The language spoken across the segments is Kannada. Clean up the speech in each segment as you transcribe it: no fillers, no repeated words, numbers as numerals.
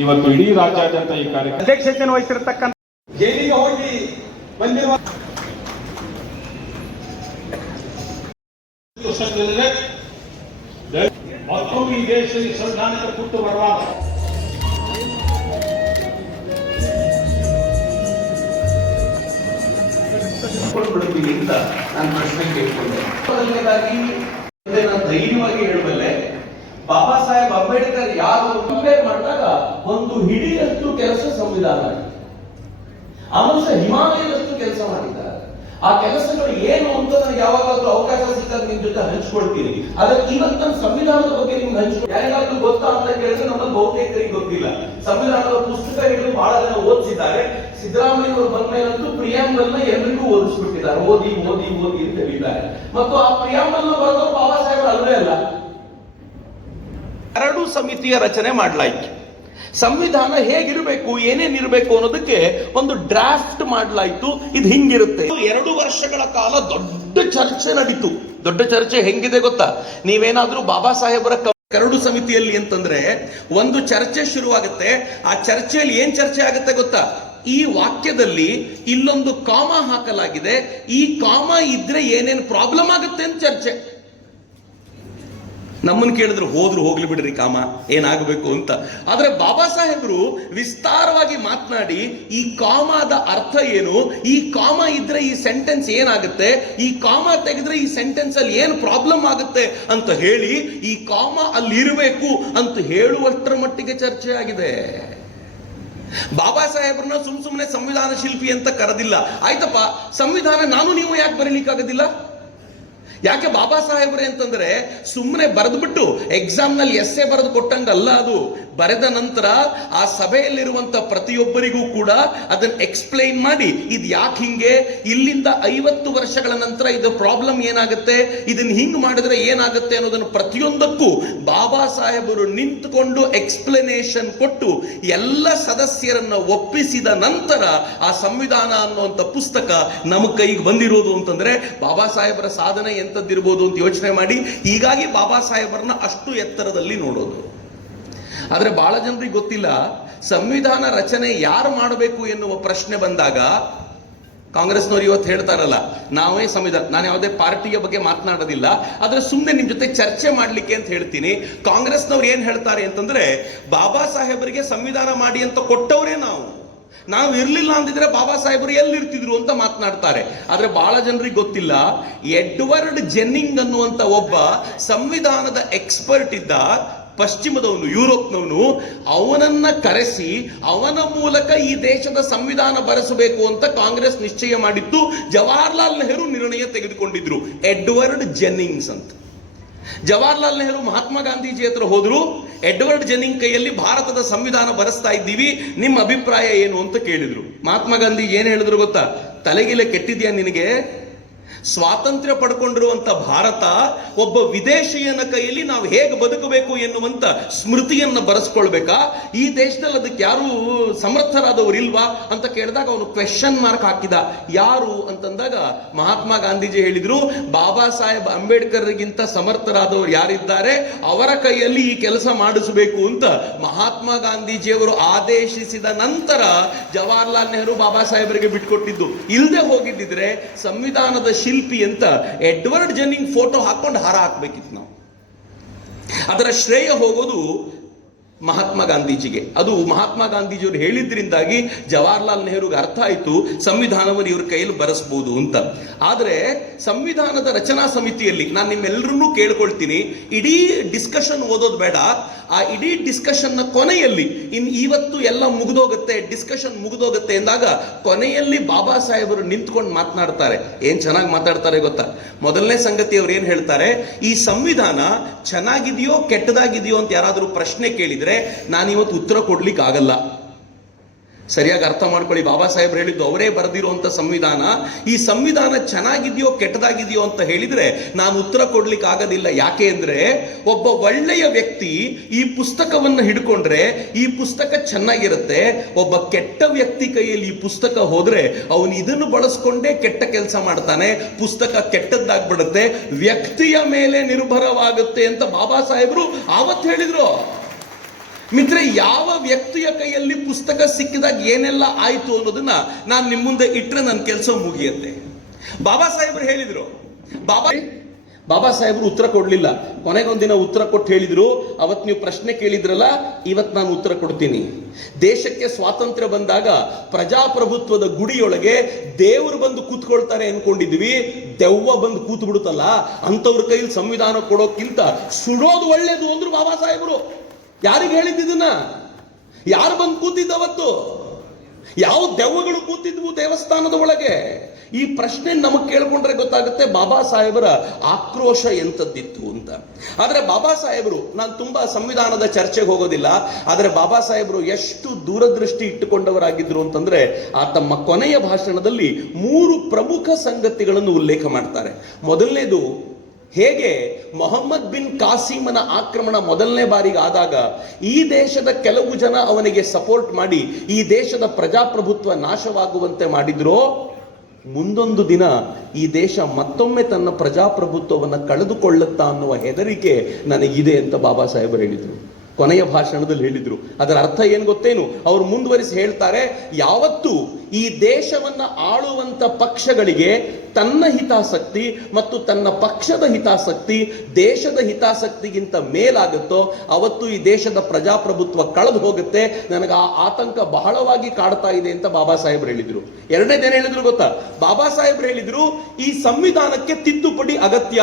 ಇವತ್ತು ಇಡೀ ರಾಜ್ಯಾದ್ಯಂತ ಈ ಕಾರ್ಯಕ್ರಮ ಅಧ್ಯಕ್ಷತೆಯನ್ನು ವಹಿಸಿರತಕ್ಕಂಥ ಜೈಲಿಗೆ ಹೋಗಿ ಬಂದಿರುವ ಮತ್ತೊಮ್ಮೆ ಈ ದೇಶದಲ್ಲಿ ಸಂವಿಧಾನಕ್ಕೆ ಪುಟ್ಟು ಬರಲಾರ ಬಿಡ್ತೀವಿ ಅಂತ ನಾನು ಪ್ರಶ್ನೆ ಕೇಳ್ಕೊಂಡೆ. ಮೊದಲನೇದಾಗಿ ನಾನು ಧೈರ್ಯವಾಗಿ ಹೇಳಬಲ್ಲೆ, ಬಾಬಾ ಸಾಹೇಬ್ ಅಂಬೇಡ್ಕರ್ ಯಾರು ಕಂಪೇರ್ ಮಾಡಿದಾಗ ಒಂದು ಹಿಡಿಯಷ್ಟು ಕೆಲಸ ಸಂವಿಧಾನ, ಅನುಸ ಹಿಮಾಲಯದಷ್ಟು ಕೆಲಸ ಮಾಡಿದ್ದಾರೆ. ಆ ಕೆಲಸಗಳು ಏನು ಅಂತ ನನಗೆ ಯಾವಾಗಾದ್ರೂ ಅವಕಾಶ ಸಿಕ್ಕಾಗ ನಿಮ್ ಜೊತೆ ಹಂಚ್ಕೊಳ್ತೀನಿ. ಆದ್ರೆ ಇವತ್ತು ನನ್ನ ಸಂವಿಧಾನದ ಬಗ್ಗೆ ನಿಮ್ಗೆ ಹಂಚ್ಕೊ ಯಾರಿಗಾದ್ರೂ ಗೊತ್ತಾ ಅಂತ ಕೇಳಿದ್ರೆ ನಮ್ಮಲ್ಲಿ ಬಹುತೇಕರಿಗೆ ಗೊತ್ತಿಲ್ಲ. ಸಂವಿಧಾನದ ಪುಸ್ತಕ ಹಿಡಿದು ಬಹಳ ಜನ ಓದಿಸಿದ್ದಾರೆ. ಸಿದ್ದರಾಮಯ್ಯ ಅವರು ಬಂದ ಮೇಲಂತೂ ಪ್ರಿಯಾಂಬಲ್ ನ ಎಲ್ಲರಿಗೂ ಓದಿಸ್ಬಿಟ್ಟಿದ್ದಾರೆ, ಓದಿ ಓದಿ ಓದಿ ಅಂತ ಹೇಳಿದ್ದಾರೆ. ಮತ್ತು ಆ ಪ್ರಿಯಾಂಬಲ್ ನ ಬರೆದವರು ಬಾಬಾ ಸಾಹೇಬ್ ಅಲ್ವೇ ಅಲ್ಲ. ಎರಡು ಸಮಿತಿಯ ರಚನೆ ಮಾಡಲಾಯಿತು. ಸಂವಿಧಾನ ಹೇಗಿರಬೇಕು, ಏನೇನಿರಬೇಕು ಅನ್ನೋದಕ್ಕೆ ಒಂದು ಡ್ರಾಫ್ಟ್ ಮಾಡಲಾಯಿತು. ಇದು ಹಿಂಗಿರುತ್ತೆ. 2 ವರ್ಷಗಳ ಕಾಲ ದೊಡ್ಡ ಚರ್ಚೆ ನಡೀತು. ದೊಡ್ಡ ಚರ್ಚೆ ಹೆಂಗಿದೆ ಗೊತ್ತಾ? ನೀವೇನಾದ್ರೂ ಬಾಬಾ ಸಾಹೇಬರ ಕರಡು ಸಮಿತಿಯಲ್ಲಿ ಅಂತಂದ್ರೆ ಒಂದು ಚರ್ಚೆ ಶುರುವಾಗುತ್ತೆ. ಆ ಚರ್ಚೆಯಲ್ಲಿ ಏನ್ ಚರ್ಚೆ ಆಗುತ್ತೆ ಗೊತ್ತಾ? ಈ ವಾಕ್ಯದಲ್ಲಿ ಇಲ್ಲೊಂದು ಕಾಮ ಹಾಕಲಾಗಿದೆ, ಈ ಕಾಮ ಇದ್ರೆ ಏನೇನು ಪ್ರಾಬ್ಲಮ್ ಆಗುತ್ತೆ ಅಂತ ಚರ್ಚೆ. ನಮ್ಮನ್ನು ಕೇಳಿದ್ರು ಹೋದ್ರು ಹೋಗ್ಲಿ ಬಿಡ್ರಿ ಕಾಮ ಏನಾಗಬೇಕು ಅಂತ. ಆದ್ರೆ ಬಾಬಾ ಸಾಹೇಬರು ವಿಸ್ತಾರವಾಗಿ ಮಾತನಾಡಿ ಈ ಕಾಮದ ಅರ್ಥ ಏನು, ಈ ಕಾಮ ಇದ್ರೆ ಈ ಸೆಂಟೆನ್ಸ್ ಏನಾಗುತ್ತೆ, ಈ ಕಾಮ ತೆಗೆದ್ರೆ ಈ ಸೆಂಟೆನ್ಸ್ ಅಲ್ಲಿ ಏನು ಪ್ರಾಬ್ಲಮ್ ಆಗುತ್ತೆ ಅಂತ ಹೇಳಿ ಈ ಕಾಮ ಅಲ್ಲಿ ಇರಬೇಕು ಅಂತ ಹೇಳುವಷ್ಟರ ಮಟ್ಟಿಗೆ ಚರ್ಚೆ ಆಗಿದೆ. ಬಾಬಾ ಸಾಹೇಬ್ರನ್ನ ಸುಮ್ಮನೆ ಸಂವಿಧಾನ ಶಿಲ್ಪಿ ಅಂತ ಕರೆದಿಲ್ಲ. ಆಯ್ತಪ್ಪ, ಸಂವಿಧಾನ ನಾನು ನೀವು ಯಾಕೆ ಬರೀಲಿಕ್ಕಾಗೋದಿಲ್ಲ? ಯಾಕೆ ಬಾಬಾ ಸಾಹೇಬ್ರೆ ಅಂತಂದ್ರೆ ಸುಮ್ಮನೆ ಬರೆದ್ಬಿಟ್ಟು ಎಕ್ಸಾಮ್ ನಲ್ಲಿ ಎಸ್ಸೆ ಬರೆದು ಕೊಟ್ಟಂಗಲ್ಲ. ಅದು ಬರೆದ ನಂತರ ಆ ಸಭೆಯಲ್ಲಿರುವಂತ ಪ್ರತಿಯೊಬ್ಬರಿಗೂ ಕೂಡ ಅದನ್ನ ಎಕ್ಸ್ಪ್ಲೈನ್ ಮಾಡಿ ಇದು ಯಾಕೆ ಹಿಂಗೆ, ಇಲ್ಲಿಂದ 50 ವರ್ಷಗಳ ನಂತರ ಇದು ಪ್ರಾಬ್ಲಮ್ ಏನಾಗುತ್ತೆ, ಇದನ್ನ ಹಿಂಗ್ ಮಾಡಿದ್ರೆ ಏನಾಗುತ್ತೆ ಅನ್ನೋದನ್ನು ಪ್ರತಿಯೊಂದಕ್ಕೂ ಬಾಬಾ ಸಾಹೇಬರು ನಿಂತುಕೊಂಡು ಎಕ್ಸ್ಪ್ಲನೇಷನ್ ಕೊಟ್ಟು ಎಲ್ಲ ಸದಸ್ಯರನ್ನ ಒಪ್ಪಿಸಿದ ನಂತರ ಆ ಸಂವಿಧಾನ ಅನ್ನುವಂಥ ಪುಸ್ತಕ ನಮ್ಮ ಕೈಗೆ ಬಂದಿರೋದು. ಅಂತಂದ್ರೆ ಬಾಬಾ ಸಾಹೇಬರ ಸಾಧನೆ ಎಂತದ್ದಿರ್ಬೋದು ಅಂತ ಯೋಚನೆ ಮಾಡಿ. ಹೀಗಾಗಿ ಬಾಬಾ ಸಾಹೇಬರನ್ನ ಅಷ್ಟು ಎತ್ತರದಲ್ಲಿ ನೋಡೋದು. ಆದ್ರೆ ಬಹಳ ಜನರಿಗೆ ಗೊತ್ತಿಲ್ಲ, ಸಂವಿಧಾನ ರಚನೆ ಯಾರು ಮಾಡಬೇಕು ಎನ್ನುವ ಪ್ರಶ್ನೆ ಬಂದಾಗ ಕಾಂಗ್ರೆಸ್ನವ್ರು ಇವತ್ತು ಹೇಳ್ತಾರಲ್ಲ ನಾವೇ ಸಂವಿಧಾನ. ನಾನು ಯಾವುದೇ ಪಾರ್ಟಿಯ ಬಗ್ಗೆ ಮಾತನಾಡೋದಿಲ್ಲ, ಆದ್ರೆ ಸುಮ್ಮನೆ ನಿಮ್ ಜೊತೆ ಚರ್ಚೆ ಮಾಡ್ಲಿಕ್ಕೆ ಅಂತ ಹೇಳ್ತೀನಿ. ಕಾಂಗ್ರೆಸ್ನವ್ರು ಏನ್ ಹೇಳ್ತಾರೆ ಅಂತಂದ್ರೆ, ಬಾಬಾ ಸಾಹೇಬರಿಗೆ ಸಂವಿಧಾನ ಮಾಡಿ ಅಂತ ಕೊಟ್ಟವರೇ ನಾವು ಇರ್ಲಿಲ್ಲ ಅಂದಿದ್ರೆ ಬಾಬಾ ಸಾಹೇಬರು ಎಲ್ಲಿರ್ತಿದ್ರು ಅಂತ ಮಾತನಾಡ್ತಾರೆ. ಆದ್ರೆ ಬಹಳ ಜನರಿಗೆ ಗೊತ್ತಿಲ್ಲ, ಎಡ್ವರ್ಡ್ ಜೆನ್ನಿಂಗ್ ಅನ್ನುವಂತ ಒಬ್ಬ ಸಂವಿಧಾನದ ಎಕ್ಸ್ಪರ್ಟ್ ಇದ್ದ, ಪಶ್ಚಿಮದವನು, ಯುರೋಪ್ನವನು. ಅವನನ್ನ ಕರೆಸಿ ಅವನ ಮೂಲಕ ಈ ದೇಶದ ಸಂವಿಧಾನ ಬರೆಸಬೇಕು ಅಂತ ಕಾಂಗ್ರೆಸ್ ನಿಶ್ಚಯ ಮಾಡಿತ್ತು. ಜವಾಹರ್ಲಾಲ್ ನೆಹರು ನಿರ್ಣಯ ತೆಗೆದುಕೊಂಡಿದ್ರು, ಎಡ್ವರ್ಡ್ ಜೆನ್ನಿಂಗ್ಸ್ ಅಂತ. ಜವಾಹರ್ಲಾಲ್ ನೆಹರು ಮಹಾತ್ಮ ಗಾಂಧೀಜಿ ಹತ್ರ ಹೋದ್ರು, ಎಡ್ವರ್ಡ್ ಜೆನ್ನಿಂಗ್ ಕೈಯಲ್ಲಿ ಭಾರತದ ಸಂವಿಧಾನ ಬರೆಸ್ತಾ ಇದ್ದೀವಿ, ನಿಮ್ಮ ಅಭಿಪ್ರಾಯ ಏನು ಅಂತ ಕೇಳಿದ್ರು. ಮಹಾತ್ಮ ಗಾಂಧಿ ಏನ್ ಹೇಳಿದ್ರು ಗೊತ್ತಾ? ತಲೆಗಿಲೆ ಕೆಟ್ಟಿದ್ಯಾ ನಿನಗೆ? ಸ್ವಾತಂತ್ರ್ಯ ಪಡ್ಕೊಂಡಿರುವಂತ ಭಾರತ ಒಬ್ಬ ವಿದೇಶಿಯನ ಕೈಯಲ್ಲಿ ನಾವು ಹೇಗೆ ಬದುಕಬೇಕು ಎನ್ನುವಂತ ಸ್ಮೃತಿಯನ್ನ ಬರೆಸ್ಕೊಳ್ಬೇಕಾ? ಈ ದೇಶದಲ್ಲಿ ಅದಕ್ಕೆ ಯಾರು ಸಮರ್ಥರಾದವರು ಇಲ್ವಾ ಅಂತ ಕೇಳಿದಾಗ ಅವನು ಕ್ವೆಶ್ಚನ್ ಮಾರ್ಕ್ ಹಾಕಿದ. ಯಾರು ಅಂತಂದಾಗ ಮಹಾತ್ಮ ಗಾಂಧೀಜಿ ಹೇಳಿದ್ರು, ಬಾಬಾ ಸಾಹೇಬ್ ಅಂಬೇಡ್ಕರ್ಗಿಂತ ಸಮರ್ಥರಾದವರು ಯಾರಿದ್ದಾರೆ ಅವರ ಕೈಯಲ್ಲಿ ಈ ಕೆಲಸ ಮಾಡಿಸಬೇಕು ಅಂತ ಮಹಾತ್ಮ ಗಾಂಧೀಜಿಯವರು ಆದೇಶಿಸಿದ ನಂತರ ಜವಾಹರ್ಲಾಲ್ ನೆಹರು ಬಾಬಾ ಸಾಹೇಬರಿಗೆ ಬಿಟ್ಕೊಟ್ಟಿದ್ದು. ಇಲ್ಲದೆ ಹೋಗಿದ್ದಿದ್ರೆ ಸಂವಿಧಾನದ ಶಿಲ್ಪಿ ಅಂತ ಎಡ್ವರ್ಡ್ ಜೆನ್ನಿಂಗ್ ಫೋಟೋ ಹಾಕೊಂಡು ಹಾರ ಹಾಕ್ಬೇಕಿತ್ತು ನಾವು. ಅದರ ಶ್ರೇಯ ಹೋಗೋದು ಮಹಾತ್ಮ ಗಾಂಧೀಜಿಗೆ. ಅದು ಮಹಾತ್ಮ ಗಾಂಧೀಜಿಯವರು ಹೇಳಿದ್ರಿಂದಾಗಿ ಜವಾಹರ್ಲಾಲ್ ನೆಹರುಗೆ ಅರ್ಥ ಆಯಿತು ಸಂವಿಧಾನವನ್ನು ಇವ್ರ ಕೈಯಲ್ಲಿ ಬರೆಸಬಹುದು ಅಂತ. ಆದರೆ ಸಂವಿಧಾನದ ರಚನಾ ಸಮಿತಿಯಲ್ಲಿ ನಾನು ನಿಮ್ಮೆಲ್ಲರನ್ನೂ ಕೇಳ್ಕೊಳ್ತೀನಿ, ಇಡೀ ಡಿಸ್ಕಷನ್ ಓದೋದು ಬೇಡ. ಆ ಇಡೀ ಡಿಸ್ಕಷನ್ ನ ಕೊನೆಯಲ್ಲಿ ಇವತ್ತು ಎಲ್ಲ ಮುಗಿದೋಗುತ್ತೆ, ಡಿಸ್ಕಷನ್ ಮುಗಿದೋಗುತ್ತೆ ಎಂದಾಗ ಕೊನೆಯಲ್ಲಿ ಬಾಬಾ ಸಾಹೇಬರು ನಿಂತ್ಕೊಂಡು ಮಾತನಾಡ್ತಾರೆ. ಏನ್ ಚೆನ್ನಾಗಿ ಮಾತಾಡ್ತಾರೆ ಗೊತ್ತಾ? ಮೊದಲನೇ ಸಂಗತಿ ಅವ್ರು ಏನ್ ಹೇಳ್ತಾರೆ, ಈ ಸಂವಿಧಾನ ಚೆನ್ನಾಗಿದೆಯೋ ಕೆಟ್ಟದಾಗಿದೆಯೋ ಅಂತ ಯಾರಾದರೂ ಪ್ರಶ್ನೆ ಕೇಳಿದ್ರೆ ನಾನು ಇವತ್ತು ಉತ್ತರ ಕೊಡ್ಲಿಕ್ಕೆ ಆಗಲ್ಲ. ಸರಿಯಾಗಿ ಅರ್ಥ ಮಾಡ್ಕೊಳ್ಳಿ, ಬಾಬಾ ಸಾಹೇಬ್ರು ಹೇಳಿದ್ದು ಅವರೇ ಬರೆದಿರುವಂತ ಸಂವಿಧಾನ. ಈ ಸಂವಿಧಾನ ಚೆನ್ನಾಗಿದೆಯೋ ಕೆಟ್ಟದಾಗಿದೆಯೋ ಅಂತ ಹೇಳಿದ್ರೆ ನಾನು ಉತ್ತರ ಕೊಡ್ಲಿಕ್ಕೆ ಆಗೋದಿಲ್ಲ. ಯಾಕೆ ಅಂದ್ರೆ ಒಬ್ಬ ಒಳ್ಳೆಯ ವ್ಯಕ್ತಿ ಈ ಪುಸ್ತಕವನ್ನು ಹಿಡ್ಕೊಂಡ್ರೆ ಈ ಪುಸ್ತಕ ಚೆನ್ನಾಗಿರುತ್ತೆ. ಒಬ್ಬ ಕೆಟ್ಟ ವ್ಯಕ್ತಿ ಕೈಯಲ್ಲಿ ಈ ಪುಸ್ತಕ ಹೋದ್ರೆ ಅವನು ಇದನ್ನು ಬಳಸ್ಕೊಂಡೇ ಕೆಟ್ಟ ಕೆಲಸ ಮಾಡ್ತಾನೆ, ಪುಸ್ತಕ ಕೆಟ್ಟದ್ದಾಗ್ಬಿಡುತ್ತೆ, ವ್ಯಕ್ತಿಯ ಮೇಲೆ ನಿರ್ಭರವಾಗುತ್ತೆ ಅಂತ ಬಾಬಾ ಸಾಹೇಬ್ರು ಆವತ್ತು ಹೇಳಿದ್ರು. ಮಿತ್ರ, ಯಾವ ವ್ಯಕ್ತಿಯ ಕೈಯಲ್ಲಿ ಪುಸ್ತಕ ಸಿಕ್ಕಿದಾಗ ಏನೆಲ್ಲ ಆಯ್ತು ಅನ್ನೋದನ್ನ ನಾನು ನಿಮ್ಮ ಮುಂದೆ ಇಟ್ಟರೆ ನನ್ನ ಕೆಲಸ ಮುಗಿಯುತ್ತೆ. ಬಾಬಾ ಸಾಹೇಬ್ರು ಹೇಳಿದ್ರು. ಬಾಬಾ ಸಾಹೇಬ್ರು ಉತ್ತರ ಕೊಡ್ಲಿಲ್ಲ. ಕೊನೆಗೊಂದಿನ ಉತ್ತರ ಕೊಟ್ಟು ಹೇಳಿದ್ರು, ಅವತ್ತು ನೀವು ಪ್ರಶ್ನೆ ಕೇಳಿದ್ರಲ್ಲ, ಇವತ್ತು ನಾನು ಉತ್ತರ ಕೊಡ್ತೀನಿ. ದೇಶಕ್ಕೆ ಸ್ವಾತಂತ್ರ್ಯ ಬಂದಾಗ ಪ್ರಜಾಪ್ರಭುತ್ವದ ಗುಡಿಯೊಳಗೆ ದೇವರು ಬಂದು ಕೂತ್ಕೊಳ್ತಾರೆ ಅನ್ಕೊಂಡಿದ್ವಿ, ದೆವ್ವ ಬಂದು ಕೂತು ಬಿಡುತ್ತಲ್ಲ, ಅಂತವ್ರ ಕೈಯಲ್ಲಿ ಸಂವಿಧಾನ ಕೊಡೋಕ್ಕಿಂತ ಸುಡೋದು ಒಳ್ಳೇದು ಅಂದ್ರು ಬಾಬಾ ಸಾಹೇಬ್ರು. ಯಾರಿಗೆ ಹೇಳಿದ್ದನ್ನ? ಯಾರು ಬಂದು ಕೂತಿದ್ದವತ್ತು? ಯಾವ ದೆವ್ವಗಳು ಕೂತಿದ್ವು ದೇವಸ್ಥಾನದ ಒಳಗೆ? ಈ ಪ್ರಶ್ನೆ ನಮಗೆ ಕೇಳ್ಕೊಂಡ್ರೆ ಗೊತ್ತಾಗುತ್ತೆ ಬಾಬಾ ಸಾಹೇಬರ ಆಕ್ರೋಶ ಎಂತದ್ದಿತ್ತು ಅಂತ. ಆದ್ರೆ ಬಾಬಾ ಸಾಹೇಬರು, ನಾನು ತುಂಬಾ ಸಂವಿಧಾನದ ಚರ್ಚೆಗೆ ಹೋಗೋದಿಲ್ಲ, ಆದ್ರೆ ಬಾಬಾ ಸಾಹೇಬರು ಎಷ್ಟು ದೂರದೃಷ್ಟಿ ಇಟ್ಟುಕೊಂಡವರಾಗಿದ್ರು ಅಂತಂದ್ರೆ ಆ ತಮ್ಮ ಕೊನೆಯ ಭಾಷಣದಲ್ಲಿ 3 ಪ್ರಮುಖ ಸಂಗತಿಗಳನ್ನು ಉಲ್ಲೇಖ ಮಾಡ್ತಾರೆ. ಮೊದಲನೇದು, ಹೇಗೆ ಮೊಹಮ್ಮದ್ ಬಿನ್ ಕಾಸಿಮನ ಆಕ್ರಮಣ ಮೊದಲನೇ ಬಾರಿಗೆ ಆದಾಗ ಈ ದೇಶದ ಕೆಲವು ಜನ ಅವನಿಗೆ ಸಪೋರ್ಟ್ ಮಾಡಿ ಈ ದೇಶದ ಪ್ರಜಾಪ್ರಭುತ್ವ ನಾಶವಾಗುವಂತೆ ಮಾಡಿದ್ರೋ, ಮುಂದೊಂದು ದಿನ ಈ ದೇಶ ಮತ್ತೊಮ್ಮೆ ತನ್ನ ಪ್ರಜಾಪ್ರಭುತ್ವವನ್ನು ಕಳೆದುಕೊಳ್ಳುತ್ತಾ ಅನ್ನುವ ಹೆದರಿಕೆ ನನಗಿದೆ ಅಂತ ಬಾಬಾ ಸಾಹೇಬರು ಹೇಳಿದ್ರು. ಕೊನೆಯ ಭಾಷಣದಲ್ಲಿ ಹೇಳಿದ್ರು. ಅದರ ಅರ್ಥ ಏನು ಗೊತ್ತೇನು? ಅವರು ಮುಂದುವರಿಸಿ ಹೇಳ್ತಾರೆ, ಯಾವತ್ತು ಈ ದೇಶವನ್ನ ಆಳುವಂತ ಪಕ್ಷಗಳಿಗೆ ತನ್ನ ಹಿತಾಸಕ್ತಿ ಮತ್ತು ತನ್ನ ಪಕ್ಷದ ಹಿತಾಸಕ್ತಿ ದೇಶದ ಹಿತಾಸಕ್ತಿಗಿಂತ ಮೇಲಾಗುತ್ತೋ ಅವತ್ತು ಈ ದೇಶದ ಪ್ರಜಾಪ್ರಭುತ್ವ ಕಳೆದು ಹೋಗುತ್ತೆ. ನನಗೆ ಆ ಆತಂಕ ಬಹಳವಾಗಿ ಕಾಡ್ತಾ ಇದೆ ಅಂತ ಬಾಬಾ ಸಾಹೇಬ್ರು ಹೇಳಿದ್ರು. ಎರಡನೇದೇನು ಹೇಳಿದ್ರು ಗೊತ್ತಾ? ಬಾಬಾ ಸಾಹೇಬ್ರು ಹೇಳಿದ್ರು, ಈ ಸಂವಿಧಾನಕ್ಕೆ ತಿದ್ದುಪಡಿ ಅಗತ್ಯ,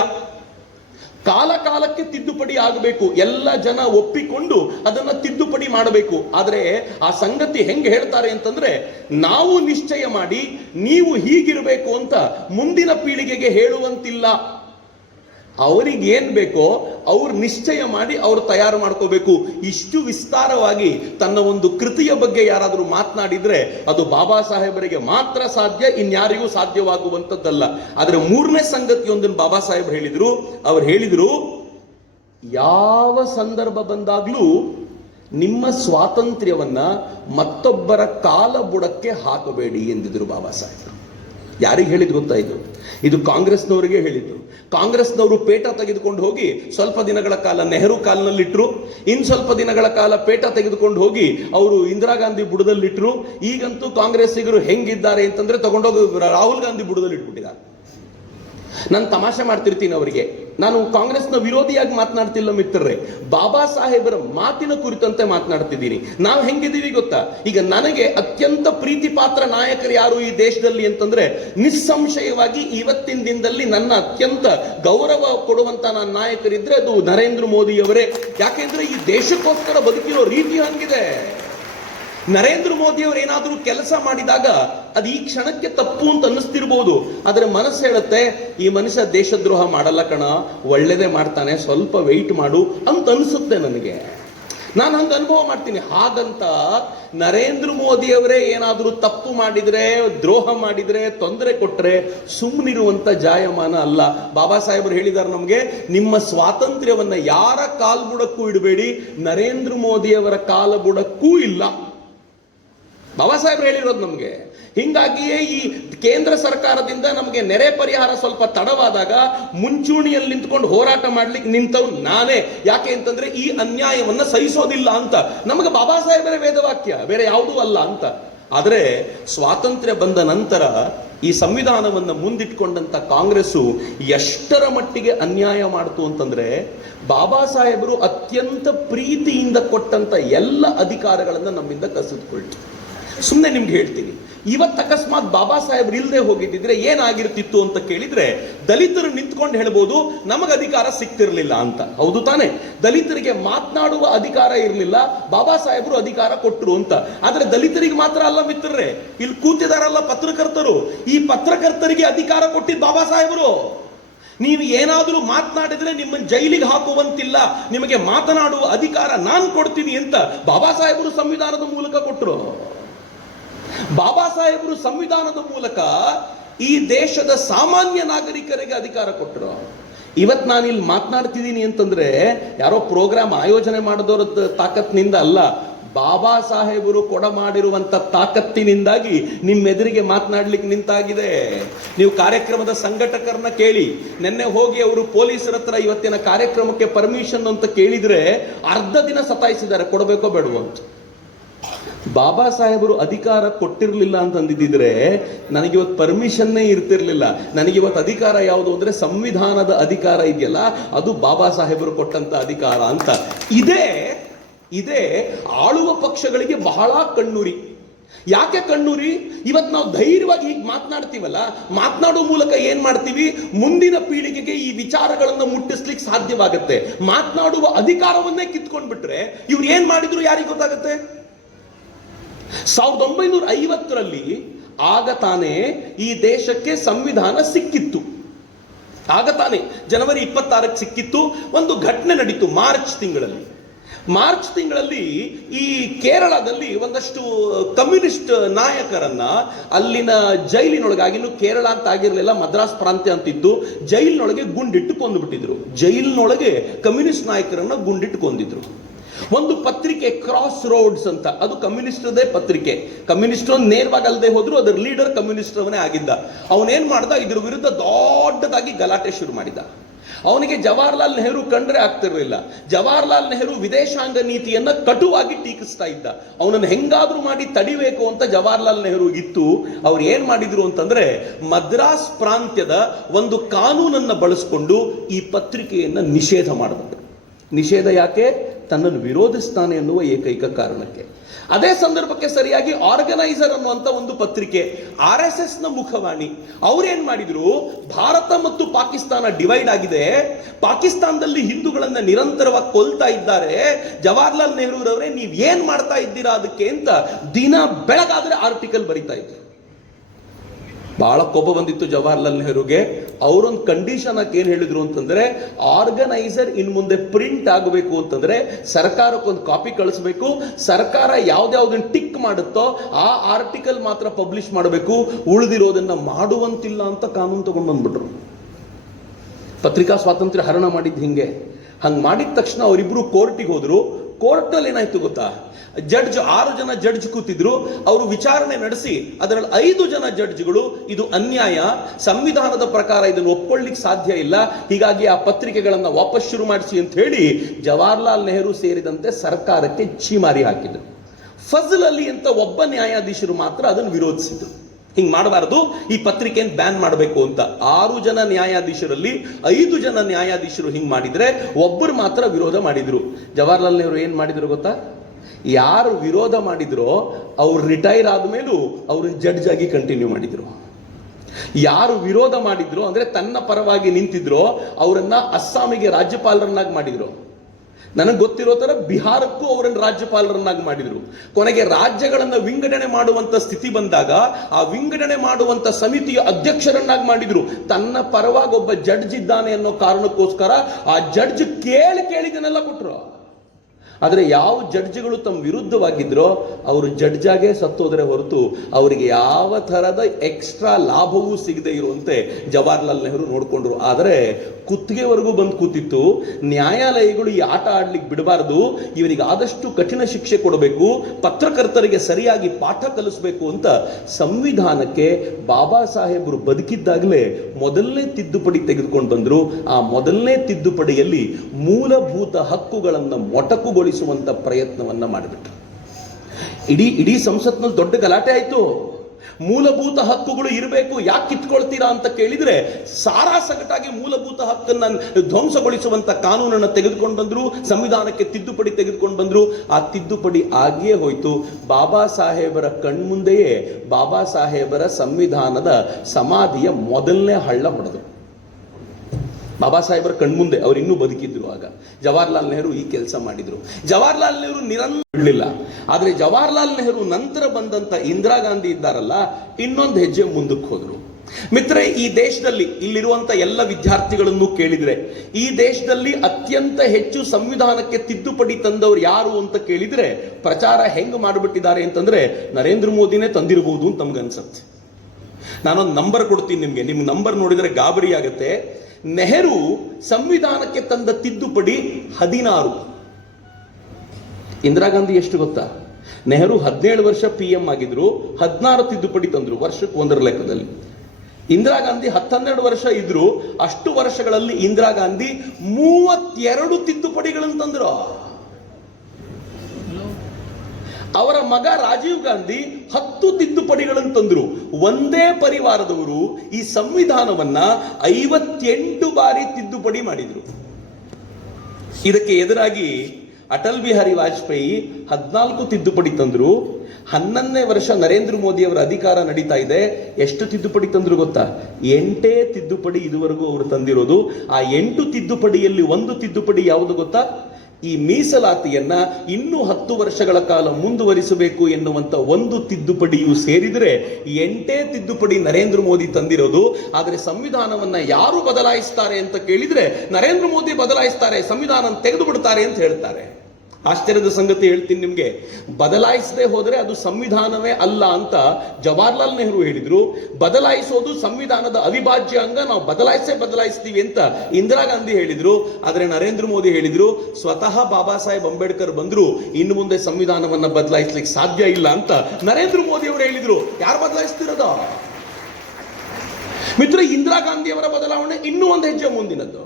ಕಾಲ ಕಾಲಕ್ಕೆ ತಿದ್ದುಪಡಿ ಆಗಬೇಕು, ಎಲ್ಲ ಜನ ಒಪ್ಪಿಕೊಂಡು ಅದನ್ನ ತಿದ್ದುಪಡಿ ಮಾಡಬೇಕು. ಆದರೆ ಆ ಸಂಗತಿ ಹೆಂಗೆ ಹೇಳ್ತಾರೆ ಅಂತಂದ್ರೆ, ನಾವು ನಿಶ್ಚಯ ಮಾಡಿ ನೀವು ಹೀಗಿರಬೇಕು ಅಂತ ಮುಂದಿನ ಪೀಳಿಗೆಗೆ ಹೇಳುವಂತಿಲ್ಲ. ಅವರಿಗೆ ಏನ್ ಬೇಕೋ ಅವ್ರು ನಿಶ್ಚಯ ಮಾಡಿ ಅವ್ರು ತಯಾರು ಮಾಡ್ಕೋಬೇಕು. ಇಷ್ಟು ವಿಸ್ತಾರವಾಗಿ ತನ್ನ ಒಂದು ಕೃತಿಯ ಬಗ್ಗೆ ಯಾರಾದರೂ ಮಾತನಾಡಿದ್ರೆ ಅದು ಬಾಬಾ ಸಾಹೇಬರಿಗೆ ಮಾತ್ರ ಸಾಧ್ಯ, ಇನ್ಯಾರಿಗೂ ಸಾಧ್ಯವಾಗುವಂಥದ್ದಲ್ಲ. ಆದ್ರೆ 3ನೇ ಸಂಗತಿಯೊಂದನ್ನು ಬಾಬಾ ಸಾಹೇಬರು ಹೇಳಿದ್ರು. ಅವ್ರು ಹೇಳಿದ್ರು, ಯಾವ ಸಂದರ್ಭ ಬಂದಾಗ್ಲೂ ನಿಮ್ಮ ಸ್ವಾತಂತ್ರ್ಯವನ್ನ ಮತ್ತೊಬ್ಬರ ಕಾಲ ಬುಡಕ್ಕೆ ಹಾಕಬೇಡಿ ಎಂದಿದ್ರು ಬಾಬಾ ಸಾಹೇಬರು. ಯಾರಿಗೆ ಹೇಳಿದ್ರು ಗೊತ್ತಾ? ಇದು ಕಾಂಗ್ರೆಸ್ನವರಿಗೆ ಹೇಳಿದ್ರು. ಕಾಂಗ್ರೆಸ್ನವರು ಪೇಟ ತೆಗೆದುಕೊಂಡು ಹೋಗಿ ಸ್ವಲ್ಪ ದಿನಗಳ ಕಾಲ ನೆಹರು ಕಾಲ್ನಲ್ಲಿಟ್ರು, ಇನ್ ಸ್ವಲ್ಪ ದಿನಗಳ ಕಾಲ ಪೇಟ ತೆಗೆದುಕೊಂಡು ಹೋಗಿ ಅವರು ಇಂದಿರಾ ಗಾಂಧಿ ಬುಡದಲ್ಲಿಟ್ರು. ಈಗಂತೂ ಕಾಂಗ್ರೆಸ್ಸಿಗರು ಹೆಂಗಿದ್ದಾರೆ ಅಂತಂದ್ರೆ ತಗೊಂಡೋಗಿ ರಾಹುಲ್ ಗಾಂಧಿ ಬುಡದಲ್ಲಿ ಇಟ್ಬಿಟ್ಟಿದ್ದಾರೆ. ನಾನು ತಮಾಷೆ ಮಾಡ್ತಿರ್ತೀನಿ ಅವರಿಗೆ. ನಾನು ಕಾಂಗ್ರೆಸ್ನ ವಿರೋಧಿಯಾಗಿ ಮಾತನಾಡ್ತಿಲ್ಲ ಮಿತ್ರರೇ, ಬಾಬಾ ಸಾಹೇಬರ ಮಾತಿನ ಕುರಿತಂತೆ ಮಾತನಾಡ್ತಿದ್ದೀನಿ. ನಾವು ಹೆಂಗಿದ್ದೀವಿ ಗೊತ್ತಾ? ಈಗ ನನಗೆ ಅತ್ಯಂತ ಪ್ರೀತಿ ಪಾತ್ರ ನಾಯಕರು ಯಾರು ಈ ದೇಶದಲ್ಲಿ ಅಂತಂದ್ರೆ ನಿಸ್ಸಂಶಯವಾಗಿ ಇವತ್ತಿನ ದಿನದಲ್ಲಿ ನನ್ನ ಅತ್ಯಂತ ಗೌರವ ಕೊಡುವಂತ ನನ್ನ ನಾಯಕರಿದ್ರೆ ಅದು ನರೇಂದ್ರ ಮೋದಿ ಅವರೇ. ಯಾಕೆಂದ್ರೆ ಈ ದೇಶಕ್ಕೋಸ್ಕರ ಬದುಕಿರೋ ರೀತಿ ಹಂಗಿದೆ. ನರೇಂದ್ರ ಮೋದಿ ಅವರು ಏನಾದರೂ ಕೆಲಸ ಮಾಡಿದಾಗ ಅದು ಈ ಕ್ಷಣಕ್ಕೆ ತಪ್ಪು ಅಂತ ಅನ್ನಿಸ್ತಿರ್ಬೋದು, ಆದ್ರೆ ಮನಸ್ಸು ಹೇಳುತ್ತೆ ಈ ಮನುಷ್ಯ ದೇಶದ್ರೋಹ ಮಾಡಲ್ಲ ಕಣ, ಒಳ್ಳೇದೇ ಮಾಡ್ತಾನೆ, ಸ್ವಲ್ಪ ವೆಯ್ಟ್ ಮಾಡು ಅಂತ ಅನಿಸುತ್ತೆ ನನಗೆ. ನಾನು ಹಂಗ ಅನುಭವ ಮಾಡ್ತೀನಿ. ಹಾಗಂತ ನರೇಂದ್ರ ಮೋದಿ ಅವರೇ ಏನಾದರೂ ತಪ್ಪು ಮಾಡಿದ್ರೆ, ದ್ರೋಹ ಮಾಡಿದ್ರೆ, ತೊಂದರೆ ಕೊಟ್ರೆ ಸುಮ್ಮನಿರುವಂತ ಜಾಯಮಾನ ಅಲ್ಲ. ಬಾಬಾ ಸಾಹೇಬರು ಹೇಳಿದ್ದಾರೆ ನಮಗೆ, ನಿಮ್ಮ ಸ್ವಾತಂತ್ರ್ಯವನ್ನ ಯಾರ ಕಾಲ್ಬುಡಕ್ಕೂ ಇಡಬೇಡಿ, ನರೇಂದ್ರ ಮೋದಿ ಅವರ ಕಾಲಬುಡಕ್ಕೂ ಇಲ್ಲ. ಬಾಬಾ ಸಾಹೇಬ್ರು ಹೇಳಿರೋದು ನಮಗೆ. ಹಿಂಗಾಗಿಯೇ ಈ ಕೇಂದ್ರ ಸರ್ಕಾರದಿಂದ ನಮಗೆ ನೆರೆ ಪರಿಹಾರ ಸ್ವಲ್ಪ ತಡವಾದಾಗ ಮುಂಚೂಣಿಯಲ್ಲಿ ನಿಂತ್ಕೊಂಡು ಹೋರಾಟ ಮಾಡ್ಲಿಕ್ಕೆ ನಿಂತವ್ನು ನಾನೇ. ಯಾಕೆ ಅಂತಂದ್ರೆ ಈ ಅನ್ಯಾಯವನ್ನ ಸಹಿಸೋದಿಲ್ಲ ಅಂತ. ನಮಗೆ ಬಾಬಾ ಸಾಹೇಬರ ವೇದವಾಕ್ಯ, ಬೇರೆ ಯಾವುದೂ ಅಲ್ಲ ಅಂತ. ಆದರೆ ಸ್ವಾತಂತ್ರ್ಯ ಬಂದ ನಂತರ ಈ ಸಂವಿಧಾನವನ್ನು ಮುಂದಿಟ್ಕೊಂಡಂತ ಕಾಂಗ್ರೆಸ್ಸು ಎಷ್ಟರ ಮಟ್ಟಿಗೆ ಅನ್ಯಾಯ ಮಾಡ್ತು ಅಂತಂದ್ರೆ, ಬಾಬಾ ಸಾಹೇಬರು ಅತ್ಯಂತ ಪ್ರೀತಿಯಿಂದ ಕೊಟ್ಟಂತ ಎಲ್ಲ ಅಧಿಕಾರಗಳನ್ನು ನಮ್ಮಿಂದ ಕಸಿದುಕೊಳ್ತು. ಸುಮ್ಮನೆ ನಿಮ್ಗೆ ಹೇಳ್ತೀನಿ, ಇವತ್ತು ಅಕಸ್ಮಾತ್ ಬಾಬಾ ಸಾಹೇಬ್ರು ಇಲ್ಲದೆ ಹೋಗಿದ್ದಿದ್ರೆ ಏನಾಗಿರ್ತಿತ್ತು ಅಂತ ಕೇಳಿದ್ರೆ, ದಲಿತರು ನಿಂತ್ಕೊಂಡು ಹೇಳ್ಬೋದು ನಮಗೆ ಅಧಿಕಾರ ಸಿಕ್ತಿರ್ಲಿಲ್ಲ ಅಂತ. ಹೌದು ತಾನೆ? ದಲಿತರಿಗೆ ಮಾತನಾಡುವ ಅಧಿಕಾರ ಇರಲಿಲ್ಲ, ಬಾಬಾ ಸಾಹೇಬರು ಅಧಿಕಾರ ಕೊಟ್ಟರು ಅಂತ. ಆದ್ರೆ ದಲಿತರಿಗೆ ಮಾತ್ರ ಅಲ್ಲ ಮಿತ್ರರೇ, ಇಲ್ಲಿ ಕೂತಿದಾರಲ್ಲ ಪತ್ರಕರ್ತರು, ಈ ಪತ್ರಕರ್ತರಿಗೆ ಅಧಿಕಾರ ಕೊಟ್ಟಿದ್ದು ಬಾಬಾ ಸಾಹೇಬರು. ನೀವು ಏನಾದರೂ ಮಾತನಾಡಿದ್ರೆ ನಿಮ್ಮನ್ನು ಜೈಲಿಗೆ ಹಾಕುವಂತಿಲ್ಲ, ನಿಮಗೆ ಮಾತನಾಡುವ ಅಧಿಕಾರ ನಾನು ಕೊಡ್ತೀನಿ ಅಂತ ಬಾಬಾ ಸಾಹೇಬರು ಸಂವಿಧಾನದ ಮೂಲಕ ಕೊಟ್ಟರು. ಬಾಬಾ ಸಾಹೇಬರು ಸಂವಿಧಾನದ ಮೂಲಕ ಈ ದೇಶದ ಸಾಮಾನ್ಯ ನಾಗರಿಕರಿಗೆ ಅಧಿಕಾರ ಕೊಟ್ಟರು. ಇವತ್ತು ನಾನು ಇಲ್ಲಿ ಮಾತನಾಡ್ತಿದ್ದೀನಿ ಅಂತಂದ್ರೆ ಯಾರೋ ಪ್ರೋಗ್ರಾಮ್ ಆಯೋಜನೆ ಮಾಡಿದವರ ತಾಕತ್ತಿನಿಂದ ಅಲ್ಲ, ಬಾಬಾ ಸಾಹೇಬರು ಮಾಡಿರುವಂತ ತಾಕತ್ತಿನಿಂದಾಗಿ ನಿಮ್ಮೆದುರಿಗೆ ಮಾತನಾಡ್ಲಿಕ್ಕೆ ನಿಂತಾಗಿದೆ. ನೀವು ಕಾರ್ಯಕ್ರಮದ ಸಂಘಟಕರನ್ನ ಕೇಳಿ, ನಿನ್ನೆ ಹೋಗಿ ಅವರು ಪೊಲೀಸರ ಹತ್ರ ಇವತ್ತಿನ ಕಾರ್ಯಕ್ರಮಕ್ಕೆ ಪರ್ಮಿಷನ್ ಅಂತ ಕೇಳಿದ್ರೆ ಅರ್ಧ ದಿನ ಸತಾಯಿಸಿದ್ದಾರೆ, ಕೊಡಬೇಕೋ ಬೇಡವೋ ಅಂತ. ಬಾಬಾ ಸಾಹೇಬರು ಅಧಿಕಾರ ಕೊಟ್ಟಿರಲಿಲ್ಲ ಅಂತಂದಿದ್ರೆ ನನಗಿವತ್ತು ಪರ್ಮಿಷನ್ನೇ ಇರ್ತಿರ್ಲಿಲ್ಲ. ನನಗಿವತ್ತು ಅಧಿಕಾರ ಯಾವುದು ಅಂದ್ರೆ ಸಂವಿಧಾನದ ಅಧಿಕಾರ ಇದೆಯಲ್ಲ, ಅದು ಬಾಬಾ ಸಾಹೇಬರು ಕೊಟ್ಟಂತ ಅಧಿಕಾರ ಅಂತ. ಇದೇ ಆಳುವ ಪಕ್ಷಗಳಿಗೆ ಬಹಳ ಕಣ್ಣುರಿ. ಯಾಕೆ ಕಣ್ಣುರಿ? ಇವತ್ತು ನಾವು ಧೈರ್ಯವಾಗಿ ಹೀಗೆ ಮಾತನಾಡ್ತೀವಲ್ಲ, ಮಾತನಾಡುವ ಮೂಲಕ ಏನ್ ಮಾಡ್ತೀವಿ, ಮುಂದಿನ ಪೀಳಿಗೆಗೆ ಈ ವಿಚಾರಗಳನ್ನು ಮುಟ್ಟಿಸ್ಲಿಕ್ಕೆ ಸಾಧ್ಯವಾಗುತ್ತೆ. ಮಾತನಾಡುವ ಅಧಿಕಾರವನ್ನೇ ಕಿತ್ಕೊಂಡ್ಬಿಟ್ರೆ ಇವ್ರು ಏನ್ ಮಾಡಿದ್ರು ಯಾರಿಗೆ ಗೊತ್ತಾಗುತ್ತೆ? 1950ರಲ್ಲಿ ಆಗ ತಾನೇ ಈ ದೇಶಕ್ಕೆ ಸಂವಿಧಾನ ಸಿಕ್ಕಿತ್ತು. ಆಗ ತಾನೇ ಜನವರಿ 26ಕ್ಕೆ ಸಿಕ್ಕಿತ್ತು. ಒಂದು ಘಟನೆ ನಡೀತು ಮಾರ್ಚ್ ತಿಂಗಳಲ್ಲಿ ಈ ಕೇರಳದಲ್ಲಿ ಒಂದಷ್ಟು ಕಮ್ಯುನಿಸ್ಟ್ ನಾಯಕರನ್ನ ಅಲ್ಲಿನ ಜೈಲಿನೊಳಗೆ, ಆಗಿನ್ನು ಕೇರಳ ಅಂತ ಆಗಿರಲಿಲ್ಲ, ಮದ್ರಾಸ್ ಪ್ರಾಂತ್ಯ ಅಂತಿದ್ದು, ಜೈಲಿನೊಳಗೆ ಗುಂಡಿಟ್ಟು ಕೊಂದುಬಿಟ್ಟಿದ್ರು. ಜೈಲಿನೊಳಗೆ ಕಮ್ಯುನಿಸ್ಟ್ ನಾಯಕರನ್ನ ಗುಂಡಿಟ್ಟು ಕೊಂದಿದ್ರು. ಒಂದು ಪತ್ರಿಕೆ ಕ್ರಾಸ್ ರೋಡ್ಸ್ ಅಂತ, ಅದು ಕಮ್ಯುನಿಸ್ಟದೇ ಪತ್ರಿಕೆ. ಕಮ್ಯುನಿಸ್ಟರು ನೇರವಾಗಿ ಅಲ್ಲದೆ ಹೋದ್ರು, ಅದರ ಲೀಡರ್ ಕಮ್ಯುನಿಸ್ಟರವನೇ ಆಗಿದ್ದ. ಅವನೇನ್ ಮಾಡ್ದ, ಇದ್ರ ವಿರುದ್ಧ ದೊಡ್ಡದಾಗಿ ಗಲಾಟೆ ಶುರು ಮಾಡಿದ. ಅವನಿಗೆ ಜವಾಹರ್ಲಾಲ್ ನೆಹರು ಕಂಡ್ರೆ ಆಗ್ತಿರ್ಲಿಲ್ಲ. ಜವಾಹರ್ಲಾಲ್ ನೆಹರು ವಿದೇಶಾಂಗ ನೀತಿಯನ್ನ ಕಟುವಾಗಿ ಟೀಕಿಸ್ತಾ ಇದ್ದ. ಅವನನ್ನು ಹೆಂಗಾದ್ರೂ ಮಾಡಿ ತಡಿಬೇಕು ಅಂತ ಜವಾಹರ್ಲಾಲ್ ನೆಹರು ಇತ್ತು. ಅವ್ರು ಏನ್ ಮಾಡಿದ್ರು ಅಂತಂದ್ರೆ, ಮದ್ರಾಸ್ ಪ್ರಾಂತ್ಯದ ಒಂದು ಕಾನೂನನ್ನ ಬಳಸಿಕೊಂಡು ಈ ಪತ್ರಿಕೆಯನ್ನ ನಿಷೇಧ ಮಾಡಿದ್ರು. ನಿಷೇಧ ಯಾಕೆ? ತನ್ನನ್ನು ವಿರೋಧಿಸ್ತಾನೆ ಎನ್ನುವ ಏಕೈಕ ಕಾರಣಕ್ಕೆ. ಅದೇ ಸಂದರ್ಭಕ್ಕೆ ಸರಿಯಾಗಿ ಆರ್ಗನೈಸರ್ ಅನ್ನುವಂತ ಒಂದು ಪತ್ರಿಕೆ, RSS ನ ಮುಖವಾಣಿ, ಅವ್ರೇನ್ ಮಾಡಿದ್ರು, ಭಾರತ ಮತ್ತು ಪಾಕಿಸ್ತಾನ ಡಿವೈಡ್ ಆಗಿದೆ, ಪಾಕಿಸ್ತಾನದಲ್ಲಿ ಹಿಂದೂಗಳನ್ನ ನಿರಂತರವಾಗಿ ಕೊಲ್ತಾ ಇದ್ದಾರೆ, ಜವಾಹರ್ಲಾಲ್ ನೆಹರೂರವರೇ ನೀವ್ ಏನ್ ಮಾಡ್ತಾ ಇದ್ದೀರಾ ಅದಕ್ಕೆ ಅಂತ ದಿನ ಬೆಳಗಾದ್ರೆ ಆರ್ಟಿಕಲ್ ಬರೀತಾ ಇದ್ರು. ಬಹಳ ಕೋಪ ಬಂದಿತ್ತು ಜವಾಹರ್ಲಾಲ್ ನೆಹರುಗೆ. ಅವರೊಂದು ಕಂಡೀಷನ್ ಹಾಕಿ ಏನ್ ಹೇಳಿದ್ರು ಅಂತಂದ್ರೆ, ಆರ್ಗನೈಸರ್ ಇನ್ ಮುಂದೆ ಪ್ರಿಂಟ್ ಆಗಬೇಕು ಅಂತಂದ್ರೆ ಸರ್ಕಾರಕ್ಕೊಂದು ಕಾಪಿ ಕಳಿಸ್ಬೇಕು, ಸರ್ಕಾರ ಯಾವ್ದಾವ್ದನ್ನ ಟಿಕ್ ಮಾಡುತ್ತೋ ಆ ಆರ್ಟಿಕಲ್ ಮಾತ್ರ ಪಬ್ಲಿಷ್ ಮಾಡಬೇಕು, ಉಳಿದಿರೋದನ್ನ ಮಾಡುವಂತಿಲ್ಲ ಅಂತ ಕಾನೂನು ತಗೊಂಡು ಬಂದ್ಬಿಟ್ರು. ಪತ್ರಿಕಾ ಸ್ವಾತಂತ್ರ್ಯ ಹರಣ ಮಾಡಿದ್ದು ಹಿಂಗೆ. ಹಂಗ್ ಮಾಡಿದ ತಕ್ಷಣ ಅವರಿಬ್ರು ಕೋರ್ಟಿಗೆ ಹೋದ್ರು. ಕೋರ್ಟ್ನಲ್ಲಿ ಏನಾಯ್ತು ಗೊತ್ತಾ, 6 ಜನ ಜಡ್ಜ್ ಕೂತಿದ್ರು. ಅವರು ವಿಚಾರಣೆ ನಡೆಸಿ ಅದರಲ್ಲಿ 5 ಜನ ಜಡ್ಜ್ಗಳು ಇದು ಅನ್ಯಾಯ, ಸಂವಿಧಾನದ ಪ್ರಕಾರ ಇದನ್ನು ಒಪ್ಕೊಳ್ಳಿಕ್ಕೆ ಸಾಧ್ಯ ಇಲ್ಲ, ಹೀಗಾಗಿ ಆ ಪತ್ರಿಕೆಗಳನ್ನ ವಾಪಸ್ ಶುರು ಮಾಡಿಸಿ ಅಂತ ಹೇಳಿ ಜವಾಹರ್ಲಾಲ್ ನೆಹರು ಸೇರಿದಂತೆ ಸರ್ಕಾರಕ್ಕೆ ಛೀಮಾರಿ ಹಾಕಿದ್ರು. ಫಜಲ್ ಅಲಿ ಅಂತ ಒಬ್ಬ ನ್ಯಾಯಾಧೀಶರು ಮಾತ್ರ ಅದನ್ನು ವಿರೋಧಿಸಿದ್ರು. ಹಿಂಗ್ ಮಾಡಬಾರದು, ಈ ಪತ್ರಿಕೆಯನ್ನು ಬ್ಯಾನ್ ಮಾಡಬೇಕು ಅಂತ. 6 ಜನ ನ್ಯಾಯಾಧೀಶರಲ್ಲಿ 5 ಜನ ನ್ಯಾಯಾಧೀಶರು ಹಿಂಗ್ ಮಾಡಿದ್ರೆ ಒಬ್ಬರು ಮಾತ್ರ ವಿರೋಧ ಮಾಡಿದ್ರು. ಜವಾಹರ್ಲಾಲ್ ನೆಹರು ಏನ್ ಮಾಡಿದ್ರು ಗೊತ್ತಾ? ಯಾರು ವಿರೋಧ ಮಾಡಿದ್ರೋ ಅವ್ರು ರಿಟೈರ್ ಆದ್ಮೇಲೂ ಅವ್ರನ್ನ ಜಡ್ಜ್ ಆಗಿ ಕಂಟಿನ್ಯೂ ಮಾಡಿದ್ರು. ಯಾರು ವಿರೋಧ ಮಾಡಿದ್ರು ಅಂದ್ರೆ ತನ್ನ ಪರವಾಗಿ ನಿಂತಿದ್ರೋ ಅವರನ್ನ ಅಸ್ಸಾಮಿಗೆ ರಾಜ್ಯಪಾಲರನ್ನಾಗಿ ಮಾಡಿದ್ರು. ನನಗೆ ಗೊತ್ತಿರೋ ತರ ಬಿಹಾರಕ್ಕೂ ಅವರನ್ನು ರಾಜ್ಯಪಾಲರನ್ನಾಗಿ ಮಾಡಿದ್ರು. ಕೊನೆಗೆ ರಾಜ್ಯಗಳನ್ನ ವಿಂಗಡಣೆ ಮಾಡುವಂತ ಸ್ಥಿತಿ ಬಂದಾಗ ಆ ವಿಂಗಡಣೆ ಮಾಡುವಂತ ಸಮಿತಿಯ ಅಧ್ಯಕ್ಷರನ್ನಾಗಿ ಮಾಡಿದ್ರು. ತನ್ನ ಪರವಾಗಿ ಒಬ್ಬ ಜಡ್ಜ್ ಇದ್ದಾನೆ ಅನ್ನೋ ಕಾರಣಕ್ಕೋಸ್ಕರ ಆ ಜಡ್ಜ್ ಕೇಳಿದನೆಲ್ಲ ಕೊಟ್ರು. ಆದರೆ ಯಾವ ಜಡ್ಜ್ಗಳು ತಮ್ಮ ವಿರುದ್ಧವಾಗಿದ್ರೋ ಅವರು ಜಡ್ಜ್ ಆಗೇ ಸತ್ತೋದ್ರೆ ಹೊರತು ಅವರಿಗೆ ಯಾವ ಥರದ ಎಕ್ಸ್ಟ್ರಾ ಲಾಭವೂ ಸಿಗದೆ ಇರುವಂತೆ ಜವಾಹರ್ಲಾಲ್ ನೆಹರು ನೋಡಿಕೊಂಡ್ರು. ಆದರೆ ಕುತ್ತಿಗೆವರೆಗೂ ಬಂದು ಕೂತಿತ್ತು. ನ್ಯಾಯಾಲಯಗಳು ಈ ಆಟ ಆಡ್ಲಿಕ್ಕೆ ಬಿಡಬಾರದು, ಇವನಿಗೆ ಆದಷ್ಟು ಕಠಿಣ ಶಿಕ್ಷೆ ಕೊಡಬೇಕು, ಪತ್ರಕರ್ತರಿಗೆ ಸರಿಯಾಗಿ ಪಾಠ ಕಲಿಸಬೇಕು ಅಂತ ಸಂವಿಧಾನಕ್ಕೆ ಬಾಬಾ ಸಾಹೇಬರು ಬದುಕಿದ್ದಾಗಲೇ ಮೊದಲನೇ ತಿದ್ದುಪಡಿ ತೆಗೆದುಕೊಂಡು ಬಂದರು. ಆ ಮೊದಲನೇ ತಿದ್ದುಪಡಿಯಲ್ಲಿ ಮೂಲಭೂತ ಹಕ್ಕುಗಳನ್ನು ಮೊಟಕುಗೊಳಿಸುವಂತ ಪ್ರಯತ್ನವನ್ನ ಮಾಡಿಬಿಟ್ರು. ಇಡೀ ಸಂಸತ್ನಲ್ಲಿ ದೊಡ್ಡ ಗಲಾಟೆ ಆಯ್ತು. ಮೂಲಭೂತ ಹಕ್ಕುಗಳು ಇರಬೇಕು, ಯಾಕೆ ಕಿತ್ಕೊಳ್ತೀರಾ ಅಂತ ಕೇಳಿದ್ರೆ ಸಾರಾಸಗಟಾಗಿ ಮೂಲಭೂತ ಹಕ್ಕನ್ನ ಧ್ವಂಸಗೊಳಿಸುವಂತ ಕಾನೂನನ್ನು ತೆಗೆದುಕೊಂಡು ಬಂದ್ರು, ಸಂವಿಧಾನಕ್ಕೆ ತಿದ್ದುಪಡಿ ತೆಗೆದುಕೊಂಡು ಬಂದ್ರು. ಆ ತಿದ್ದುಪಡಿ ಆಗಿಯೇ ಹೋಯ್ತು. ಬಾಬಾ ಸಾಹೇಬರ ಕಣ್ಮುಂದೆಯೇ ಬಾಬಾ ಸಾಹೇಬರ ಸಂವಿಧಾನದ ಸಮಾಧಿಯ ಮೊದಲನೇ ಹಳ್ಳ ಹೊಡೆದ್ರು. ಬಾಬಾ ಸಾಹೇಬರ ಕಣ್ಮುಂದೆ, ಅವ್ರು ಇನ್ನೂ ಬದುಕಿದ್ರು ಆಗ. ಜವಾಹರ್ಲಾಲ್ ನೆಹರು ಈ ಕೆಲಸ ಮಾಡಿದ್ರು. ಜವಾಹರ್ಲಾಲ್ ನೆಹರು ನಿರಂತರ ಬಿಡಲಿಲ್ಲ. ಆದ್ರೆ ಜವಾಹರ್ಲಾಲ್ ನೆಹರು ನಂತರ ಬಂದಂತ ಇಂದಿರಾ ಗಾಂಧಿ ಇದ್ದಾರಲ್ಲ, ಇನ್ನೊಂದು ಹೆಜ್ಜೆ ಮುಂದಕ್ಕೆ ಹೋದ್ರು. ಮಿತ್ರರೇ, ಈ ದೇಶದಲ್ಲಿ ಇಲ್ಲಿರುವಂತ ಎಲ್ಲ ವಿದ್ಯಾರ್ಥಿಗಳನ್ನು ಕೇಳಿದ್ರೆ, ಈ ದೇಶದಲ್ಲಿ ಅತ್ಯಂತ ಹೆಚ್ಚು ಸಂವಿಧಾನಕ್ಕೆ ತಿದ್ದುಪಡಿ ತಂದವರು ಯಾರು ಅಂತ ಕೇಳಿದ್ರೆ, ಪ್ರಚಾರ ಹೆಂಗ್ ಮಾಡಿಬಿಟ್ಟಿದ್ದಾರೆ ಅಂತಂದ್ರೆ ನರೇಂದ್ರ ಮೋದಿನೇ ತಂದಿರಬಹುದು ಅಂತ ನಮ್ಗನ್ಸತ್ತೆ. ನಾನೊಂದು ನಂಬರ್ ಕೊಡ್ತೀನಿ ನಿಮ್ಗೆ, ನಿಮ್ ನಂಬರ್ ನೋಡಿದ್ರೆ ಗಾಬರಿ ಆಗುತ್ತೆ. ನೆಹರು ಸಂವಿಧಾನಕ್ಕೆ ತಂದ ತಿದ್ದುಪಡಿ 16. ಇಂದಿರಾ ಗಾಂಧಿ ಎಷ್ಟು ಗೊತ್ತಾ? ನೆಹರು 17 ವರ್ಷ PM ಆಗಿದ್ರು, 16 ತಿದ್ದುಪಡಿ ತಂದ್ರು, ವರ್ಷಕ್ಕೆ 1 ಲೆಕ್ಕದಲ್ಲಿ. ಇಂದಿರಾ ಗಾಂಧಿ 12 ವರ್ಷ ಇದ್ರು, ಅಷ್ಟು ವರ್ಷಗಳಲ್ಲಿ ಇಂದಿರಾ ಗಾಂಧಿ 32 ತಿದ್ದುಪಡಿಗಳನ್ನು ತಂದ್ರು. ಅವರ ಮಗ ರಾಜೀವ್ ಗಾಂಧಿ 10 ತಿದ್ದುಪಡಿಗಳನ್ನು ತಂದ್ರು. ಒಂದೇ ಪರಿವಾರದವರು ಈ ಸಂವಿಧಾನವನ್ನ 58 ಬಾರಿ ತಿದ್ದುಪಡಿ ಮಾಡಿದ್ರು. ಇದಕ್ಕೆ ಎದುರಾಗಿ ಅಟಲ್ ಬಿಹಾರಿ ವಾಜಪೇಯಿ 14 ತಿದ್ದುಪಡಿ ತಂದ್ರು. 11ನೇ ವರ್ಷ ನರೇಂದ್ರ ಮೋದಿ ಅವರ ಅಧಿಕಾರ ನಡೀತಾ ಇದೆ. ಎಷ್ಟು ತಿದ್ದುಪಡಿ ತಂದ್ರು ಗೊತ್ತಾ? 8 ತಿದ್ದುಪಡಿ ಇದುವರೆಗೂ ಅವರು ತಂದಿರೋದು. ಆ 8 ತಿದ್ದುಪಡಿಯಲ್ಲಿ ಒಂದು ತಿದ್ದುಪಡಿ ಯಾವುದು ಗೊತ್ತಾ? ಈ ಮೀಸಲಾತಿಯನ್ನ ಇನ್ನೂ 10 ವರ್ಷಗಳ ಕಾಲ ಮುಂದುವರಿಸಬೇಕು ಎನ್ನುವಂತ ಒಂದು ತಿದ್ದುಪಡಿಯು ಸೇರಿದರೆ 8 ತಿದ್ದುಪಡಿ ನರೇಂದ್ರ ಮೋದಿ ತಂದಿರೋದು. ಆದರೆ ಸಂವಿಧಾನವನ್ನ ಯಾರು ಬದಲಾಯಿಸ್ತಾರೆ ಅಂತ ಕೇಳಿದ್ರೆ ನರೇಂದ್ರ ಮೋದಿ ಬದಲಾಯಿಸ್ತಾರೆ, ಸಂವಿಧಾನ ತೆಗೆದು ಬಿಡ್ತಾರೆ ಅಂತ ಹೇಳ್ತಾರೆ. ಆಶ್ಚರ್ಯದ ಸಂಗತಿ ಹೇಳ್ತೀನಿ ನಿಮ್ಗೆ, ಬದಲಾಯಿಸದೆ ಹೋದ್ರೆ ಅದು ಸಂವಿಧಾನವೇ ಅಲ್ಲ ಅಂತ ಜವಾಹರ್ಲಾಲ್ ನೆಹರು ಹೇಳಿದ್ರು. ಬದಲಾಯಿಸೋದು ಸಂವಿಧಾನದ ಅವಿಭಾಜ್ಯ ಅಂಗ, ನಾವು ಬದಲಾಯಿಸ್ತೀವಿ ಅಂತ ಇಂದಿರಾ ಗಾಂಧಿ ಹೇಳಿದ್ರು. ಆದ್ರೆ ನರೇಂದ್ರ ಮೋದಿ ಹೇಳಿದ್ರು, ಸ್ವತಃ ಬಾಬಾ ಸಾಹೇಬ್ ಅಂಬೇಡ್ಕರ್ ಬಂದ್ರು, ಇನ್ನು ಮುಂದೆ ಸಂವಿಧಾನವನ್ನ ಬದಲಾಯಿಸ್ಲಿಕ್ಕೆ ಸಾಧ್ಯ ಇಲ್ಲ ಅಂತ ನರೇಂದ್ರ ಮೋದಿ ಅವರು ಹೇಳಿದ್ರು. ಯಾರು ಬದಲಾಯಿಸ್ತಿರೋದು? ಮಿತ್ರ, ಇಂದಿರಾ ಗಾಂಧಿ ಅವರ ಬದಲಾವಣೆ ಇನ್ನೂ ಒಂದು ಹೆಜ್ಜೆ ಮುಂದಿನದ್ದು.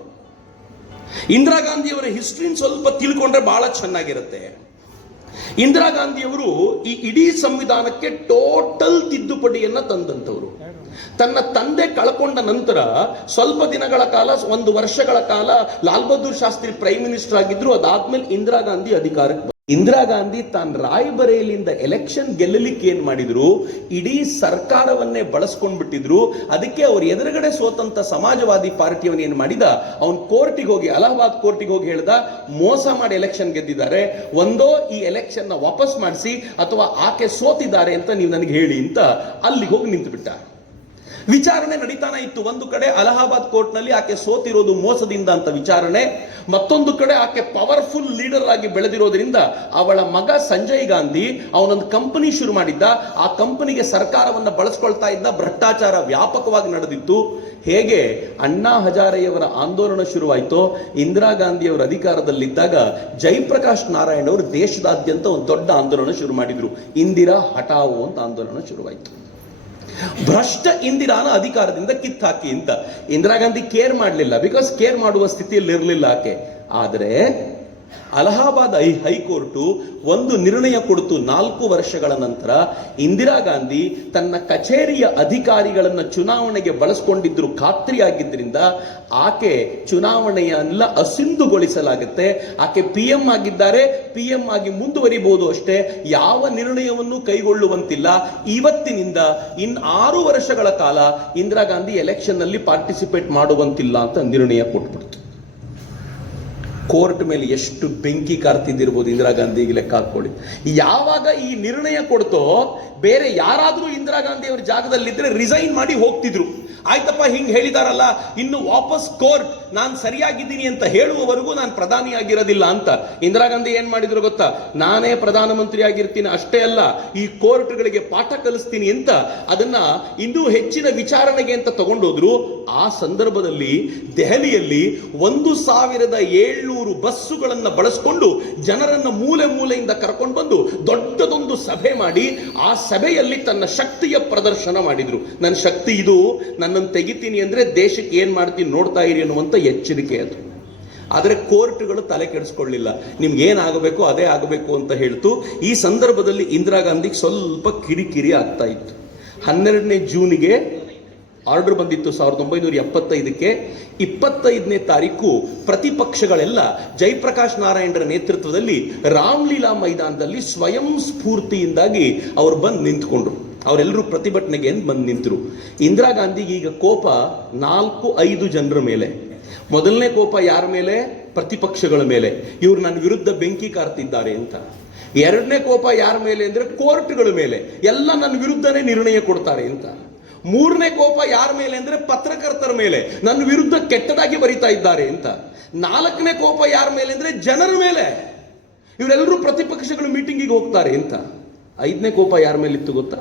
ಇಂದಿರಾ ಗಾಂಧಿಯವರ ಹಿಸ್ಟ್ರಿನ ಸ್ವಲ್ಪ ತಿಳ್ಕೊಂಡ್ರೆ ಬಹಳ ಚೆನ್ನಾಗಿರುತ್ತೆ. ಇಂದಿರಾ ಗಾಂಧಿಯವರು ಈ ಇಡೀ ಸಂವಿಧಾನಕ್ಕೆ ಟೋಟಲ್ ತಿದ್ದುಪಡಿಯನ್ನ ತಂದಂತವರು. ತನ್ನ ತಂದೆ ಕಳ್ಕೊಂಡ ನಂತರ ಸ್ವಲ್ಪ ದಿನಗಳ ಕಾಲ, 1 ವರ್ಷಗಳ ಕಾಲ ಲಾಲ್ ಬಹದ್ದೂರ್ ಶಾಸ್ತ್ರಿ ಪ್ರೈಮ್ ಮಿನಿಸ್ಟರ್ ಆಗಿದ್ರು. ಅದಾದ್ಮೇಲೆ ಇಂದಿರಾ ಗಾಂಧಿ ಅಧಿಕಾರಕ್ಕೆ ಇಂದಿರಾ ಗಾಂಧಿ ತಾನು ರಾಯ್ಬರೇಲಿಯಿಂದ ಎಲೆಕ್ಷನ್ ಗೆಲ್ಲಲಿಕ್ಕೆ ಏನ್ ಮಾಡಿದ್ರು, ಇಡೀ ಸರ್ಕಾರವನ್ನೇ ಬಳಸ್ಕೊಂಡ್ಬಿಟ್ಟಿದ್ರು. ಅದಕ್ಕೆ ಅವ್ರ ಎದುರುಗಡೆ ಸೋತಂತ ಸಮಾಜವಾದಿ ಪಾರ್ಟಿಯವನ್ ಏನ್ ಮಾಡಿದ, ಅವನ್ ಕೋರ್ಟಿಗೆ ಹೋಗಿ, ಅಲಹಾಬಾದ್ ಕೋರ್ಟಿಗೆ ಹೋಗಿ ಹೇಳ್ದ, ಮೋಸ ಮಾಡಿ ಎಲೆಕ್ಷನ್ ಗೆದ್ದಿದ್ದಾರೆ, ಒಂದೋ ಈ ಎಲೆಕ್ಷನ್ ನ ವಾಪಸ್ ಮಾಡಿಸಿ ಅಥವಾ ಆಕೆ ಸೋತಿದ್ದಾರೆ ಅಂತ ನೀವು ನನಗೆ ಹೇಳಿ ಅಂತ ಅಲ್ಲಿಗೆ ಹೋಗಿ ನಿಂತು ಬಿಟ್ಟ. ವಿಚಾರಣೆ ನಡೀತಾನೆ ಇತ್ತು. ಒಂದು ಕಡೆ ಅಲಹಾಬಾದ್ ಕೋರ್ಟ್ ನಲ್ಲಿ ಆಕೆ ಸೋತಿರೋದು ಮೋಸದಿಂದ ಅಂತ ವಿಚಾರಣೆ, ಮತ್ತೊಂದು ಕಡೆ ಆಕೆ ಪವರ್ಫುಲ್ ಲೀಡರ್ ಆಗಿ ಬೆಳೆದಿರೋದ್ರಿಂದ ಅವಳ ಮಗ ಸಂಜಯ್ ಗಾಂಧಿ ಅವನೊಂದು ಕಂಪನಿ ಶುರು ಮಾಡಿದ್ದ. ಆ ಕಂಪನಿಗೆ ಸರ್ಕಾರವನ್ನ ಬಳಸ್ಕೊಳ್ತಾ ಇದ್ದ. ಭ್ರಷ್ಟಾಚಾರ ವ್ಯಾಪಕವಾಗಿ ನಡೆದಿತ್ತು. ಹೇಗೆ ಅಣ್ಣಾ ಹಜಾರೆಯವರ ಆಂದೋಲನ ಶುರುವಾಯಿತೋ, ಇಂದಿರಾ ಗಾಂಧಿಯವರ ಅಧಿಕಾರದಲ್ಲಿದ್ದಾಗ ಜಯಪ್ರಕಾಶ್ ನಾರಾಯಣ್ ಅವರು ದೇಶದಾದ್ಯಂತ ಒಂದು ದೊಡ್ಡ ಆಂದೋಲನ ಶುರು ಮಾಡಿದ್ರು. ಇಂದಿರಾ ಹಟಾವೋ ಅಂತ ಆಂದೋಲನ ಶುರುವಾಯಿತು. ಭ್ರಷ್ಟ ಇಂದಿರಾನ ಅಧಿಕಾರದಿಂದ ಕಿತ್ತಾಕಿ ಅಂತ. ಇಂದಿರಾ ಗಾಂಧಿ ಕೇರ್ ಮಾಡಲಿಲ್ಲ, ಬಿಕಾಸ್ ಕೇರ್ ಮಾಡುವ ಸ್ಥಿತಿಯಲ್ಲಿ ಇರಲಿಲ್ಲ ಆಕೆ. ಆದರೆ ಅಲಹಾಬಾದ್ ಹೈಕೋರ್ಟು ಒಂದು ನಿರ್ಣಯ ಕೊಡ್ತು. 4 ವರ್ಷಗಳ ನಂತರ ಇಂದಿರಾ ಗಾಂಧಿ ತನ್ನ ಕಚೇರಿಯ ಅಧಿಕಾರಿಗಳನ್ನ ಚುನಾವಣೆಗೆ ಬಳಸ್ಕೊಂಡಿದ್ರು ಖಾತ್ರಿಯಾಗಿದ್ದರಿಂದ ಆಕೆ ಚುನಾವಣೆಯನ್ನ ಅಸಿಂಧುಗೊಳಿಸಲಾಗುತ್ತೆ. ಆಕೆ PM ಆಗಿದ್ದಾರೆ, PM ಆಗಿ ಮುಂದುವರಿಬಹುದು ಅಷ್ಟೇ, ಯಾವ ನಿರ್ಣಯವನ್ನು ಕೈಗೊಳ್ಳುವಂತಿಲ್ಲ. ಇವತ್ತಿನಿಂದ 6 ವರ್ಷಗಳ ಕಾಲ ಇಂದಿರಾ ಗಾಂಧಿ ಎಲೆಕ್ಷನ್ ನಲ್ಲಿ ಪಾರ್ಟಿಸಿಪೇಟ್ ಮಾಡುವಂತಿಲ್ಲ ಅಂತ ನಿರ್ಣಯ ಕೊಟ್ಬಿಡ್ತು. ಕೋರ್ಟ್ ಮೇಲೆ ಎಷ್ಟು ಬೆಂಕಿ ಕಾರ್ತಿದ್ದಿರ್ಬೋದು ಇಂದಿರಾ ಗಾಂಧಿಗೆ ಲೆಕ್ಕ ಹಾಕೊಳ್ಳಿ. ಯಾವಾಗ ಈ ನಿರ್ಣಯ ಕೊಡ್ತೋ, ಬೇರೆ ಯಾರಾದ್ರೂ ಇಂದಿರಾ ಗಾಂಧಿ ಅವರ ಜಾಗದಲ್ಲಿದ್ರೆ ರಿಸೈನ್ ಮಾಡಿ ಹೋಗ್ತಿದ್ರು. ಆಯ್ತಪ್ಪ, ಹಿಂಗ್ ಹೇಳಿದಾರಲ್ಲ, ಇನ್ನು ವಾಪಸ್ ಕೋರ್ಟ್ ನಾನು ಸರಿಯಾಗಿದ್ದೀನಿ ಅಂತ ಹೇಳುವವರೆಗೂ ನಾನು ಪ್ರಧಾನಿ ಆಗಿರೋದಿಲ್ಲ ಅಂತ ಇಂದಿರಾ ಗಾಂಧಿ ಏನ್ ಮಾಡಿದ್ರು ಗೊತ್ತಾ? ನಾನೇ ಪ್ರಧಾನಮಂತ್ರಿ ಆಗಿರ್ತೀನಿ, ಅಷ್ಟೇ ಅಲ್ಲ ಈ ಕೋರ್ಟ್ಗಳಿಗೆ ಪಾಠ ಕಲಿಸ್ತೀನಿ ಅಂತ ಅದನ್ನ ಇನ್ನೂ ಹೆಚ್ಚಿನ ವಿಚಾರಣೆಗೆ ಅಂತ ತಗೊಂಡೋದ್ರು. ಆ ಸಂದರ್ಭದಲ್ಲಿ ದೆಹಲಿಯಲ್ಲಿ 1700 ಬಸ್ಸುಗಳನ್ನ ಬಳಸಿಕೊಂಡು ಜನರನ್ನ ಮೂಲೆ ಮೂಲೆಯಿಂದ ಕರ್ಕೊಂಡು ಬಂದು ದೊಡ್ಡದೊಂದು ಸಭೆ ಮಾಡಿ ಆ ಸಭೆಯಲ್ಲಿ ತನ್ನ ಶಕ್ತಿಯ ಪ್ರದರ್ಶನ ಮಾಡಿದ್ರು. ನನ್ನ ಶಕ್ತಿ ಇದು, ನನ್ನನ್ನು ತೆಗಿತೀನಿ ಅಂದ್ರೆ ದೇಶಕ್ಕೆ ಏನ್ ಮಾಡ್ತೀನಿ ನೋಡ್ತಾ ಇರಿ ಅನ್ನುವಂತ ಎಚ್ಚರಿಕೆ ಅದು. ಆದರೆ ಕೋರ್ಟ್ಗಳು ತಲೆ ಕೆಡಿಸ್ಕೊಳ್ಳಿಲ್ಲ, ನಿಮ್ಗೆ ಏನಾಗಬೇಕು ಅದೇ ಆಗಬೇಕು ಅಂತ ಹೇಳ್ತು. ಈ ಸಂದರ್ಭದಲ್ಲಿ ಇಂದಿರಾ ಗಾಂಧಿಗೆ ಸ್ವಲ್ಪ ಕಿರಿಕಿರಿ ಆಗ್ತಾ ಇತ್ತು. 12ನೇ ಜೂನ್ಗೆ ಆರ್ಡರ್ ಬಂದಿತ್ತು 1975ಕ್ಕೆ. 25ನೇ ತಾರೀಕು ಪ್ರತಿಪಕ್ಷಗಳೆಲ್ಲ ಜಯಪ್ರಕಾಶ್ ನಾರಾಯಣರ ನೇತೃತ್ವದಲ್ಲಿ ರಾಮ್ಲೀಲಾ ಮೈದಾನದಲ್ಲಿ ಸ್ವಯಂ ಸ್ಫೂರ್ತಿಯಿಂದಾಗಿ ಅವರು ಬಂದು ನಿಂತ್ಕೊಂಡ್ರು. ಅವರೆಲ್ಲರೂ ಪ್ರತಿಭಟನೆಗೆ ಬಂದು ನಿಂತರು. ಇಂದಿರಾ ಗಾಂಧಿಗೆ ಈಗ ಕೋಪ 4-5 ಜನರ ಮೇಲೆ. ಮೊದಲನೇ ಕೋಪ ಯಾರ ಮೇಲೆ? ಪ್ರತಿಪಕ್ಷಗಳ ಮೇಲೆ, ಇವರು ನನ್ನ ವಿರುದ್ಧ ಬೆಂಕಿ ಕಾರ್ತಿದ್ದಾರೆ ಅಂತ. ಎರಡನೇ ಕೋಪ ಯಾರ ಮೇಲೆ ಅಂದ್ರೆ ಕೋರ್ಟ್ಗಳ ಮೇಲೆ, ಎಲ್ಲ ನನ್ನ ವಿರುದ್ಧನೇ ನಿರ್ಣಯ ಕೊಡ್ತಾರೆ ಅಂತ. ಮೂರನೇ ಕೋಪ ಯಾರ ಮೇಲೆ ಅಂದ್ರೆ ಪತ್ರಕರ್ತರ ಮೇಲೆ, ನನ್ನ ವಿರುದ್ಧ ಕೆಟ್ಟದಾಗಿ ಬರೀತಾ ಇದ್ದಾರೆ ಅಂತ. ನಾಲ್ಕನೇ ಕೋಪ ಯಾರ ಮೇಲೆ ಅಂದ್ರೆ ಜನರ ಮೇಲೆ, ಇವರೆಲ್ಲರೂ ಪ್ರತಿಪಕ್ಷಗಳು ಮೀಟಿಂಗಿಗೆ ಹೋಗ್ತಾರೆ ಅಂತ. ಐದನೇ ಕೋಪ ಯಾರ ಮೇಲಿತ್ತು ಗೊತ್ತಾ?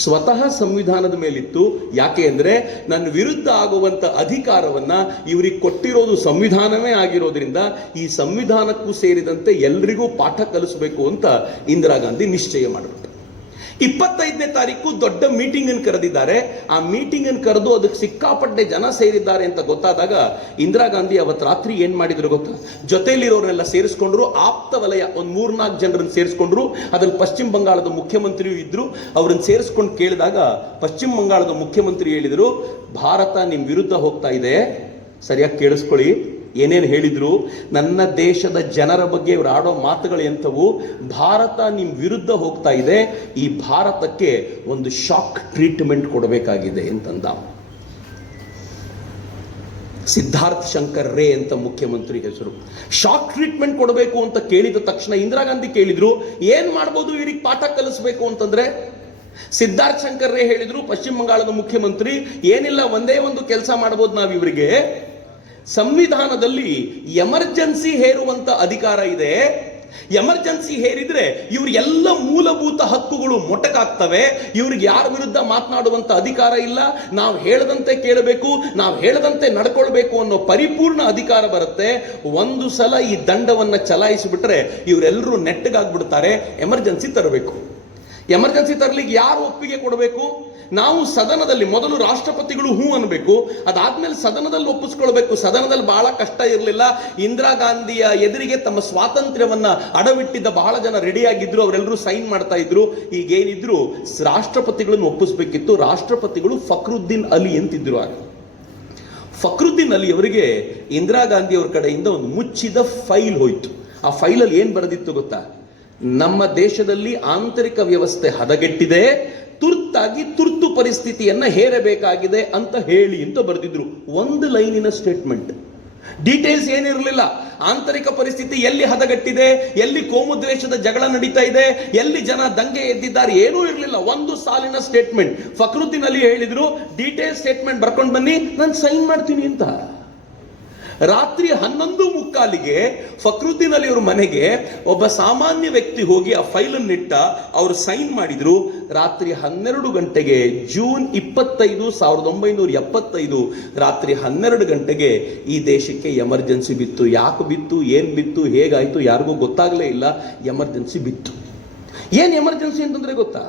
ಸ್ವತಃ ಸಂವಿಧಾನದ ಮೇಲಿತ್ತು. ಯಾಕೆ ಅಂದ್ರೆ ನನ್ನ ವಿರುದ್ಧ ಆಗುವಂತ ಅಧಿಕಾರವನ್ನ ಇವರಿಗೆ ಕೊಟ್ಟಿರೋದು ಸಂವಿಧಾನವೇ ಆಗಿರೋದ್ರಿಂದ ಈ ಸಂವಿಧಾನಕ್ಕೂ ಸೇರಿದಂತೆ ಎಲ್ರಿಗೂ ಪಾಠ ಕಲಿಸಬೇಕು ಅಂತ ಇಂದಿರಾ ಗಾಂಧಿ ನಿಶ್ಚಯ ಮಾಡಿಬಿಟ್ರು. 25ನೇ ತಾರೀಕು ದೊಡ್ಡ ಮೀಟಿಂಗ್ ಅನ್ನು ಕರೆದಿದ್ದಾರೆ. ಆ ಮೀಟಿಂಗ್ ಅನ್ನು ಕರೆದು ಅದಕ್ಕೆ ಸಿಕ್ಕಾಪಟ್ಟೆ ಜನ ಸೇರಿದ್ದಾರೆ ಅಂತ ಗೊತ್ತಾದಾಗ ಇಂದಿರಾ ಗಾಂಧಿ ಅವತ್ತು ರಾತ್ರಿ ಏನ್ ಮಾಡಿದ್ರು ಗೊತ್ತಾ? ಜೊತೆಯಲ್ಲಿರೋರೆಲ್ಲ ಸೇರಿಸ್ಕೊಂಡ್ರು, ಆಪ್ತ ವಲಯ ಒಂದು 3-4 ಜನರನ್ನು ಸೇರಿಸ್ಕೊಂಡ್ರು. ಅದ್ರಲ್ಲಿ ಪಶ್ಚಿಮ ಬಂಗಾಳದ ಮುಖ್ಯಮಂತ್ರಿಯೂ ಇದ್ರು. ಅವ್ರನ್ನ ಸೇರಿಸ್ಕೊಂಡು ಕೇಳಿದಾಗ ಪಶ್ಚಿಮ ಬಂಗಾಳದ ಮುಖ್ಯಮಂತ್ರಿ ಹೇಳಿದರು, ಭಾರತ ನಿಮ್ ವಿರುದ್ಧ ಹೋಗ್ತಾ ಇದೆ, ಸರಿಯಾಗಿ ಕೇಳಿಸ್ಕೊಳ್ಳಿ. ಏನೇನು ಹೇಳಿದ್ರು? ನನ್ನ ದೇಶದ ಜನರ ಬಗ್ಗೆ ಇವರು ಆಡೋ ಮಾತುಗಳು ಎಂಥವು? ಭಾರತ ನಿಮ್ ವಿರುದ್ಧ ಹೋಗ್ತಾ ಇದೆ, ಈ ಭಾರತಕ್ಕೆ ಒಂದು ಶಾಕ್ ಟ್ರೀಟ್ಮೆಂಟ್ ಕೊಡಬೇಕಾಗಿದೆ ಅಂತಂದ. ಸಿದ್ಧಾರ್ಥ್ ಶಂಕರ್ ರೇ ಅಂತ ಮುಖ್ಯಮಂತ್ರಿ ಹೆಸರು. ಶಾಕ್ ಟ್ರೀಟ್ಮೆಂಟ್ ಕೊಡಬೇಕು ಅಂತ ಕೇಳಿದ ತಕ್ಷಣ ಇಂದಿರಾ ಗಾಂಧಿ ಕೇಳಿದ್ರು, ಏನ್ ಮಾಡ್ಬೋದು ಇವರಿಗೆ ಪಾಠ ಕಲಿಸಬೇಕು ಅಂತಂದ್ರೆ? ಸಿದ್ಧಾರ್ಥ್ ಶಂಕರ್ ರೇ ಹೇಳಿದ್ರು, ಪಶ್ಚಿಮ ಬಂಗಾಳದ ಮುಖ್ಯಮಂತ್ರಿ, ಏನಿಲ್ಲ, ಒಂದೇ ಒಂದು ಕೆಲಸ ಮಾಡಬಹುದು ನಾವು ಇವರಿಗೆ. ಸಂವಿಧಾನದಲ್ಲಿ ಎಮರ್ಜೆನ್ಸಿ ಹೇರುವಂತ ಅಧಿಕಾರ ಇದೆ. ಎಮರ್ಜೆನ್ಸಿ ಹೇರಿದ್ರೆ ಇವ್ರ ಎಲ್ಲ ಮೂಲಭೂತ ಹಕ್ಕುಗಳು ಮೊಟಕಾಗ್ತವೆ. ಇವ್ರಿಗೆ ಯಾರ ವಿರುದ್ಧ ಮಾತನಾಡುವಂತ ಅಧಿಕಾರ ಇಲ್ಲ. ನಾವು ಹೇಳದಂತೆ ಕೇಳಬೇಕು, ನಾವು ಹೇಳದಂತೆ ನಡ್ಕೊಳ್ಬೇಕು ಅನ್ನೋ ಪರಿಪೂರ್ಣ ಅಧಿಕಾರ ಬರುತ್ತೆ. ಒಂದು ಸಲ ಈ ದಂಡವನ್ನ ಚಲಾಯಿಸಿಬಿಟ್ರೆ ಇವರೆಲ್ಲರೂ ನೆಟ್ಟಗಾಗ್ಬಿಡ್ತಾರೆ. ಎಮರ್ಜೆನ್ಸಿ ತರಬೇಕು. ಎಮರ್ಜೆನ್ಸಿ ತರಲಿಕ್ಕೆ ಯಾರು ಒಪ್ಪಿಗೆ ಕೊಡಬೇಕು? ನಾವು ಸದನದಲ್ಲಿ ಮೊದಲು ರಾಷ್ಟ್ರಪತಿಗಳು ಹೂ ಅನ್ಬೇಕು, ಅದಾದ್ಮೇಲೆ ಸದನದಲ್ಲಿ ಒಪ್ಪಿಸ್ಕೊಳ್ಬೇಕು. ಸದನದಲ್ಲಿ ಬಹಳ ಕಷ್ಟ ಇರಲಿಲ್ಲ. ಇಂದಿರಾ ಗಾಂಧಿಯ ಎದುರಿಗೆ ತಮ್ಮ ಸ್ವಾತಂತ್ರ್ಯವನ್ನ ಅಡವಿಟ್ಟಿದ್ದ ಬಹಳ ಜನ ರೆಡಿಯಾಗಿದ್ರು, ಅವರೆಲ್ಲರೂ ಸೈನ್ ಮಾಡ್ತಾ ಇದ್ರು. ಈಗೇನಿದ್ರು ರಾಷ್ಟ್ರಪತಿಗಳನ್ನು ಒಪ್ಪಿಸ್ಬೇಕಿತ್ತು. ರಾಷ್ಟ್ರಪತಿಗಳು ಫಕ್ರುದ್ದೀನ್ ಅಲಿ ಅಂತಿದ್ರು. ಆಗ ಫಕ್ರುದ್ದೀನ್ ಅಲಿ ಅವರಿಗೆ ಇಂದಿರಾ ಗಾಂಧಿ ಅವರ ಕಡೆಯಿಂದ ಒಂದು ಮುಚ್ಚಿದ ಫೈಲ್ ಹೋಯ್ತು. ಆ ಫೈಲಲ್ಲಿ ಏನ್ ಬರೆದಿತ್ತು ಗೊತ್ತಾ? ನಮ್ಮ ದೇಶದಲ್ಲಿ ಆಂತರಿಕ ವ್ಯವಸ್ಥೆ ಹದಗೆಟ್ಟಿದೆ, ತುರ್ತು ಪರಿಸ್ಥಿತಿಯನ್ನ ಹೇರಬೇಕಾಗಿದೆ ಅಂತ ಹೇಳಿ ಅಂತ ಬರೆದಿದ್ರು. ಒಂದು ಲೈನಿನ ಸ್ಟೇಟ್ಮೆಂಟ್, ಡೀಟೇಲ್ಸ್ ಏನಿರಲಿಲ್ಲ. ಆಂತರಿಕ ಪರಿಸ್ಥಿತಿ ಎಲ್ಲಿ ಹದಗೆಟ್ಟಿದೆ, ಎಲ್ಲಿ ಕೋಮುದ್ವೇಷದ ಜಗಳ ನಡೀತಾ ಇದೆ, ಎಲ್ಲಿ ಜನ ದಂಗೆ ಎದ್ದಿದ್ದಾರೆ, ಏನೂ ಇರಲಿಲ್ಲ. ಒಂದು ಸಾಲಿನ ಸ್ಟೇಟ್ಮೆಂಟ್. ಫಕ್ರುದ್ದೀನ್ ಅಲಿ ಹೇಳಿದ್ರು, ಡೀಟೇಲ್ ಸ್ಟೇಟ್ಮೆಂಟ್ ಬರ್ಕೊಂಡು ಬನ್ನಿ, ನಾನು ಸೈನ್ ಮಾಡ್ತೀನಿ ಅಂತ. ರಾತ್ರಿ 11:15 ಫಕ್ರುದ್ದೀನ್ ಅಲಿ ಅವ್ರ ಮನೆಗೆ ಒಬ್ಬ ಸಾಮಾನ್ಯ ವ್ಯಕ್ತಿ ಹೋಗಿ ಆ ಫೈಲನ್ನು ಇಟ್ಟ. ಅವರು ಸೈನ್ ಮಾಡಿದ್ರು. ರಾತ್ರಿ 12 ಗಂಟೆಗೆ ಜೂನ್ 25, 1975 ರಾತ್ರಿ 12 ಗಂಟೆಗೆ ಈ ದೇಶಕ್ಕೆ ಎಮರ್ಜೆನ್ಸಿ ಬಿತ್ತು. ಯಾಕೆ ಬಿತ್ತು, ಏನ್ ಬಿತ್ತು, ಹೇಗಾಯ್ತು ಯಾರಿಗೂ ಗೊತ್ತಾಗಲೇ ಇಲ್ಲ. ಎಮರ್ಜೆನ್ಸಿ ಬಿತ್ತು. ಏನ್ ಎಮರ್ಜೆನ್ಸಿ ಅಂತಂದ್ರೆ ಗೊತ್ತಾ?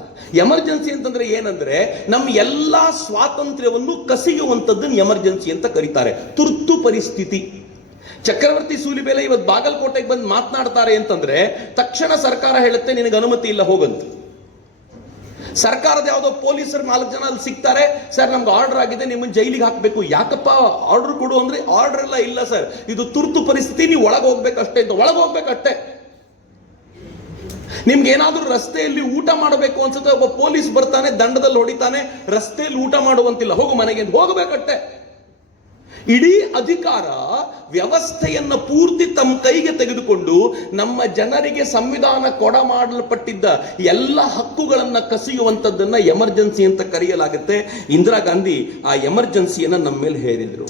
ಎಮರ್ಜೆನ್ಸಿ ಅಂತಂದ್ರೆ ಏನಂದ್ರೆ ನಮ್ಮ ಎಲ್ಲಾ ಸ್ವಾತಂತ್ರ್ಯವನ್ನು ಕಸಿಯುವಂತದ್ದನ್ನು ಎಮರ್ಜೆನ್ಸಿ ಅಂತ ಕರೀತಾರೆ. ತುರ್ತು ಪರಿಸ್ಥಿತಿ. ಚಕ್ರವರ್ತಿ ಸೂಲಿಬೆಲೆ ಇವತ್ತು ಬಾಗಲಕೋಟೆಗೆ ಬಂದು ಮಾತನಾಡ್ತಾರೆ ಅಂತಂದ್ರೆ ತಕ್ಷಣ ಸರ್ಕಾರ ಹೇಳುತ್ತೆ, ನಿನಗೆ ಅನುಮತಿ ಇಲ್ಲ, ಹೋಗಂತ. ಸರ್ಕಾರದ ಯಾವುದೋ ಪೊಲೀಸರು 4 ಜನ ಅಲ್ಲಿ ಸಿಗ್ತಾರೆ, ಸರ್ ನಮ್ಗೆ ಆರ್ಡರ್ ಆಗಿದೆ, ನಿಮ್ಮನ್ನು ಜೈಲಿಗೆ ಹಾಕಬೇಕು. ಯಾಕಪ್ಪ ಆರ್ಡರ್ ಕೊಡು ಅಂದ್ರೆ, ಆರ್ಡರ್ ಎಲ್ಲ ಇಲ್ಲ ಸರ್, ಇದು ತುರ್ತು ಪರಿಸ್ಥಿತಿ, ನೀವು ಒಳಗೆ ಹೋಗ್ಬೇಕಷ್ಟೇ ಅಂತ. ಒಳಗೆ ಹೋಗ್ಬೇಕಷ್ಟೇ. ನಿಮ್ಗೆ ಏನಾದ್ರೂ ರಸ್ತೆಯಲ್ಲಿ ಊಟ ಮಾಡಬೇಕು ಅನ್ಸುತ್ತೆ, ಒಬ್ಬ ಪೊಲೀಸ್ ಬರ್ತಾನೆ, ದಂಡದಲ್ಲಿ ಹೊಡಿತಾನೆ, ರಸ್ತೆಯಲ್ಲಿ ಊಟ ಮಾಡುವಂತಿಲ್ಲ, ಹೋಗು ಮನೆಗೆ ಅಂತ ಹೋಗಬೇಕಟ್ಟೆ. ಇಡೀ ಅಧಿಕಾರ ವ್ಯವಸ್ಥೆಯನ್ನ ಪೂರ್ತಿ ತಮ್ಮ ಕೈಗೆ ತೆಗೆದುಕೊಂಡು ನಮ್ಮ ಜನರಿಗೆ ಸಂವಿಧಾನ ಕೊಡಮಾಡಲ್ಪಟ್ಟಿದ್ದ ಎಲ್ಲ ಹಕ್ಕುಗಳನ್ನ ಕಸಿಯುವಂತದ್ದನ್ನ ಎಮರ್ಜೆನ್ಸಿ ಅಂತ ಕರೆಯಲಾಗುತ್ತೆ. ಇಂದಿರಾ ಗಾಂಧಿ ಆ ಎಮರ್ಜೆನ್ಸಿಯನ್ನ ನಮ್ಮ ಮೇಲೆ ಹೇರಿದ್ರು.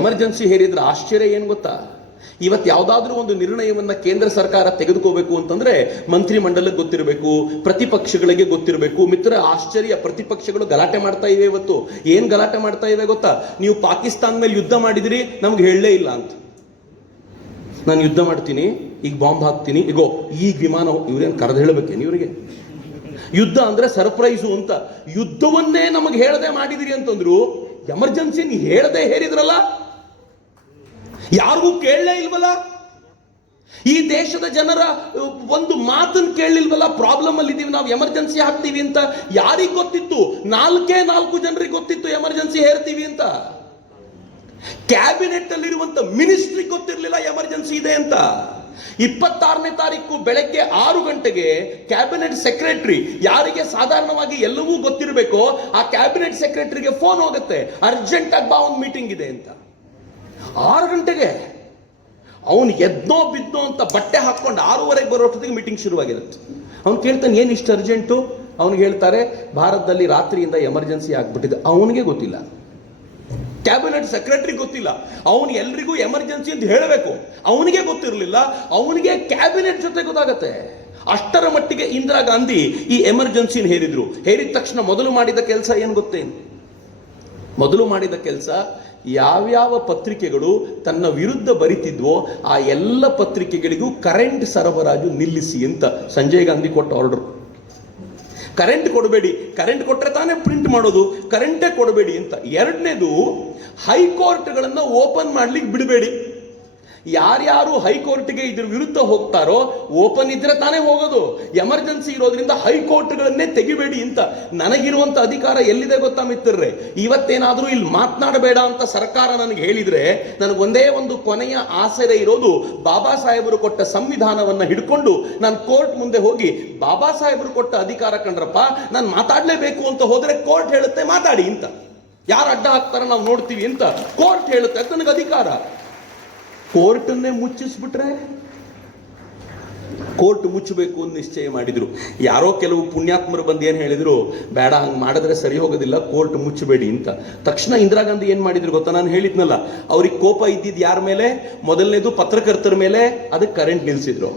ಎಮರ್ಜೆನ್ಸಿ ಹೇರಿದ್ರೆ ಆಶ್ಚರ್ಯ ಏನ್ ಗೊತ್ತಾ? ಇವತ್ತು ಯಾವುದಾದ್ರೂ ಒಂದು ನಿರ್ಣಯವನ್ನ ಕೇಂದ್ರ ಸರ್ಕಾರ ತೆಗೆದುಕೋಬೇಕು ಅಂತಂದ್ರೆ ಮಂತ್ರಿಮಂಡಲಕ್ಕೆ ಗೊತ್ತಿರಬೇಕು, ಪ್ರತಿಪಕ್ಷಗಳಿಗೆ ಗೊತ್ತಿರಬೇಕು. ಮಿತ್ರ, ಆಶ್ಚರ್ಯ, ಪ್ರತಿಪಕ್ಷಗಳು ಗಲಾಟೆ ಮಾಡ್ತಾ ಇವೆ. ಇವತ್ತು ಏನ್ ಗಲಾಟೆ ಮಾಡ್ತಾ ಇವೆ ಗೊತ್ತಾ? ನೀವು ಪಾಕಿಸ್ತಾನ ಮೇಲೆ ಯುದ್ಧ ಮಾಡಿದಿರಿ, ನಮ್ಗೆ ಹೇಳಲೇ ಇಲ್ಲ ಅಂತ. ನಾನು ಯುದ್ಧ ಮಾಡ್ತೀನಿ, ಈಗ ಬಾಂಬ್ ಹಾಕ್ತೀನಿ, ಈಗೋ ಈಗ ವಿಮಾನ, ಇವ್ರೇನು ಕರೆದು ಹೇಳಬೇಕೇನು ಇವರಿಗೆ? ಯುದ್ಧ ಅಂದ್ರೆ ಸರ್ಪ್ರೈಸು ಅಂತ. ಯುದ್ಧವನ್ನೇ ನಮಗೆ ಹೇಳದೆ ಮಾಡಿದಿರಿ ಅಂತಂದ್ರು. ಎಮರ್ಜೆನ್ಸಿ ನೀ ಹೇಳದೆ ಹೇರಿದ್ರಲ್ಲ, ಯಾರಿಗೂ ಕೇಳಲೇ ಇಲ್ವಲ್ಲ. ಈ ದೇಶದ ಜನರ ಒಂದು ಮಾತನ್ನು ಕೇಳಲಿಲ್ವಲ್ಲ. ಪ್ರಾಬ್ಲಮ್ ಅಲ್ಲಿ ಇದೀವಿ ನಾವು, ಎಮರ್ಜೆನ್ಸಿ ಹಾಕ್ತೀವಿ ಅಂತ ಯಾರಿಗೆ ಗೊತ್ತಿತ್ತು? 4 ಜನರಿಗೆ ಗೊತ್ತಿತ್ತು ಎಮರ್ಜೆನ್ಸಿ ಹೇರ್ತೀವಿ ಅಂತ. ಕ್ಯಾಬಿನೆಟ್ ಅಲ್ಲಿರುವಂತ ಮಿನಿಸ್ಟ್ರಿ ಗೊತ್ತಿರಲಿಲ್ಲ ಎಮರ್ಜೆನ್ಸಿ ಇದೆ ಅಂತ. 26ನೇ ತಾರೀಕು ಬೆಳಗ್ಗೆ 6 ಗಂಟೆಗೆ ಕ್ಯಾಬಿನೆಟ್ ಸೆಕ್ರೆಟರಿ, ಯಾರಿಗೆ ಸಾಧಾರಣವಾಗಿ ಎಲ್ಲವೂ ಗೊತ್ತಿರಬೇಕೋ ಆ ಕ್ಯಾಬಿನೆಟ್ ಸೆಕ್ರೆಟರಿಗೆ ಫೋನ್ ಹೋಗುತ್ತೆ, ಅರ್ಜೆಂಟ್ ಆಗಿ ಬಾ, ಒಂದು ಮೀಟಿಂಗ್ ಇದೆ ಅಂತ. 6 ಗಂಟೆಗೆ ಅವನು ಎದ್ನೋ ಬಿದ್ನೋ ಅಂತ ಬಟ್ಟೆ ಹಾಕೊಂಡು 6:30 ಬರೋಷ್ಟೊತ್ತಿಗೆ ಮೀಟಿಂಗ್ ಶುರುವಾಗಿರುತ್ತೆ. ಅವ್ನು ಕೇಳ್ತಾನೆ, ಏನು ಇಷ್ಟು ಅರ್ಜೆಂಟು? ಅವನಿಗೆ ಹೇಳ್ತಾರೆ ಭಾರತದಲ್ಲಿ ರಾತ್ರಿಯಿಂದ ಎಮರ್ಜೆನ್ಸಿ ಆಗ್ಬಿಟ್ಟಿದೆ, ಅವನಿಗೆ ಗೊತ್ತಿಲ್ಲ, ಕ್ಯಾಬಿನೆಟ್ ಸೆಕ್ರೆಟರಿ ಗೊತ್ತಿಲ್ಲ, ಅವನು ಎಲ್ರಿಗೂ ಎಮರ್ಜೆನ್ಸಿ ಅಂತ ಹೇಳಬೇಕು, ಅವನಿಗೆ ಗೊತ್ತಿರಲಿಲ್ಲ, ಅವನಿಗೆ ಕ್ಯಾಬಿನೆಟ್ ಜೊತೆ ಗೊತ್ತಾಗತ್ತೆ. ಅಷ್ಟರ ಮಟ್ಟಿಗೆ ಇಂದಿರಾ ಗಾಂಧಿ ಈ ಎಮರ್ಜೆನ್ಸಿನ ಹೇರಿದ್ರು. ಹೇರಿದ ತಕ್ಷಣ ಮೊದಲು ಮಾಡಿದ ಕೆಲಸ ಏನು ಗೊತ್ತೇನು? ಮೊದಲು ಮಾಡಿದ ಕೆಲಸ, ಯಾವ್ಯಾವ ಪತ್ರಿಕೆಗಳು ತನ್ನ ವಿರುದ್ಧ ಬರಿತಿದ್ವೋ ಆ ಎಲ್ಲ ಪತ್ರಿಕೆಗಳಿಗೂ ಕರೆಂಟ್ ಸರಬರಾಜು ನಿಲ್ಲಿಸಿ ಅಂತ ಸಂಜಯ್ ಗಾಂಧಿ ಕೊಟ್ಟ ಆರ್ಡರ್. ಕರೆಂಟ್ ಕೊಡಬೇಡಿ, ಕರೆಂಟ್ ಕೊಟ್ಟರೆ ತಾನೇ ಪ್ರಿಂಟ್ ಮಾಡೋದು, ಕರೆಂಟೇ ಕೊಡಬೇಡಿ ಅಂತ. ಎರಡನೇದು, ಹೈಕೋರ್ಟ್ಗಳನ್ನು ಓಪನ್ ಮಾಡ್ಲಿಕ್ಕೆ ಬಿಡಬೇಡಿ. ಯಾರ್ಯಾರು ಹೈಕೋರ್ಟ್ಗೆ ಇದ್ರ ವಿರುದ್ಧ ಹೋಗ್ತಾರೋ, ಓಪನ್ ಇದ್ರೆ ತಾನೇ ಹೋಗೋದು, ಎಮರ್ಜೆನ್ಸಿ ಇರೋದ್ರಿಂದ ಹೈಕೋರ್ಟ್ಗಳನ್ನೇ ತೆಗಿಬೇಡಿ ಅಂತ. ನನಗಿರುವಂತ ಅಧಿಕಾರ ಎಲ್ಲಿದೆ ಗೊತ್ತಾ ಮಿತ್ರರೇ? ಇವತ್ತೇನಾದ್ರೂ ಇಲ್ಲಿ ಮಾತನಾಡಬೇಡ ಅಂತ ಸರ್ಕಾರ ನನಗೆ ಹೇಳಿದ್ರೆ, ನನಗೆ ಒಂದೇ ಒಂದು ಕೊನೆಯ ಆಸರೆ ಇರೋದು, ಬಾಬಾ ಸಾಹೇಬರು ಕೊಟ್ಟ ಸಂವಿಧಾನವನ್ನ ಹಿಡ್ಕೊಂಡು ನಾನು ಕೋರ್ಟ್ ಮುಂದೆ ಹೋಗಿ, ಬಾಬಾ ಸಾಹೇಬರು ಕೊಟ್ಟ ಅಧಿಕಾರ ಕಂಡ್ರಪ್ಪ, ನಾನು ಮಾತಾಡ್ಲೇಬೇಕು ಅಂತ ಹೋದ್ರೆ ಕೋರ್ಟ್ ಹೇಳುತ್ತೆ ಮಾತಾಡಿ ಅಂತ. ಯಾರು ಅಡ್ಡ ಹಾಕ್ತಾರ ನಾವು ನೋಡ್ತೀವಿ ಅಂತ ಕೋರ್ಟ್ ಹೇಳುತ್ತೆ, ಅದು ನನಗೆ ಅಧಿಕಾರ. ಕೋರ್ಟನ್ನೇ ಮುಚ್ಚಿಸ್ಬಿಟ್ರೆ, ಕೋರ್ಟ್ ಮುಚ್ಚಬೇಕು ಅಂತ ನಿಶ್ಚಯ ಮಾಡಿದ್ರು. ಯಾರೋ ಕೆಲವು ಪುಣ್ಯಾತ್ಮರು ಬಂದು ಏನು ಹೇಳಿದ್ರು, ಬೇಡ ಹಂಗೆ ಮಾಡಿದ್ರೆ ಸರಿ ಹೋಗೋದಿಲ್ಲ, ಕೋರ್ಟ್ ಮುಚ್ಚಬೇಡಿ ಅಂತ. ತಕ್ಷಣ ಇಂದಿರಾ ಗಾಂಧಿ ಏನು ಮಾಡಿದ್ರು ಗೊತ್ತಾ? ನಾನು ಹೇಳಿದ್ನಲ್ಲ, ಅವ್ರಿಗೆ ಕೋಪ ಇದ್ದಿದ್ದು ಯಾರ ಮೇಲೆ? ಮೊದಲನೇದು ಪತ್ರಕರ್ತರ ಮೇಲೆ, ಅದಕ್ಕೆ ಕರೆಂಟ್ ನಿಲ್ಲಿಸಿದ್ರು.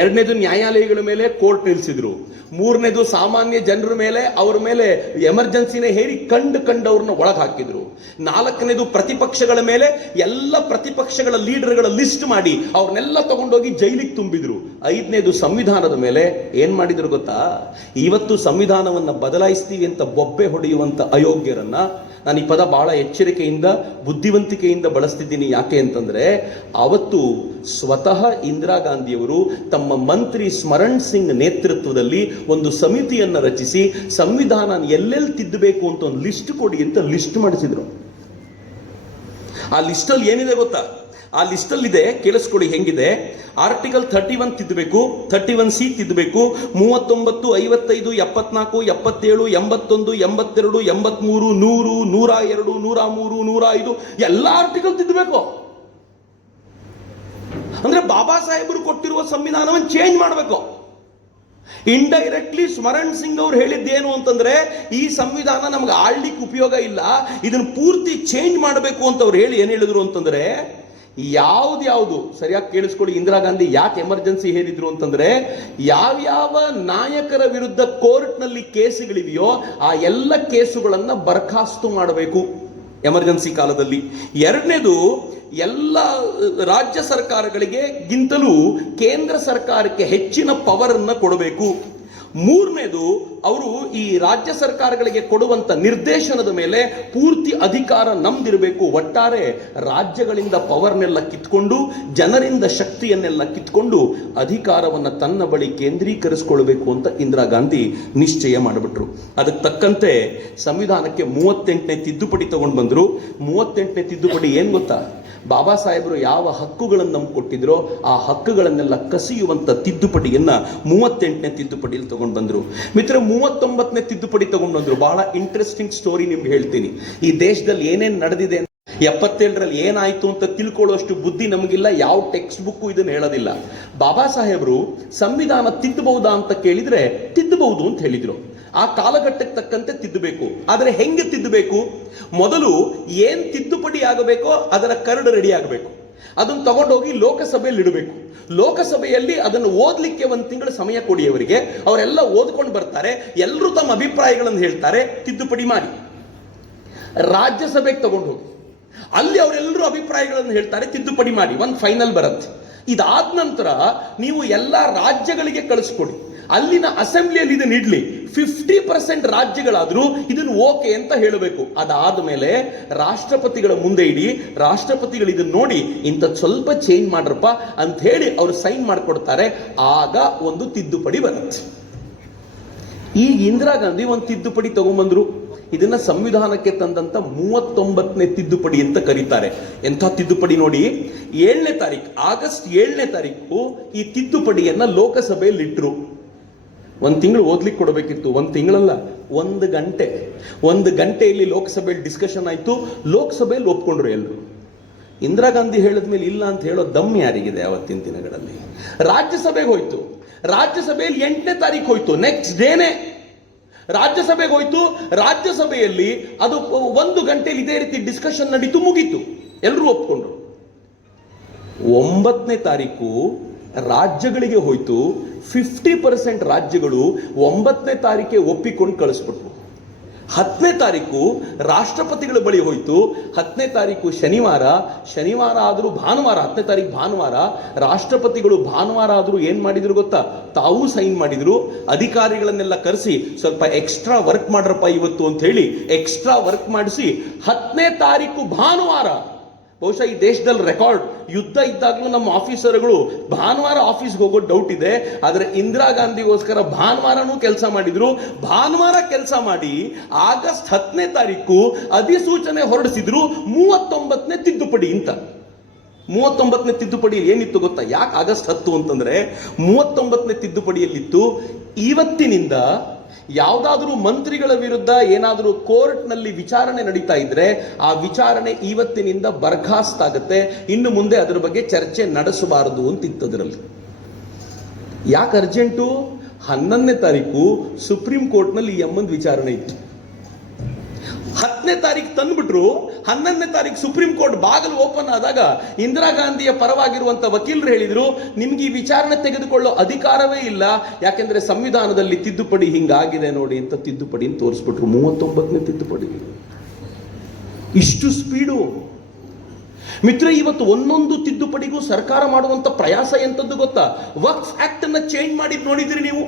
ಎರಡನೇದು ನ್ಯಾಯಾಲಯಗಳ ಮೇಲೆ ಕೋರ್ಟ್ ನಿಲ್ಲಿಸಿದ್ರು. ಮೂರನೇದು ಸಾಮಾನ್ಯ ಜನರ ಮೇಲೆ, ಅವ್ರ ಮೇಲೆ ಎಮರ್ಜೆನ್ಸಿನೇ ಹೇರಿ ಕಂಡವ್ರನ್ನ ಒಳಗೆ ಹಾಕಿದ್ರು. ನಾಲ್ಕನೇದು ಪ್ರತಿಪಕ್ಷಗಳ ಮೇಲೆ, ಎಲ್ಲ ಪ್ರತಿಪಕ್ಷಗಳ ಲೀಡರ್ಗಳ ಲಿಸ್ಟ್ ಮಾಡಿ ಅವ್ರನ್ನೆಲ್ಲ ತಗೊಂಡೋಗಿ ಜೈಲಿಗೆ ತುಂಬಿದ್ರು. ಐದನೇದು ಸಂವಿಧಾನದ ಮೇಲೆ ಏನ್ ಮಾಡಿದ್ರು ಗೊತ್ತಾ? ಇವತ್ತು ಸಂವಿಧಾನವನ್ನ ಬದಲಾಯಿಸ್ತೀವಿ ಅಂತ ಬೊಬ್ಬೆ ಹೊಡೆಯುವಂತ ಅಯೋಗ್ಯರನ್ನ, ನಾನು ಈ ಪದ ಬಹಳ ಎಚ್ಚರಿಕೆಯಿಂದ ಬುದ್ಧಿವಂತಿಕೆಯಿಂದ ಬಳಸ್ತಿದ್ದೀನಿ. ಯಾಕೆ ಅಂತಂದ್ರೆ, ಅವತ್ತು ಸ್ವತಃ ಇಂದಿರಾ ಗಾಂಧಿಯವರು ತಮ್ಮ ಮಂತ್ರಿ ಸ್ಮರಣ್ ಸಿಂಗ್ ನೇತೃತ್ವದಲ್ಲಿ ಒಂದು ಸಮಿತಿಯನ್ನು ರಚಿಸಿ ಸಂವಿಧಾನ ಎಲ್ಲೆಲ್ಲಿ ತಿದ್ದಬೇಕು ಅಂತ ಒಂದು ಲಿಸ್ಟ್ ಕೊಡಿ ಅಂತ ಲಿಸ್ಟ್ ಮಾಡಿಸಿದ್ರು. ಆ ಲಿಸ್ಟಲ್ಲಿ ಏನಿದೆ ಗೊತ್ತಾ? ಆ ಲಿಸ್ಟಲ್ಲಿ ಇದೆ, ಕೇಳಿಸ್ಕೊಳ್ಳಿ ಹೆಂಗಿದೆ. ಆರ್ಟಿಕಲ್ 31 ತಿದ್ದಬೇಕು, 31C ತಿದ್ದಬೇಕು, 39, 55, 74, 77, 81, 82, 83, 100, 102, 103, 105 ಎಲ್ಲ ಆರ್ಟಿಕಲ್ ತಿದ್ದಬೇಕು. ಅಂದ್ರೆ ಬಾಬಾ ಸಾಹೇಬರು ಕೊಟ್ಟಿರುವ ಸಂವಿಧಾನವನ್ನು ಚೇಂಜ್ ಮಾಡಬೇಕು. ಇಂಡೈರೆಕ್ಟ್ಲಿ ಸ್ಮರಣ್ ಸಿಂಗ್ ಅವರು ಹೇಳಿದ್ದೇನು ಅಂತಂದ್ರೆ, ಈ ಸಂವಿಧಾನ ನಮ್ಗೆ ಆಳ್ಲಿಕ್ಕೆ ಉಪಯೋಗ ಇಲ್ಲ, ಇದನ್ನು ಪೂರ್ತಿ ಚೇಂಜ್ ಮಾಡಬೇಕು ಅಂತ ಅವ್ರು ಹೇಳಿ ಏನ್ ಹೇಳಿದ್ರು ಅಂತಂದ್ರೆ, ಯಾವ್ದು ಸರಿಯಾಗಿ ಕೇಳಿಸ್ಕೊಳ್ಳಿ, ಇಂದಿರಾ ಗಾಂಧಿ ಯಾಕೆ ಎಮರ್ಜೆನ್ಸಿ ಹೇಳಿದ್ರು ಅಂತಂದ್ರೆ, ಯಾವ್ಯಾವ ನಾಯಕರ ವಿರುದ್ಧ ಕೋರ್ಟ್ ನಲ್ಲಿ ಕೇಸುಗಳಿವೆಯೋ ಆ ಎಲ್ಲ ಕೇಸುಗಳನ್ನ ಬರ್ಖಾಸ್ತು ಮಾಡಬೇಕು ಎಮರ್ಜೆನ್ಸಿ ಕಾಲದಲ್ಲಿ. ಎರಡನೇದು, ಎಲ್ಲ ರಾಜ್ಯ ಸರ್ಕಾರಗಳಿಗೆ ಗಿಂತಲೂ ಕೇಂದ್ರ ಸರ್ಕಾರಕ್ಕೆ ಹೆಚ್ಚಿನ ಪವರ್ ಅನ್ನ ಕೊಡಬೇಕು. ಮೂರನೇದು, ಅವರು ಈ ರಾಜ್ಯ ಸರ್ಕಾರಗಳಿಗೆ ಕೊಡುವಂತ ನಿರ್ದೇಶನದ ಮೇಲೆ ಪೂರ್ತಿ ಅಧಿಕಾರ ನಮ್ದಿರಬೇಕು. ಒಟ್ಟಾರೆ ರಾಜ್ಯಗಳಿಂದ ಪವರ್ನೆಲ್ಲ ಕಿತ್ಕೊಂಡು, ಜನರಿಂದ ಶಕ್ತಿಯನ್ನೆಲ್ಲ ಕಿತ್ಕೊಂಡು ಅಧಿಕಾರವನ್ನ ತನ್ನ ಬಳಿ ಕೇಂದ್ರೀಕರಿಸಿಕೊಳ್ಬೇಕು ಅಂತ ಇಂದಿರಾ ಗಾಂಧಿ ನಿಶ್ಚಯ ಮಾಡಿಬಿಟ್ರು. ಅದಕ್ಕೆ ತಕ್ಕಂತೆ ಸಂವಿಧಾನಕ್ಕೆ 38ನೇ ತಿದ್ದುಪಡಿ ತಗೊಂಡು ಬಂದ್ರು. 38ನೇ ತಿದ್ದುಪಡಿ ಏನ್ ಗೊತ್ತಾ? ಬಾಬಾ ಸಾಹೇಬರು ಯಾವ ಹಕ್ಕುಗಳನ್ನು ನಮ್ಗೆ ಕೊಟ್ಟಿದ್ರೋ ಆ ಹಕ್ಕುಗಳನ್ನೆಲ್ಲ ಕಸಿಯುವಂತ ತಿದ್ದುಪಡಿಯನ್ನ 38ನೇ ತಿದ್ದುಪಡಿಯಲ್ಲಿ ತಗೊಂಡು ಬಂದ್ರು. ಮಿತ್ರ, 39ನೇ ತಿದ್ದುಪಡಿ ತಗೊಂಡು ಬಂದ್ರು. ಬಹಳ ಇಂಟ್ರೆಸ್ಟಿಂಗ್ ಸ್ಟೋರಿ ನಿಮ್ಗೆ ಹೇಳ್ತೀನಿ. ಈ ದೇಶದಲ್ಲಿ ಏನೇನ್ ನಡೆದಿದೆ, 77ರಲ್ಲಿ ಏನಾಯ್ತು ಅಂತ ತಿಳ್ಕೊಳ್ಳುವಷ್ಟು ಬುದ್ಧಿ ನಮಗಿಲ್ಲ, ಯಾವ ಟೆಕ್ಸ್ಟ್ ಬುಕ್ ಇದನ್ನು ಹೇಳೋದಿಲ್ಲ. ಬಾಬಾ ಸಾಹೇಬರು ಸಂವಿಧಾನ ತಿದ್ದಬಹುದಾ ಅಂತ ಕೇಳಿದ್ರೆ ತಿದ್ದಬಹುದು ಅಂತ ಹೇಳಿದ್ರು. ಆ ಕಾಲಘಟ್ಟಕ್ಕೆ ತಕ್ಕಂತೆ ತಿದ್ದಬೇಕು. ಆದರೆ ಹೆಂಗೆ ತಿದ್ದಬೇಕು? ಮೊದಲು ಏನ್ ತಿದ್ದುಪಡಿ ಆಗಬೇಕೋ ಅದರ ಕರಡು ರೆಡಿ ಆಗಬೇಕು. ಅದನ್ನು ತಗೊಂಡೋಗಿ ಲೋಕಸಭೆಯಲ್ಲಿ ಇಡಬೇಕು. ಲೋಕಸಭೆಯಲ್ಲಿ ಅದನ್ನು ಓದಲಿಕ್ಕೆ 1 ತಿಂಗಳು ಸಮಯ ಕೊಡಿ ಅವರಿಗೆ. ಅವರೆಲ್ಲ ಓದ್ಕೊಂಡು ಬರ್ತಾರೆ, ಎಲ್ಲರೂ ತಮ್ಮ ಅಭಿಪ್ರಾಯಗಳನ್ನು ಹೇಳ್ತಾರೆ, ತಿದ್ದುಪಡಿ ಮಾಡಿ. ರಾಜ್ಯಸಭೆಗೆ ತಗೊಂಡು ಹೋಗಿ, ಅಲ್ಲಿ ಅವರೆಲ್ಲರೂ ಅಭಿಪ್ರಾಯಗಳನ್ನು ಹೇಳ್ತಾರೆ, ತಿದ್ದುಪಡಿ ಮಾಡಿ, ಒಂದು ಫೈನಲ್ ಬರುತ್ತೆ. ಇದಾದ ನಂತರ ನೀವು ಎಲ್ಲ ರಾಜ್ಯಗಳಿಗೆ ಕಳಿಸ್ಕೊಡಿ. ಅಲ್ಲಿನ ಅಸೆಂಬ್ಲಿಯಲ್ಲಿ ಇದನ್ನ ಇಡ್ಲಿ. 50% ರಾಜ್ಯಗಳಾದ್ರೂ ಇದನ್ನು ಓಕೆ ಅಂತ ಹೇಳಬೇಕು. ಅದಾದ ಮೇಲೆ ರಾಷ್ಟ್ರಪತಿಗಳ ಮುಂದೆ ಇಡಿ. ರಾಷ್ಟ್ರಪತಿಗಳು ಇದನ್ನ ನೋಡಿ ಇಂಥದ್ದು ಸ್ವಲ್ಪ ಚೇಂಜ್ ಮಾಡ್ರಪ್ಪ ಅಂತ ಹೇಳಿ ಅವರು ಸೈನ್ ಮಾಡಿಕೊಡ್ತಾರೆ. ಆಗ ಒಂದು ತಿದ್ದುಪಡಿ ಬರುತ್ತೆ. ಈಗ ಇಂದಿರಾ ಗಾಂಧಿ ಒಂದು ತಿದ್ದುಪಡಿ ತಗೊಂಡ್ಬಂದ್ರು. ಇದನ್ನ ಸಂವಿಧಾನಕ್ಕೆ ತಂದಂತ 39ನೇ ತಿದ್ದುಪಡಿ ಅಂತ ಕರೀತಾರೆ. ಎಂಥ ತಿದ್ದುಪಡಿ ನೋಡಿ, 7ನೇ ತಾರೀಕು, ಆಗಸ್ಟ್ 7ನೇ ತಾರೀಕು ಈ ತಿದ್ದುಪಡಿಯನ್ನ ಲೋಕಸಭೆಯಲ್ಲಿ ಇಟ್ಟರು. 1 ತಿಂಗಳು ಓದ್ಲಿಕ್ಕೆ ಕೊಡಬೇಕಿತ್ತು. 1 ತಿಂಗಳಲ್ಲ, 1 ಗಂಟೆ. 1 ಗಂಟೆಯಲ್ಲಿ ಲೋಕಸಭೆಯಲ್ಲಿ ಡಿಸ್ಕಷನ್ ಆಯ್ತು. ಲೋಕಸಭೆಯಲ್ಲಿ ಒಪ್ಕೊಂಡ್ರು ಎಲ್ಲರೂ. ಇಂದಿರಾ ಗಾಂಧಿ ಹೇಳಿದ ಮೇಲೆ ಇಲ್ಲ ಅಂತ ಹೇಳೋ ದಮ್ ಯಾರಿಗಿದೆ ಅವತ್ತಿನ ದಿನಗಳಲ್ಲಿ? ರಾಜ್ಯಸಭೆಗೆ ಹೋಯ್ತು. ರಾಜ್ಯಸಭೆಯಲ್ಲಿ 8ನೇ ತಾರೀಕು ಹೋಯ್ತು. ನೆಕ್ಸ್ಟ್ ಡೇನೆ ರಾಜ್ಯಸಭೆಗೆ ಹೋಯ್ತು. ರಾಜ್ಯಸಭೆಯಲ್ಲಿ ಅದು 1 ಗಂಟೆಯಲ್ಲಿ ಇದೇ ರೀತಿ ಡಿಸ್ಕಷನ್ ನಡೀತು, ಮುಗೀತು, ಎಲ್ಲರೂ ಒಪ್ಕೊಂಡ್ರು. 9ನೇ ತಾರೀಕು ರಾಜ್ಯಗಳಿಗೆ ಹೋಯ್ತು. 50% ರಾಜ್ಯಗಳು 9ನೇ ತಾರೀಕೆ ಒಪ್ಪಿಕೊಂಡು ಕಳಿಸ್ಬಿಟ್ರು. 10ನೇ ತಾರೀಕು ರಾಷ್ಟ್ರಪತಿಗಳ ಬಳಿ ಹೋಯ್ತು. 10ನೇ ತಾರೀಕು ಶನಿವಾರ ಆದರೂ ಭಾನುವಾರ, 10ನೇ ತಾರೀಕು ಭಾನುವಾರ, ರಾಷ್ಟ್ರಪತಿಗಳು ಭಾನುವಾರ ಆದರೂ ಏನ್ ಮಾಡಿದ್ರು ಗೊತ್ತಾ? ತಾವು ಸೈನ್ ಮಾಡಿದ್ರು. ಅಧಿಕಾರಿಗಳನ್ನೆಲ್ಲ ಕರೆಸಿ ಸ್ವಲ್ಪ ಎಕ್ಸ್ಟ್ರಾ ವರ್ಕ್ ಮಾಡ್ರಪ್ಪ ಇವತ್ತು ಅಂತ ಹೇಳಿ ಎಕ್ಸ್ಟ್ರಾ ವರ್ಕ್ ಮಾಡಿಸಿ 10ನೇ ತಾರೀಕು ಭಾನುವಾರ, ಬಹುಶಃ ಈ ದೇಶದಲ್ಲಿ ರೆಕಾರ್ಡ್, ಯುದ್ಧ ಇದ್ದಾಗಲೂ ನಮ್ಮ ಆಫೀಸರ್ಗಳು ಭಾನುವಾರ ಆಫೀಸ್ಗೆ ಹೋಗೋ ಡೌಟ್ ಇದೆ. ಆದರೆ ಇಂದಿರಾ ಗಾಂಧಿಗೋಸ್ಕರ ಭಾನುವಾರನೂ ಕೆಲಸ ಮಾಡಿದ್ರು. ಭಾನುವಾರ ಕೆಲಸ ಮಾಡಿ ಆಗಸ್ಟ್ 10ನೇ ತಾರೀಕು ಅಧಿಸೂಚನೆ ಹೊರಡಿಸಿದ್ರು 39ನೇ ತಿದ್ದುಪಡಿ ಅಂತ. 39ನೇ ತಿದ್ದುಪಡಿಯಲ್ಲಿ ಏನಿತ್ತು ಗೊತ್ತಾ? ಯಾಕೆ ಆಗಸ್ಟ್ 10 ಅಂತಂದ್ರೆ 39ನೇ ತಿದ್ದುಪಡಿಯಲ್ಲಿತ್ತು, ಇವತ್ತಿನಿಂದ ಯಾವುದಾದ್ರೂ ಮಂತ್ರಿಗಳ ವಿರುದ್ಧ ಏನಾದರೂ ಕೋರ್ಟ್ನಲ್ಲಿ ವಿಚಾರಣೆ ನಡೀತಾ ಇದ್ರೆ ಆ ವಿಚಾರಣೆ ಇವತ್ತಿನಿಂದ ಬರ್ಖಾಸ್ತಾಗುತ್ತೆ, ಇನ್ನು ಮುಂದೆ ಅದರ ಬಗ್ಗೆ ಚರ್ಚೆ ನಡೆಸಬಾರದು ಅಂತ ಇತ್ತು. ಅದರಲ್ಲಿ ಯಾಕೆ ಅರ್ಜೆಂಟು? 11ನೇ ತಾರೀಕು ಸುಪ್ರೀಂ ಕೋರ್ಟ್ನಲ್ಲಿ ಈ ಅಮ್ಮಂದು ವಿಚಾರಣೆ ಇತ್ತು. 10ನೇ ತಾರೀಕು ತಂದ್ಬಿಟ್ರು. 11ನೇ ತಾರೀಕು ಸುಪ್ರೀಂ ಕೋರ್ಟ್ ಬಾಗಿಲು ಓಪನ್ ಆದಾಗ ಇಂದಿರಾ ಗಾಂಧಿಯ ಪರವಾಗಿರುವಂತ ವಕೀಲರು ಹೇಳಿದ್ರು, ನಿಮ್ಗೆ ಈ ವಿಚಾರಣೆ ತೆಗೆದುಕೊಳ್ಳೋ ಅಧಿಕಾರವೇ ಇಲ್ಲ, ಯಾಕೆಂದ್ರೆ ಸಂವಿಧಾನದಲ್ಲಿ ತಿದ್ದುಪಡಿ ಹಿಂಗಾಗಿದೆ ನೋಡಿ ಅಂತ ತಿದ್ದುಪಡಿ ತೋರಿಸ್ಬಿಟ್ರು. 39ನೇ ತಿದ್ದುಪಡಿ. ಇಷ್ಟು ಸ್ಪೀಡು ಮಿತ್ರ. ಇವತ್ತು ಒಂದೊಂದು ತಿದ್ದುಪಡಿಗೂ ಸರ್ಕಾರ ಮಾಡುವಂತ ಪ್ರಯಾಸ ಎಂತದ್ದು ಗೊತ್ತಾ? ವಕ್ಫ್ ಆಕ್ಟ್ ಅನ್ನ ಚೇಂಜ್ ಮಾಡಿ ನೋಡಿದ್ರಿ ನೀವು?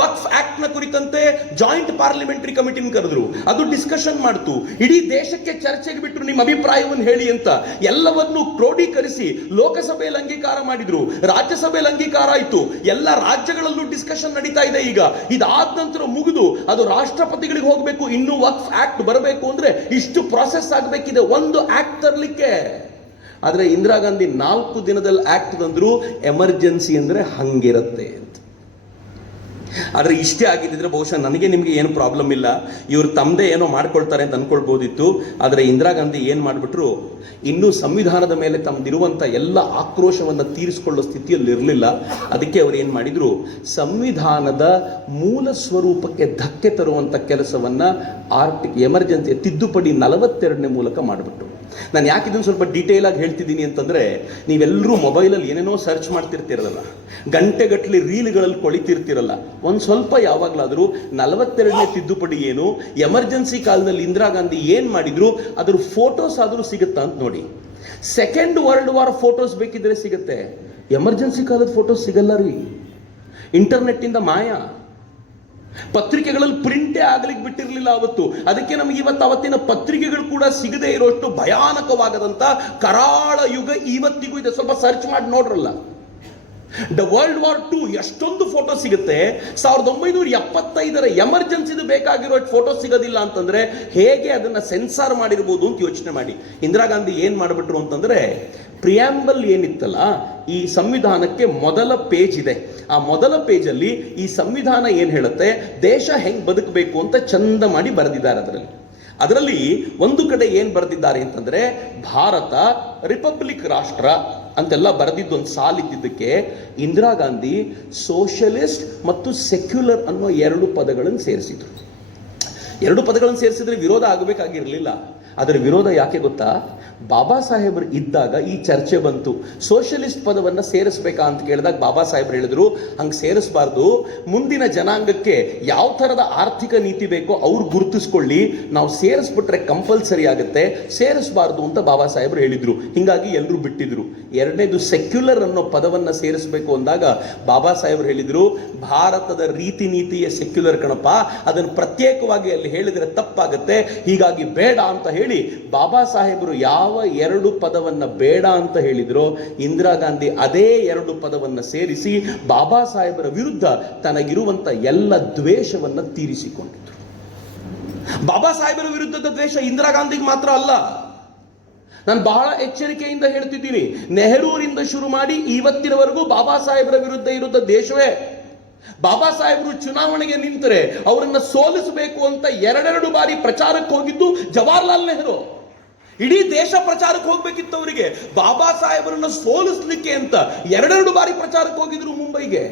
ವಕ್ಫ್ ಆಕ್ಟ್ ನ ಕುರಿತಂತೆ ಜಾಯಿಂಟ್ ಪಾರ್ಲಿಮೆಂಟರಿ ಕಮಿಟಿನ ಕರೆದ್ರು, ಅದು ಡಿಸ್ಕಷನ್ ಮಾಡ್ತು, ಇಡೀ ದೇಶಕ್ಕೆ ಚರ್ಚೆಗೆ ಬಿಟ್ಟರು, ನಿಮ್ಮ ಅಭಿಪ್ರಾಯವನ್ನು ಹೇಳಿ ಅಂತ. ಎಲ್ಲವನ್ನು ಕ್ರೋಢೀಕರಿಸಿ ಲೋಕಸಭೆಯಲ್ಲಿ ಅಂಗೀಕಾರ ಮಾಡಿದ್ರು, ರಾಜ್ಯಸಭೆಯಲ್ಲಿ ಅಂಗೀಕಾರ ಆಯ್ತು, ಎಲ್ಲ ರಾಜ್ಯಗಳಲ್ಲೂ ಡಿಸ್ಕಷನ್ ನಡೀತಾ ಇದೆ. ಈಗ ಇದಾದ ನಂತರ ಮುಗಿದು ಅದು ರಾಷ್ಟ್ರಪತಿಗಳಿಗೆ ಹೋಗಬೇಕು. ಇನ್ನು ವಕ್ಫ್ ಆಕ್ಟ್ ಬರಬೇಕು ಅಂದ್ರೆ ಇಷ್ಟು ಪ್ರಾಸೆಸ್ ಆಗಬೇಕಿದೆ ಒಂದು ಆಕ್ಟ್ ತರಲಿಕ್ಕೆ. ಆದ್ರೆ ಇಂದಿರಾ ಗಾಂಧಿ 4 ದಿನದಲ್ಲಿ ಆಕ್ಟ್ ತಂದ್ರು. ಎಮರ್ಜೆನ್ಸಿ ಅಂದ್ರೆ ಹಂಗಿರುತ್ತೆ ಅಂತ. ಆದ್ರೆ ಇಷ್ಟೇ ಆಗಿದ್ದಿದ್ರೆ ಬಹುಶಃ ನನಗೆ ನಿಮಗೆ ಏನು ಪ್ರಾಬ್ಲಮ್ ಇಲ್ಲ, ಇವರು ತಮ್ಮದೇ ಏನೋ ಮಾಡ್ಕೊಳ್ತಾರೆ ಅಂತ ಅನ್ಕೊಳ್ಬೋದಿತ್ತು. ಆದರೆ ಇಂದಿರಾ ಗಾಂಧಿ ಏನು ಮಾಡಿಬಿಟ್ರು, ಇನ್ನೂ ಸಂವಿಧಾನದ ಮೇಲೆ ತಮ್ಮದಿರುವಂಥ ಎಲ್ಲ ಆಕ್ರೋಶವನ್ನು ತೀರಿಸಿಕೊಳ್ಳೋ ಸ್ಥಿತಿಯಲ್ಲಿ ಇರಲಿಲ್ಲ. ಅದಕ್ಕೆ ಅವರು ಏನು ಮಾಡಿದ್ರು, ಸಂವಿಧಾನದ ಮೂಲ ಸ್ವರೂಪಕ್ಕೆ ಧಕ್ಕೆ ತರುವಂಥ ಕೆಲಸವನ್ನು ಎಮರ್ಜೆನ್ಸಿ ತಿದ್ದುಪಡಿ 42ನೇ ಮೂಲಕ ಮಾಡಿಬಿಟ್ರು. ನಾನು ಯಾಕೆ ಇದನ್ನು ಸ್ವಲ್ಪ ಡೀಟೇಲ್ ಆಗಿ ಹೇಳ್ತಿದ್ದೀನಿ ಅಂತಂದರೆ, ನೀವೆಲ್ಲರೂ ಮೊಬೈಲಲ್ಲಿ ಏನೇನೋ ಸರ್ಚ್ ಮಾಡ್ತಿರ್ತಿರಲ್ಲ, ಗಂಟೆಗಟ್ಟಲೆ ರೀಲ್ಗಳಲ್ಲಿ ಕೊಳಿತಿರ್ತಿರಲ್ಲ. ಒಂದು ಸ್ವಲ್ಪ ಯಾವಾಗಲಾದರೂ 42ನೇ ತಿದ್ದುಪಡಿ ಏನು, ಎಮರ್ಜೆನ್ಸಿ ಕಾಲದಲ್ಲಿ ಇಂದಿರಾ ಗಾಂಧಿ ಏನು ಮಾಡಿದ್ರು, ಅದ್ರ ಫೋಟೋಸ್ ಆದರೂ ಸಿಗುತ್ತಾ ಅಂತ ನೋಡಿ. ಸೆಕೆಂಡ್ ವರ್ಲ್ಡ್ ವಾರ್ ಫೋಟೋಸ್ ಬೇಕಿದ್ರೆ ಸಿಗುತ್ತೆ, ಎಮರ್ಜೆನ್ಸಿ ಕಾಲದ ಫೋಟೋಸ್ ಸಿಗಲ್ಲ ರೀ. ಇಂಟರ್ನೆಟ್ಟಿಂದ ಮಾಯ. ಪತ್ರಿಕೆಗಳಲ್ಲಿ ಪ್ರಿಂಟೇ ಆಗ್ಲಿಕ್ಕೆ ಬಿಟ್ಟಿರಲಿಲ್ಲ ಅವತ್ತು. ಅದಕ್ಕೆ ನಮಗೆ ಇವತ್ತು ಅವತ್ತಿನ ಪತ್ರಿಕೆಗಳು ಕೂಡ ಸಿಗದೇ ಇರೋಷ್ಟು ಭಯಾನಕವಾಗದಂತ ಕರಾಳ ಯುಗ ಇವತ್ತಿಗೂ ಇದೆ. ಸ್ವಲ್ಪ ಸರ್ಚ್ ಮಾಡಿ ನೋಡ್ರಲ್ಲ. ವರ್ಲ್ಡ್ ವಾರ್ 2 ಎಷ್ಟೊಂದು ಫೋಟೋ ಸಿಗುತ್ತೆ. 1975ರ ಎಮರ್ಜೆನ್ಸಿದು ಬೇಕಾಗಿರೋ ಫೋಟೋ ಸಿಗೋದಿಲ್ಲ ಅಂತಂದ್ರೆ ಹೇಗೆ ಅದನ್ನ ಸೆನ್ಸಾರ್ ಮಾಡಿರ್ಬೋದು ಅಂತ ಯೋಚನೆ ಮಾಡಿ. ಇಂದಿರಾ ಗಾಂಧಿ ಏನ್ ಮಾಡಿಬಿಟ್ರು ಅಂತಂದ್ರೆ, ಪ್ರಿಯಾಂಬಲ್ ಏನಿತ್ತಲ್ಲ, ಈ ಸಂವಿಧಾನಕ್ಕೆ ಮೊದಲ ಪೇಜ್ ಇದೆ. ಆ ಮೊದಲ ಪೇಜಲ್ಲಿ ಈ ಸಂವಿಧಾನ ಏನ್ ಹೇಳುತ್ತೆ, ದೇಶ ಹೆಂಗ್ ಬದುಕಬೇಕು ಅಂತ ಚಂದ ಮಾಡಿ ಬರೆದಿದ್ದಾರೆ. ಅದರಲ್ಲಿ ಒಂದು ಕಡೆ ಏನ್ ಬರೆದಿದ್ದಾರೆ ಅಂತಂದ್ರೆ, ಭಾರತ ರಿಪಬ್ಲಿಕ್ ರಾಷ್ಟ್ರ ಅಂತೆಲ್ಲ ಬರೆದಿದ್ದೊಂದು ಸಾಲಿದ್ದಕ್ಕೆ ಇಂದಿರಾ ಗಾಂಧಿ ಸೋಷಿಯಲಿಸ್ಟ್ ಮತ್ತು ಸೆಕ್ಯುಲರ್ ಅನ್ನೋ 2 ಪದಗಳನ್ನು ಸೇರಿಸಿದ್ರು. 2 ಪದಗಳನ್ನು ಸೇರಿಸಿದ್ರೆ ವಿರೋಧ ಆಗಬೇಕಾಗಿರಲಿಲ್ಲ. ಅದರ ವಿರೋಧ ಯಾಕೆ ಗೊತ್ತಾ? ಬಾಬಾ ಸಾಹೇಬರು ಇದ್ದಾಗ ಈ ಚರ್ಚೆ ಬಂತು. ಸೋಷಿಯಲಿಸ್ಟ್ ಪದವನ್ನು ಸೇರಿಸಬೇಕಾ ಅಂತ ಕೇಳಿದಾಗ ಬಾಬಾ ಸಾಹೇಬರು ಹೇಳಿದ್ರು, ಹಂಗೆ ಸೇರಿಸಬಾರ್ದು, ಮುಂದಿನ ಜನಾಂಗಕ್ಕೆ ಯಾವ ಥರದ ಆರ್ಥಿಕ ನೀತಿ ಬೇಕೋ ಅವ್ರು ಗುರುತಿಸ್ಕೊಳ್ಳಿ, ನಾವು ಸೇರಿಸ್ಬಿಟ್ರೆ ಕಂಪಲ್ಸರಿ ಆಗುತ್ತೆ, ಸೇರಿಸಬಾರ್ದು ಅಂತ ಬಾಬಾ ಸಾಹೇಬರು ಹೇಳಿದ್ರು. ಹಿಂಗಾಗಿ ಎಲ್ಲರೂ ಬಿಟ್ಟಿದ್ರು. ಎರಡನೇದು ಸೆಕ್ಯುಲರ್ ಅನ್ನೋ ಪದವನ್ನು ಸೇರಿಸಬೇಕು ಅಂದಾಗ ಬಾಬಾ ಸಾಹೇಬರು ಹೇಳಿದ್ರು, ಭಾರತದ ರೀತಿ ನೀತಿಯೇ ಸೆಕ್ಯುಲರ್ ಕಣಪ್ಪ, ಅದನ್ನು ಪ್ರತ್ಯೇಕವಾಗಿ ಅಲ್ಲಿ ಹೇಳಿದರೆ ತಪ್ಪಾಗುತ್ತೆ, ಹೀಗಾಗಿ ಬೇಡ ಅಂತ ಹೇಳಿ ಬಾಬಾ ಸಾಹೇಬರು ಯಾವ 2 ಪದವನ್ನ ಬೇಡ ಅಂತ ಹೇಳಿದ್ರು, ಇಂದಿರಾ ಗಾಂಧಿ ಅದೇ 2 ಪದವನ್ನ ಸೇರಿಸಿ ಬಾಬಾ ಸಾಹೇಬರ ವಿರುದ್ಧ ತನಗಿರುವಂತ ಎಲ್ಲ ದ್ವೇಷವನ್ನ ತೀರಿಸಿಕೊಂಡಿದ್ರು. ಬಾಬಾ ಸಾಹೇಬರ ವಿರುದ್ಧದ ದ್ವೇಷ ಇಂದಿರಾ ಗಾಂಧಿಗೆ ಮಾತ್ರ ಅಲ್ಲ. ನಾನು ಬಹಳ ಎಚ್ಚರಿಕೆಯಿಂದ ಹೇಳ್ತಿದ್ದೀನಿ, ನೆಹರೂರಿಂದ ಶುರು ಮಾಡಿ ಇವತ್ತಿನವರೆಗೂ ಬಾಬಾ ಸಾಹೇಬರ ವಿರುದ್ಧ ಇರುತ್ತ ದೇಶವೇ. ಬಾಬಾ ಸಾಹೇಬರು ಚುನಾವಣೆಗೆ ನಿಂತರೆ ಅವರನ್ನ ಸೋಲಿಸಬೇಕು ಅಂತ 2 ಬಾರಿ ಪ್ರಚಾರಕ್ಕೆ ಹೋಗಿದ್ದು ಜವಾಹರ್ಲಾಲ್ ನೆಹರು. ಇಡೀ ದೇಶ ಪ್ರಚಾರಕ್ಕೆ ಹೋಗ್ಬೇಕಿತ್ತು ಅವರಿಗೆ. ಬಾಬಾ ಸಾಹೇಬರನ್ನ ಸೋಲಿಸ್ಲಿಕ್ಕೆ ಅಂತ 2 ಬಾರಿ ಪ್ರಚಾರಕ್ಕೆ ಹೋಗಿದ್ರು ಮುಂಬೈಗೆ.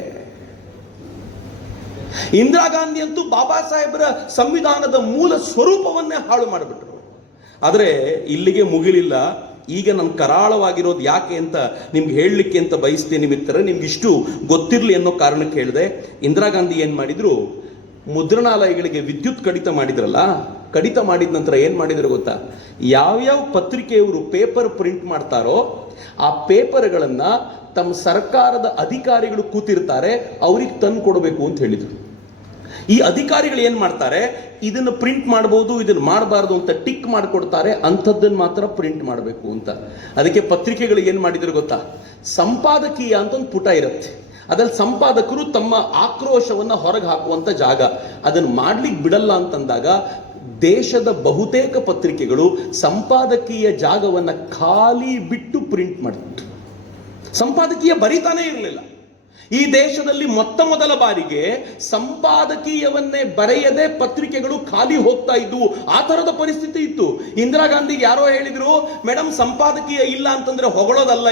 ಇಂದಿರಾ ಗಾಂಧಿ ಅಂತೂ ಬಾಬಾ ಸಾಹೇಬರ ಸಂವಿಧಾನದ ಮೂಲ ಸ್ವರೂಪವನ್ನೇ ಹಾಳು ಮಾಡಿಬಿಟ್ರು. ಆದರೆ ಇಲ್ಲಿಗೆ ಮುಗಿಲಿಲ್ಲ. ಈಗ ನಾನು ಕರಾಳವಾಗಿರೋದು ಯಾಕೆ ಅಂತ ನಿಮ್ಗೆ ಹೇಳಲಿಕ್ಕೆ ಅಂತ ಬಯಸ್ತೇನೆ ಮಿತ್ರರೇ. ನಿಮ್ಗೆ ಇಷ್ಟು ಗೊತ್ತಿರಲಿ ಅನ್ನೋ ಕಾರಣಕ್ಕೆ ಹೇಳಿದೆ. ಇಂದಿರಾ ಗಾಂಧಿ ಏನು ಮಾಡಿದ್ರು, ಮುದ್ರಣಾಲಯಗಳಿಗೆ ವಿದ್ಯುತ್ ಕಡಿತ ಮಾಡಿದ್ರಲ್ಲ, ಕಡಿತ ಮಾಡಿದ ನಂತರ ಏನು ಮಾಡಿದ್ರು ಗೊತ್ತಾ? ಯಾವ್ಯಾವ ಪತ್ರಿಕೆಯವರು ಪೇಪರ್ ಪ್ರಿಂಟ್ ಮಾಡ್ತಾರೋ ಆ ಪೇಪರ್ಗಳನ್ನು ತಮ್ಮ ಸರ್ಕಾರದ ಅಧಿಕಾರಿಗಳು ಕೂತಿರ್ತಾರೆ, ಅವ್ರಿಗೆ ತಂದು ಕೊಡಬೇಕು ಅಂತ ಹೇಳಿದರು. ಈ ಅಧಿಕಾರಿಗಳು ಏನು ಮಾಡ್ತಾರೆ, ಇದನ್ನು ಪ್ರಿಂಟ್ ಮಾಡ್ಬೋದು, ಇದನ್ನು ಮಾಡಬಾರ್ದು ಅಂತ ಟಿಕ್ ಮಾಡಿಕೊಡ್ತಾರೆ, ಅಂಥದ್ದನ್ನು ಮಾತ್ರ ಪ್ರಿಂಟ್ ಮಾಡಬೇಕು ಅಂತ. ಅದಕ್ಕೆ ಪತ್ರಿಕೆಗಳು ಏನು ಮಾಡಿದ್ರು ಗೊತ್ತಾ? ಸಂಪಾದಕೀಯ ಅಂತ ಒಂದು ಪುಟ ಇರುತ್ತೆ, ಅದ್ರಲ್ಲಿ ಸಂಪಾದಕರು ತಮ್ಮ ಆಕ್ರೋಶವನ್ನು ಹೊರಗೆ ಹಾಕುವಂಥ ಜಾಗ. ಅದನ್ನು ಮಾಡ್ಲಿಕ್ಕೆ ಬಿಡಲ್ಲ ಅಂತಂದಾಗ ದೇಶದ ಬಹುತೇಕ ಪತ್ರಿಕೆಗಳು ಸಂಪಾದಕೀಯ ಜಾಗವನ್ನು ಖಾಲಿ ಬಿಟ್ಟು ಪ್ರಿಂಟ್ ಮಾಡಿಬಿಟ್ರು. ಸಂಪಾದಕೀಯ ಬರೀತಾನೇ ಇರಲಿಲ್ಲ. ಈ ದೇಶದಲ್ಲಿ ಮೊತ್ತ ಮೊದಲ ಬಾರಿಗೆ ಸಂಪಾದಕೀಯವನ್ನೇ ಬರೆಯದೆ ಪತ್ರಿಕೆಗಳು ಖಾಲಿ ಹೋಗ್ತಾ ಇದ್ವು. ಆ ಥರದ ಪರಿಸ್ಥಿತಿ ಇತ್ತು. ಇಂದಿರಾ ಗಾಂಧಿಗೆ ಯಾರೋ ಹೇಳಿದ್ರು, ಮೇಡಮ್ ಸಂಪಾದಕೀಯ ಇಲ್ಲ ಅಂತಂದ್ರೆ ಹೊಗಳೋದಲ್ಲ,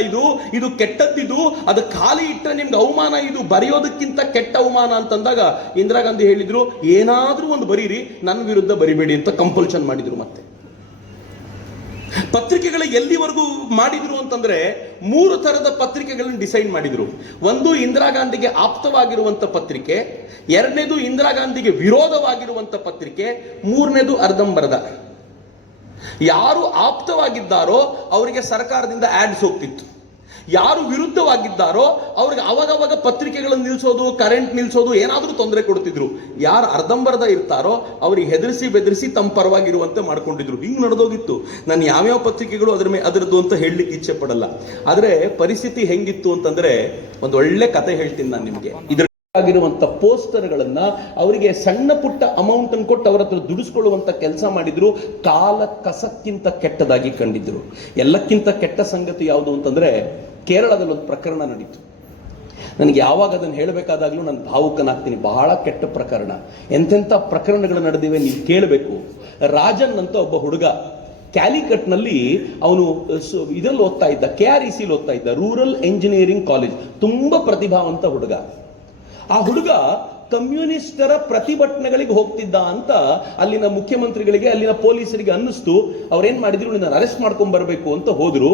ಇದು ಕೆಟ್ಟದ್ದಿದು, ಅದು ಖಾಲಿ ಇಟ್ಟರೆ ನಿಮ್ಗೆ ಅವಮಾನ, ಇದು ಬರೆಯೋದಕ್ಕಿಂತ ಕೆಟ್ಟ ಅವಮಾನ ಅಂತಂದಾಗ ಇಂದಿರಾ ಗಾಂಧಿ ಹೇಳಿದ್ರು, ಏನಾದ್ರೂ ಒಂದು ಬರೀರಿ, ನನ್ನ ವಿರುದ್ಧ ಬರಿಬೇಡಿ ಅಂತ ಕಂಪಲ್ಷನ್ ಮಾಡಿದ್ರು. ಮತ್ತೆ ಪತ್ರಿಕೆಗಳ ಎಲ್ಲಿವರೆಗೂ ಮಾಡಿದ್ರು ಅಂತಂದ್ರೆ 3 ಥರದ ಪತ್ರಿಕೆಗಳನ್ನು ಡಿಸೈಡ್ ಮಾಡಿದ್ರು. ಒಂದು ಇಂದಿರಾ ಗಾಂಧಿಗೆ ಆಪ್ತವಾಗಿರುವಂತ ಪತ್ರಿಕೆ, ಎರಡನೇದು ಇಂದಿರಾ ಗಾಂಧಿಗೆ ವಿರೋಧವಾಗಿರುವಂತ ಪತ್ರಿಕೆ, ಮೂರನೇದು ಅರ್ಧಂಬರ್ಧ. ಯಾರು ಆಪ್ತವಾಗಿದ್ದಾರೋ ಅವರಿಗೆ ಸರ್ಕಾರದಿಂದ ಆಡ್ಸ್ ಹೋಗ್ತಿತ್ತು, ಯಾರು ವಿರುದ್ಧವಾಗಿದ್ದಾರೋ ಅವ್ರಿಗೆ ಅವಾಗವಾಗ ಪತ್ರಿಕೆಗಳನ್ನು ನಿಲ್ಲಿಸೋದು, ಕರೆಂಟ್ ನಿಲ್ಲಿಸೋದು, ಏನಾದರೂ ತೊಂದರೆ ಕೊಡ್ತಿದ್ರು. ಯಾರು ಅರ್ಧಂಬರ್ಧ ಇರ್ತಾರೋ ಅವ್ರಿಗೆ ಹೆದರಿಸಿ ಬೆದರಿಸಿ ತಮ್ಮ ಪರವಾಗಿರುವಂತೆ ಮಾಡ್ಕೊಂಡಿದ್ರು. ಹಿಂಗೆ ನಡೆದೋಗಿತ್ತು. ನಾನು ಯಾವ್ಯಾವ ಪತ್ರಿಕೆಗಳು ಅದರದ್ದು ಅಂತ ಹೇಳಲಿಕ್ಕೆ ಇಚ್ಛೆ ಪಡಲ್ಲ. ಆದರೆ ಪರಿಸ್ಥಿತಿ ಹೆಂಗಿತ್ತು ಅಂತಂದ್ರೆ, ಒಂದು ಒಳ್ಳೆ ಕತೆ ಹೇಳ್ತೀನಿ ನಾನು ನಿಮಗೆ. ಆಗಿರುವಂತ ಪೋಸ್ಟರ್ಗಳನ್ನ ಅವರಿಗೆ ಸಣ್ಣ ಪುಟ್ಟ ಅಮೌಂಟ್ ಅನ್ನು ಕೊಟ್ಟು ಅವರ ಹತ್ರ ದುಡಿಸ್ಕೊಳ್ಳುವಂತ ಕೆಲಸ ಮಾಡಿದ್ರು. ಕಾಲ ಕಸಕ್ಕಿಂತ ಕೆಟ್ಟದಾಗಿ ಕಂಡಿದ್ರು. ಎಲ್ಲಕ್ಕಿಂತ ಕೆಟ್ಟ ಸಂಗತಿ ಯಾವುದು ಅಂತಂದ್ರೆ, ಕೇರಳದಲ್ಲಿ ಒಂದು ಪ್ರಕರಣ ನಡೀತು. ನನಗೆ ಯಾವಾಗ ಅದನ್ನು ಹೇಳಬೇಕಾದಾಗಲೂ ನಾನು ಭಾವುಕನಾಗ್ತೀನಿ. ಬಹಳ ಕೆಟ್ಟ ಪ್ರಕರಣ. ಎಂತೆಂಥ ಪ್ರಕರಣಗಳು ನಡೆದಿವೆ ನೀವು ಕೇಳಬೇಕು. ರಾಜನ್ ಅಂತ ಒಬ್ಬ ಹುಡುಗ ಕ್ಯಾಲಿಕಟ್ನಲ್ಲಿ ಅವನು ಇದರಲ್ಲಿ ಓದ್ತಾ ಇದ್ದ, KREC ಓದ್ತಾ ಇದ್ದ, ರೂರಲ್ ಎಂಜಿನಿಯರಿಂಗ್ ಕಾಲೇಜ್. ತುಂಬಾ ಪ್ರತಿಭಾವಂತ ಹುಡುಗ. ಆ ಹುಡುಗ ಕಮ್ಯುನಿಸ್ಟರ ಪ್ರತಿಭಟನೆಗಳಿಗೆ ಹೋಗ್ತಿದ್ದ ಅಂತ ಅಲ್ಲಿನ ಮುಖ್ಯಮಂತ್ರಿಗಳಿಗೆ, ಅಲ್ಲಿನ ಪೊಲೀಸರಿಗೆ ಅನ್ನಿಸ್ತು. ಅವ್ರೇನ್ ಮಾಡಿದ್ರು, ನಿನ್ನ ಅರೆಸ್ಟ್ ಮಾಡ್ಕೊಂಡ್ ಬರಬೇಕು ಅಂತ ಹೋದ್ರು.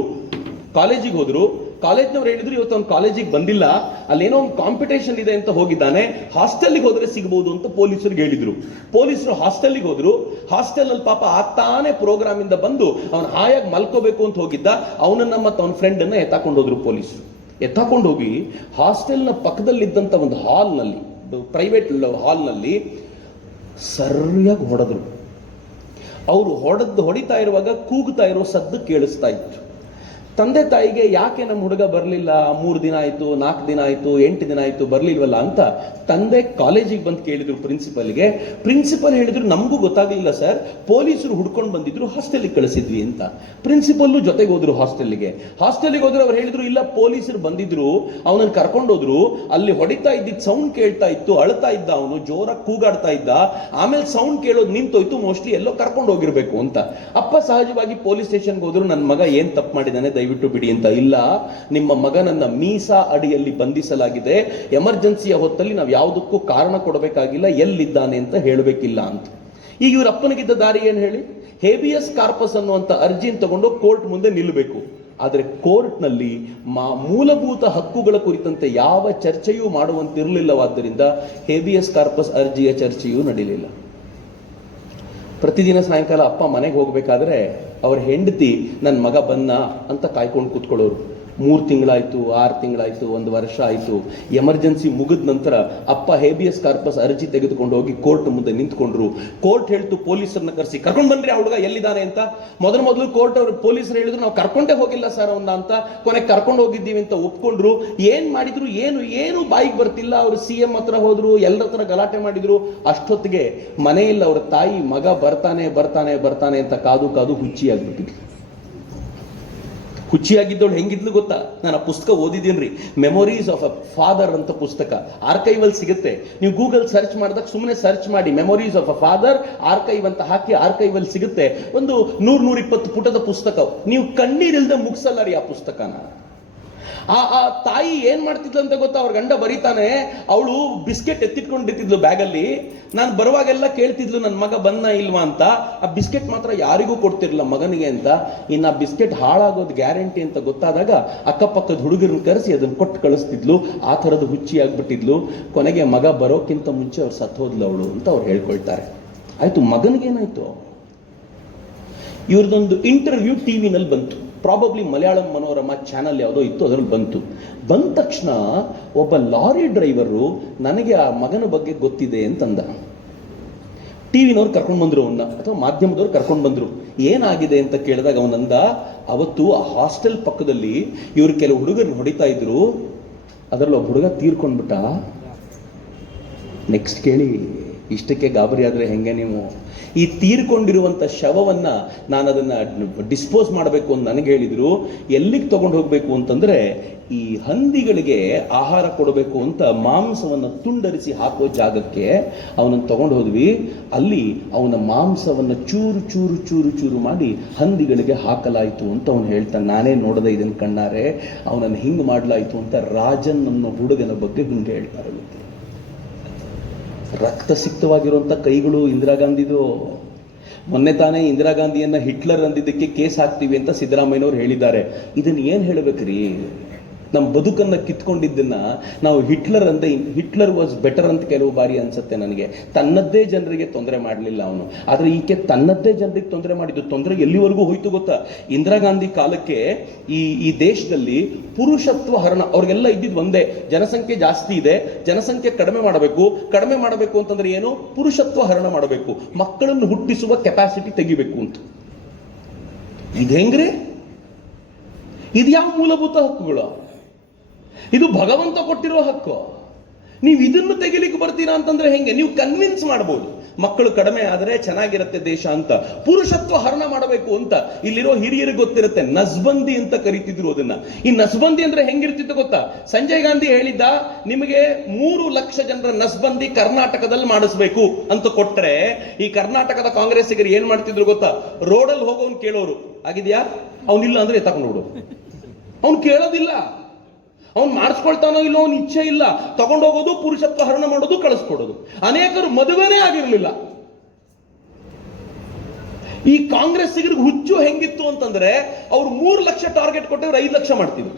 ಕಾಲೇಜಿಗೆ ಹೋದ್ರು. ಕಾಲೇಜ್ನವ್ರು ಹೇಳಿದ್ರು, ಇವತ್ತು ಅವ್ನು ಕಾಲೇಜಿಗೆ ಬಂದಿಲ್ಲ, ಅಲ್ಲೇನೋ ಒಂದು ಕಾಂಪಿಟೇಷನ್ ಇದೆ ಅಂತ ಹೋಗಿದ್ದಾನೆ, ಹಾಸ್ಟೆಲ್ಗೆ ಹೋದ್ರೆ ಸಿಗಬಹುದು ಅಂತ ಪೊಲೀಸರಿಗೆ ಹೇಳಿದ್ರು. ಪೊಲೀಸರು ಹಾಸ್ಟೆಲ್ಗೆ ಹೋದ್ರು. ಹಾಸ್ಟೆಲ್ ಅಲ್ಲಿ ಪಾಪ ಆಗ್ತಾನೆ ಪ್ರೋಗ್ರಾಮ್ ಇಂದ ಬಂದು ಅವನು ಹಾಯಾಗಿ ಮಲ್ಕೋಬೇಕು ಅಂತ ಹೋಗಿದ್ದ. ಅವನನ್ನ ಮತ್ತು ಅವನ ಫ್ರೆಂಡ್ ಅನ್ನ ಎತ್ತಾಕೊಂಡು ಹೋದ್ರು ಪೊಲೀಸರು. ಎತ್ತಾಕೊಂಡು ಹೋಗಿ ಹಾಸ್ಟೆಲ್ನ ಪಕ್ಕದಲ್ಲಿದ್ದಂಥ ಒಂದು ಹಾಲ್ನಲ್ಲಿ, ಪ್ರೈವೇಟ್ ಹಾಲ್ನಲ್ಲಿ ಸರಿಯಾಗಿ ಹೊಡೆದ್ರು. ಅವರು ಹೊಡಿತಾ ಇರುವಾಗ ಕೂಗ್ತಾ ಇರೋ ಸದ್ದು ಕೇಳಿಸ್ತಾ ಇತ್ತು. ತಂದೆ ತಾಯಿಗೆ ಯಾಕೆ ನಮ್ಮ ಹುಡುಗ ಬರಲಿಲ್ಲ, 3 ದಿನ ಆಯಿತು, 4 ದಿನ ಆಯಿತು, 8 ದಿನ ಆಯಿತು, ಬರಲಿಲ್ವಲ್ಲ ಅಂತ ತಂದೆ ಕಾಲೇಜಿಗೆ ಬಂದು ಕೇಳಿದ್ರು ಪ್ರಿನ್ಸಿಪಲ್ಗೆ. ಪ್ರಿನ್ಸಿಪಲ್ ಹೇಳಿದ್ರು, ನಮಗೂ ಗೊತ್ತಾಗಲಿಲ್ಲ ಸರ್, ಪೊಲೀಸರು ಹುಡ್ಕೊಂಡು ಬಂದಿದ್ರು, ಹಾಸ್ಟೆಲ್ಗೆ ಕಳಿಸಿದ್ವಿ ಅಂತ. ಪ್ರಿನ್ಸಿಪಲ್ಲು ಜೊತೆಗೆ ಹೋದ್ರು ಹಾಸ್ಟೆಲ್ಗೆ ಹೋದ್ರು. ಅವ್ರು ಹೇಳಿದ್ರು, ಇಲ್ಲ ಪೊಲೀಸರು ಬಂದಿದ್ರು, ಅವನನ್ನು ಕರ್ಕೊಂಡೋದ್ರು, ಅಲ್ಲಿ ಹೊಡಿತಾ ಇದ್ದಿದ್ದು ಸೌಂಡ್ ಕೇಳ್ತಾ ಇತ್ತು, ಅಳ್ತಾ ಇದ್ದ ಅವನು, ಜೋರಾಗಿ ಕೂಗಾಡ್ತಾ ಇದ್ದ, ಆಮೇಲೆ ಸೌಂಡ್ ಕೇಳೋದು ನಿಂತೋಯ್ತು, ಮೋಸ್ಟ್ಲಿ ಎಲ್ಲೋ ಕರ್ಕೊಂಡು ಹೋಗಿರ್ಬೇಕು ಅಂತ. ಅಪ್ಪ ಸಹಜವಾಗಿ ಪೊಲೀಸ್ ಸ್ಟೇಷನ್ಗೆ ಹೋದ್ರು, ನನ್ನ ಮಗ ಏನ್ ತಪ್ಪು ಮಾಡಿದ್ದಾನೆ ದಯವಿಟ್ಟು ಬಿಡಿ ಅಂತ. ಇಲ್ಲ, ನಿಮ್ಮ ಮಗನನ್ನ ಮೀಸಾ ಅಡಿಯಲ್ಲಿ ಬಂಧಿಸಲಾಗಿದೆ, ಎಮರ್ಜೆನ್ಸಿಯ ಹೊತ್ತಲ್ಲಿ ನಾವು ಯಾವುದಕ್ಕೂ ಕಾರಣ ಕೊಡಬೇಕಾಗಿಲ್ಲ, ಎಲ್ಲಿದ್ದಾನೆ ಅಂತ ಹೇಳಬೇಕಿಲ್ಲ ಅಂತ. ಈಗ ಇವ್ರ ಅಪ್ಪನಿಗಿದ್ದ ದಾರಿ ಏನು ಹೇಳಿ? ಹೇಬಿಯಸ್ ಕಾರ್ಪಸ್ ಅನ್ನುವಂಥ ಅರ್ಜಿಯನ್ನು ತಗೊಂಡು ಕೋರ್ಟ್ ಮುಂದೆ ನಿಲ್ಲಬೇಕು. ಆದರೆ ಕೋರ್ಟ್ನಲ್ಲಿ ಮೂಲಭೂತ ಹಕ್ಕುಗಳ ಕುರಿತಂತೆ ಯಾವ ಚರ್ಚೆಯೂ ಮಾಡುವಂತಿರಲಿಲ್ಲವಾದ್ದರಿಂದ ಹೇಬಿಯಸ್ ಕಾರ್ಪಸ್ ಅರ್ಜಿಯ ಚರ್ಚೆಯೂ ನಡೀಲಿಲ್ಲ. ಪ್ರತಿದಿನ ಸಾಯಂಕಾಲ ಅಪ್ಪ ಮನೆಗೆ ಹೋಗ್ಬೇಕಾದ್ರೆ ಅವ್ರ ಹೆಂಡತಿ ನನ್ನ ಮಗ ಬನ್ನ ಅಂತ ಕಾಯ್ಕೊಂಡು ಕೂತ್ಕೊಳ್ಳೋರು. 3 ತಿಂಗಳಾಯ್ತು, 6 ತಿಂಗಳಾಯ್ತು, 1 ವರ್ಷ ಆಯ್ತು. ಎಮರ್ಜೆನ್ಸಿ ಮುಗಿದ ನಂತರ ಅಪ್ಪ ಹೇಬಿಯಸ್ ಕಾರ್ಪಸ್ ಅರ್ಜಿ ತೆಗೆದುಕೊಂಡು ಹೋಗಿ ಕೋರ್ಟ್ ಮುಂದೆ ನಿಂತ್ಕೊಂಡ್ರು. ಕೋರ್ಟ್ ಹೇಳ್ತು, ಪೊಲೀಸರನ್ನ ಕರೆಸಿ ಕರ್ಕೊಂಡು ಬಂದ್ರಿ ಆ ಹುಡುಗ ಎಲ್ಲಿದ್ದಾನೆ ಅಂತ. ಮೊದಲು ಕೋರ್ಟ್ ಅವರು ಪೊಲೀಸರು ಹೇಳಿದ್ರು, ನಾವು ಕರ್ಕೊಂಡೇ ಹೋಗಿಲ್ಲ ಸರ್ ಅವನ್ನ ಅಂತ. ಕೊನೆಗೆ ಕರ್ಕೊಂಡು ಹೋಗಿದ್ದೀವಿ ಅಂತ ಒಪ್ಕೊಂಡ್ರು. ಏನ್ ಮಾಡಿದ್ರು, ಏನು ಬಾಯಿಗೆ ಬರ್ತಿಲ್ಲ. ಅವರು CM ಹತ್ರ ಹೋದ್ರು, ಎಲ್ಲರ ಹತ್ರ ಗಲಾಟೆ ಮಾಡಿದ್ರು. ಅಷ್ಟೊತ್ತಿಗೆ ಮನೆಯಲ್ಲಿ ಅವ್ರ ತಾಯಿ ಮಗ ಬರ್ತಾನೆ ಬರ್ತಾನೆ ಬರ್ತಾನೆ ಅಂತ ಕಾದು ಕಾದು ಹುಚ್ಚಿಯಾಗ್ಬಿಟ್ಟಿದ್ರು. ಹುಚ್ಚಿಯಾಗಿದ್ದವಳು ಹೆಂಗಿದ್ಲು ಗೊತ್ತಾ? ನಾನು ಆ ಪುಸ್ತಕ ಓದಿದ್ದೀನಿ, ಮೆಮೊರೀಸ್ ಆಫ್ ಅ ಫಾದರ್ ಅಂತ ಪುಸ್ತಕ. ಆರ್ಕೈವಲ್ ಸಿಗುತ್ತೆ, ನೀವು ಗೂಗಲ್ ಸರ್ಚ್ ಮಾಡಿದಾಗ ಸುಮ್ಮನೆ ಸರ್ಚ್ ಮಾಡಿ memories of a father archive ಅಂತ ಹಾಕಿ, ಆರ್ಕೈವಲ್ ಸಿಗುತ್ತೆ. ಒಂದು 100-120 ಪುಟದ ಪುಸ್ತಕ. ನೀವು ಕಣ್ಣೀರಿಲ್ದೆ ಮುಗಿಸಲ್ಲ ರೀ ಆ ಪುಸ್ತಕನ. ಆ ತಾಯಿ ಏನ್ ಮಾಡ್ತಿದ್ಲು ಅಂತ ಗೊತ್ತಾ? ಅವ್ರ ಗಂಡ ಬರೀತಾನೆ, ಅವಳು ಬಿಸ್ಕೆಟ್ ಎತ್ತಿಟ್ಕೊಂಡಿರ್ತಿದ್ಲು ಬ್ಯಾಗಲ್ಲಿ. ನಾನು ಬರುವಾಗೆಲ್ಲ ಕೇಳ್ತಿದ್ಲು ನನ್ನ ಮಗ ಬಂದ ಇಲ್ವಾ ಅಂತ. ಆ ಬಿಸ್ಕೆಟ್ ಮಾತ್ರ ಯಾರಿಗೂ ಕೊಡ್ತಿರ್ಲಿಲ್ಲ ಮಗನಿಗೆ ಅಂತ. ಇನ್ನು ಆ ಬಿಸ್ಕೆಟ್ ಹಾಳಾಗೋದು ಗ್ಯಾರಂಟಿ ಅಂತ ಗೊತ್ತಾದಾಗ ಅಕ್ಕಪಕ್ಕದ ಹುಡುಗರನ್ನ ಕರೆಸಿ ಅದನ್ನ ಕೊಟ್ಟು ಕಳಿಸ್ತಿದ್ಲು. ಆ ಥರದ ಹುಚ್ಚಿ ಆಗ್ಬಿಟ್ಟಿದ್ಲು. ಕೊನೆಗೆ ಮಗ ಬರೋಕ್ಕಿಂತ ಮುಂಚೆ ಅವ್ರು ಸತ್ತೋದ್ಲು ಅವಳು ಅಂತ ಅವ್ರು ಹೇಳ್ಕೊಳ್ತಾರೆ. ಆಯ್ತು, ಮಗನಿಗೇನಾಯ್ತು? ಇವ್ರದೊಂದು ಇಂಟರ್ವ್ಯೂ ಟಿವಿನಲ್ಲಿ ಬಂತು. ಪ್ರಾಬಬ್ಲಿ ಮಲಯಾಳಂ ಮನೋರಮ ಚಾನಲ್ ಯಾವುದೋ ಇತ್ತು, ಅದರಲ್ಲಿ ಬಂತು. ಬಂದ ತಕ್ಷಣ ಒಬ್ಬ ಲಾರಿ ಡ್ರೈವರು ನನಗೆ ಆ ಮಗನ ಬಗ್ಗೆ ಗೊತ್ತಿದೆ ಅಂತಂದ. ಟಿವಿನವ್ರು ಕರ್ಕೊಂಡು ಬಂದ್ರು ಅವನ್ನ, ಅಥವಾ ಮಾಧ್ಯಮದವ್ರು ಕರ್ಕೊಂಡು ಬಂದ್ರು. ಏನಾಗಿದೆ ಅಂತ ಕೇಳಿದಾಗ ಅವನಂದ, ಅವತ್ತು ಆ ಹಾಸ್ಟೆಲ್ ಪಕ್ಕದಲ್ಲಿ ಇವರು ಕೆಲವು ಹುಡುಗರನ್ನ ಹೊಡಿತಾ ಇದ್ರು, ಅದರಲ್ಲಿ ಒಬ್ಬ ಹುಡುಗ ತೀರ್ಕೊಂಡ್ಬಿಟ್ಟ. ನೆಕ್ಸ್ಟ್ ಕೇಳಿ, ಇಷ್ಟಕ್ಕೆ ಗಾಬರಿ ಆದರೆ ಹೆಂಗೆ ನೀವು? ಈ ತೀರ್ಕೊಂಡಿರುವಂಥ ಶವವನ್ನ ನಾನು ಅದನ್ನು ಡಿಸ್ಪೋಸ್ ಮಾಡಬೇಕು ಅಂತ ನನಗೆ ಹೇಳಿದರು. ಎಲ್ಲಿಗೆ ತಗೊಂಡು ಹೋಗಬೇಕು ಅಂತಂದರೆ, ಈ ಹಂದಿಗಳಿಗೆ ಆಹಾರ ಕೊಡಬೇಕು ಅಂತ ಮಾಂಸವನ್ನು ತುಂಡರಿಸಿ ಹಾಕೋ ಜಾಗಕ್ಕೆ ಅವನನ್ನು ತಗೊಂಡು ಹೋದ್ವಿ. ಅಲ್ಲಿ ಅವನ ಮಾಂಸವನ್ನು ಚೂರು ಚೂರು ಚೂರು ಚೂರು ಮಾಡಿ ಹಂದಿಗಳಿಗೆ ಹಾಕಲಾಯಿತು ಅಂತ ಅವನು ಹೇಳ್ತಾನೆ. ನಾನೇ ನೋಡದೆ ಇದನ್ನು ಕಣ್ಣಾರೆ, ಅವನನ್ನು ಹಿಂಗೆ ಮಾಡಲಾಯಿತು ಅಂತ ರಾಜನ್ ಅನ್ನೋ ಹುಡುಗನ ಬಗ್ಗೆ ಹಿಂಗೆ ಹೇಳ್ತಾರೆ. ರಕ್ತ ಸಿಕ್ತವಾಗಿರುವಂಥ ಕೈಗಳು ಇಂದಿರಾ ಗಾಂಧಿದು. ಮೊನ್ನೆ ತಾನೇ ಇಂದಿರಾ ಗಾಂಧಿಯನ್ನ ಹಿಟ್ಲರ್ ಅಂದಿದ್ದಕ್ಕೆ ಕೇಸ್ ಹಾಕ್ತೀವಿ ಅಂತ ಸಿದ್ದರಾಮಯ್ಯನವ್ರು ಹೇಳಿದ್ದಾರೆ. ಇದನ್ನು ಏನು ಹೇಳಬೇಕ್ರಿ? ನಮ್ಮ ಬದುಕನ್ನು ಕಿತ್ಕೊಂಡಿದ್ದನ್ನ ನಾವು ಹಿಟ್ಲರ್ ಅಂದೆ. ಹಿಟ್ಲರ್ ವಾಸ್ ಬೆಟರ್ ಅಂತ ಕೆಲವು ಬಾರಿ ಅನ್ಸುತ್ತೆ ನನಗೆ. ತನ್ನದ್ದೇ ಜನರಿಗೆ ತೊಂದರೆ ಮಾಡಲಿಲ್ಲ ಅವನು, ಆದರೆ ಈಕೆ ತನ್ನದ್ದೇ ಜನರಿಗೆ ತೊಂದರೆ ಮಾಡಿದ್ದು. ತೊಂದರೆ ಎಲ್ಲಿವರೆಗೂ ಹೋಯ್ತು ಗೊತ್ತಾ? ಇಂದಿರಾ ಗಾಂಧಿ ಕಾಲಕ್ಕೆ ಈ ದೇಶದಲ್ಲಿ ಪುರುಷತ್ವ ಹರಣ ಅವ್ರಿಗೆಲ್ಲ ಇದ್ದಿದ್ದು ಒಂದೇ, ಜನಸಂಖ್ಯೆ ಜಾಸ್ತಿ ಇದೆ, ಜನಸಂಖ್ಯೆ ಕಡಿಮೆ ಮಾಡಬೇಕು ಅಂತಂದ್ರೆ ಏನು? ಪುರುಷತ್ವ ಹರಣ ಮಾಡಬೇಕು, ಮಕ್ಕಳನ್ನು ಹುಟ್ಟಿಸುವ ಕೆಪಾಸಿಟಿ ತೆಗಿಬೇಕು ಅಂತ. ಇದು ಹೆಂಗ್ರಿ? ಇದು ಯಾವ ಮೂಲಭೂತ ಹಕ್ಕುಗಳು? ಇದು ಭಗವಂತ ಕೊಟ್ಟಿರೋ ಹಕ್ಕು. ನೀವು ಇದನ್ನು ತೆಗಿಲಿಕ್ಕೆ ಬರ್ತೀರಾ ಅಂತಂದ್ರೆ ಹೆಂಗೆ? ನೀವು ಕನ್ವಿನ್ಸ್ ಮಾಡ್ಬೋದು, ಮಕ್ಕಳು ಕಡಿಮೆ ಆದರೆ ಚೆನ್ನಾಗಿರುತ್ತೆ ದೇಶ ಅಂತ. ಪುರುಷತ್ವ ಹರಣ ಮಾಡಬೇಕು ಅಂತ ಇಲ್ಲಿರೋ ಹಿರಿಯರಿಗೆ ಗೊತ್ತಿರುತ್ತೆ. ನಸ್ಬಂದಿ ಅಂತ ಕರಿತಿದ್ರು ಅದನ್ನ. ಈ ನಸ್ಬಂದಿ ಅಂದ್ರೆ ಹೆಂಗಿರ್ತಿತ್ತು ಗೊತ್ತಾ? ಸಂಜಯ್ ಗಾಂಧಿ ಹೇಳಿದ್ದ, ನಿಮಗೆ 3 ಲಕ್ಷ ಜನರ ನಸ್ಬಂದಿ ಕರ್ನಾಟಕದಲ್ಲಿ ಮಾಡಿಸ್ಬೇಕು ಅಂತ ಕೊಟ್ರೆ, ಈ ಕರ್ನಾಟಕದ ಕಾಂಗ್ರೆಸ್ಸಿಗರು ಏನ್ ಮಾಡ್ತಿದ್ರು ಗೊತ್ತಾ? ರೋಡಲ್ಲಿ ಹೋಗೋನ್ ಕೇಳೋರು, ಆಗಿದ್ಯಾ? ಅವನಿಲ್ಲ ಅಂದ್ರೆ ತಗೊಂಡೋಡು. ಅವ್ನು ಕೇಳೋದಿಲ್ಲ, ಅವ್ನು ಮಾಡಿಸ್ಕೊಳ್ತಾನೋ ಇಲ್ಲೋ ಅವ್ನ ಇಚ್ಛೆ ಇಲ್ಲ, ತಗೊಂಡೋಗೋದು, ಪುರುಷತ್ವ ಹರಣ ಮಾಡೋದು, ಕಳಿಸ್ಕೊಡೋದು. ಅನೇಕರು ಮದುವೆನೇ ಆಗಿರಲಿಲ್ಲ. ಈ ಕಾಂಗ್ರೆಸ್ಸಿಗರಿಗೆ ಹುಚ್ಚು ಹೆಂಗಿತ್ತು ಅಂತಂದ್ರೆ, ಅವ್ರು 3 ಲಕ್ಷ ಟಾರ್ಗೆಟ್ ಕೊಟ್ಟವ್ರು 5 ಲಕ್ಷ ಮಾಡ್ತಿದ್ರು.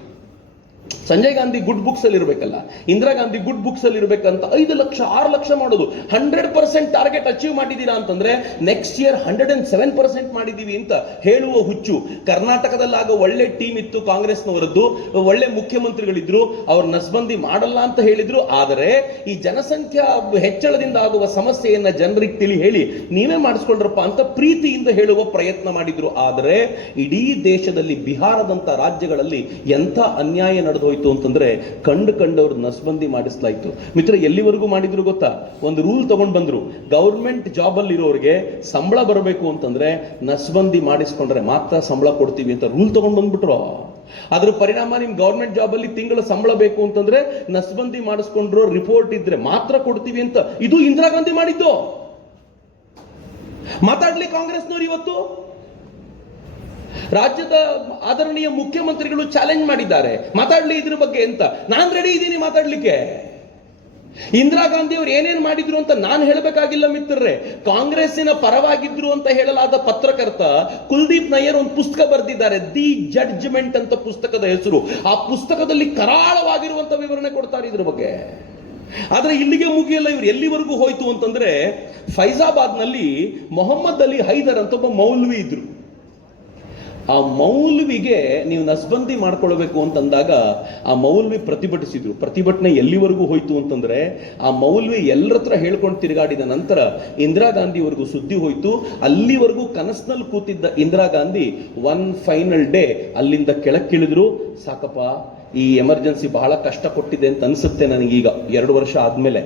ಸಂಜಯ್ ಗಾಂಧಿ ಗುಡ್ ಬುಕ್ಸ್ ಅಲ್ಲಿ ಇರಬೇಕಲ್ಲ, ಇಂದಿರಾ ಗಾಂಧಿ ಗುಡ್ ಬುಕ್ಸ್ ಅಲ್ಲಿ ಇರಬೇಕಂತ 5 ಲಕ್ಷ 6 ಲಕ್ಷ ಮಾಡೋದು. 100% ಟಾರ್ಗೆಟ್ ಅಚೀವ್ ಮಾಡಿದ್ದೀರಾ ಅಂತಂದ್ರೆ ನೆಕ್ಸ್ಟ್ ಇಯರ್ 107% ಮಾಡಿದೀವಿ ಅಂತ ಹೇಳುವ ಹುಚ್ಚು. ಕರ್ನಾಟಕದಲ್ಲಾಗ ಒಳ್ಳೆ ಟೀಮ್ ಇತ್ತು ಕಾಂಗ್ರೆಸ್ನವರದ್ದು, ಒಳ್ಳೆ ಮುಖ್ಯಮಂತ್ರಿಗಳಿದ್ರು, ಅವ್ರ ನಸ್ಬಂದಿ ಮಾಡಲ್ಲ ಅಂತ ಹೇಳಿದ್ರು. ಆದರೆ ಈ ಜನಸಂಖ್ಯಾ ಹೆಚ್ಚಳದಿಂದ ಆಗುವ ಸಮಸ್ಯೆಯನ್ನ ಜನರಿಗೆ ಹೇಳಿ ನೀವೇ ಮಾಡಿಸ್ಕೊಳ್ರಪ್ಪ ಅಂತ ಪ್ರೀತಿಯಿಂದ ಹೇಳುವ ಪ್ರಯತ್ನ ಮಾಡಿದ್ರು. ಆದರೆ ಇಡೀ ದೇಶದಲ್ಲಿ ಬಿಹಾರದಂತ ರಾಜ್ಯಗಳಲ್ಲಿ ಎಂಥ ಅನ್ಯಾಯ ನಡೆದೋಯ್ತು ಅಂತಂದ್ರೆ, ಕಂಡವ್ರು ನಸ್ಬಂದಿ ಮಾಡಿಸ್ಲಾಯ್ತು. ಮಿತ್ರ, ಎಲ್ಲಿವರೆಗೂ ಮಾಡಿದ್ರು ಗೊತ್ತಾ? ಒಂದು ರೂಲ್ ತಗೊಂಡ್ ಬಂದ್ರು, ಗೌರ್ಮೆಂಟ್ ಜಾಬ್ ಅಲ್ಲಿ ಇರೋರಿಗೆ ಸಂಬಳ ಬರಬೇಕು ಅಂತಂದ್ರೆ ನಸ್ಬಂದಿ ಮಾಡಿಸ್ಕೊಂಡ್ರೆ ಮಾತ್ರ ಸಂಬಳ ಕೊಡ್ತೀವಿ ಅಂತ ರೂಲ್ ತಗೊಂಡ್ ಬಂದ್ಬಿಟ್ರು. ಅದ್ರ ಪರಿಣಾಮ ನಿಮ್ ಗೌರ್ಮೆಂಟ್ ಜಾಬ್ ಅಲ್ಲಿ ತಿಂಗಳ ಸಂಬಳ ಬೇಕು ಅಂತಂದ್ರೆ ನಸ್ಬಂದಿ ಮಾಡಿಸ್ಕೊಂಡ್ರು ರಿಪೋರ್ಟ್ ಇದ್ರೆ ಮಾತ್ರ ಕೊಡ್ತೀವಿ ಅಂತ. ಇದು ಇಂದಿರಾ ಗಾಂಧಿ ಮಾಡಿದ್ದು. ಮಾತಾಡ್ಲಿ ಕಾಂಗ್ರೆಸ್ನವ್ರು ಇವತ್ತು? ರಾಜ್ಯದ ಆದರಣೀಯ ಮುಖ್ಯಮಂತ್ರಿಗಳು ಚಾಲೆಂಜ್ ಮಾಡಿದ್ದಾರೆ, ಮಾತಾಡ್ಲಿ ಇದ್ರ ಬಗ್ಗೆ ಅಂತ. ನಾನ್ ರೆಡಿ ಇದ್ದೀನಿ ಮಾತಾಡ್ಲಿಕ್ಕೆ. ಇಂದಿರಾ ಗಾಂಧಿ ಅವರು ಏನೇನ್ ಮಾಡಿದ್ರು ಅಂತ ನಾನು ಹೇಳಬೇಕಾಗಿಲ್ಲ ಮಿತ್ರರೇ. ಕಾಂಗ್ರೆಸ್ಸಿನ ಪರವಾಗಿದ್ರು ಅಂತ ಹೇಳಲಾದ ಪತ್ರಕರ್ತ ಕುಲ್ದೀಪ್ ನಯ್ಯರ್ ಒಂದು ಪುಸ್ತಕ ಬರೆದಿದ್ದಾರೆ, ದಿ ಜಡ್ಜ್ಮೆಂಟ್ ಅಂತ ಪುಸ್ತಕದ ಹೆಸರು. ಆ ಪುಸ್ತಕದಲ್ಲಿ ಕರಾಳವಾಗಿರುವಂತ ವಿವರಣೆ ಕೊಡ್ತಾರೆ ಇದ್ರ ಬಗ್ಗೆ. ಆದ್ರೆ ಇಲ್ಲಿಗೆ ಮುಗಿಯಲ್ಲ. ಇವ್ರು ಎಲ್ಲಿವರೆಗೂ ಹೋಯ್ತು ಅಂತಂದ್ರೆ, ಫೈಜಾಬಾದ್ ನಲ್ಲಿ ಮೊಹಮ್ಮದ್ ಅಲಿ ಹೈದರ್ ಅಂತ ಒಬ್ಬ ಮೌಲ್ವಿ ಇದ್ರು. ಆ ಮೌಲ್ವಿಗೆ ನೀವು ನಸ್ಬಂದಿ ಮಾಡ್ಕೊಳ್ಬೇಕು ಅಂತಂದಾಗ ಆ ಮೌಲ್ವಿ ಪ್ರತಿಭಟಿಸಿದ್ರು. ಪ್ರತಿಭಟನೆ ಎಲ್ಲಿವರೆಗೂ ಹೋಯ್ತು ಅಂತಂದ್ರೆ, ಆ ಮೌಲ್ವಿ ಎಲ್ಲರ ಹತ್ರ ಹೇಳ್ಕೊಂಡು ತಿರುಗಾಡಿದ ನಂತರ ಇಂದಿರಾ ಗಾಂಧಿವರೆಗೂ ಸುದ್ದಿ ಹೋಯ್ತು. ಅಲ್ಲಿವರೆಗೂ ಕನಸಿನಲ್ಲಿ ಕೂತಿದ್ದ Indira Gandhi one final day ಅಲ್ಲಿಂದ ಕೆಳಕ್ಕಿಳಿದ್ರು. ಸಾಕಪ್ಪ, ಈ ಎಮರ್ಜೆನ್ಸಿ ಬಹಳ ಕಷ್ಟ ಕೊಟ್ಟಿದೆ ಅಂತ ಅನ್ಸುತ್ತೆ ನನಗೀಗ 2 ವರ್ಷ ಆದ್ಮೇಲೆ.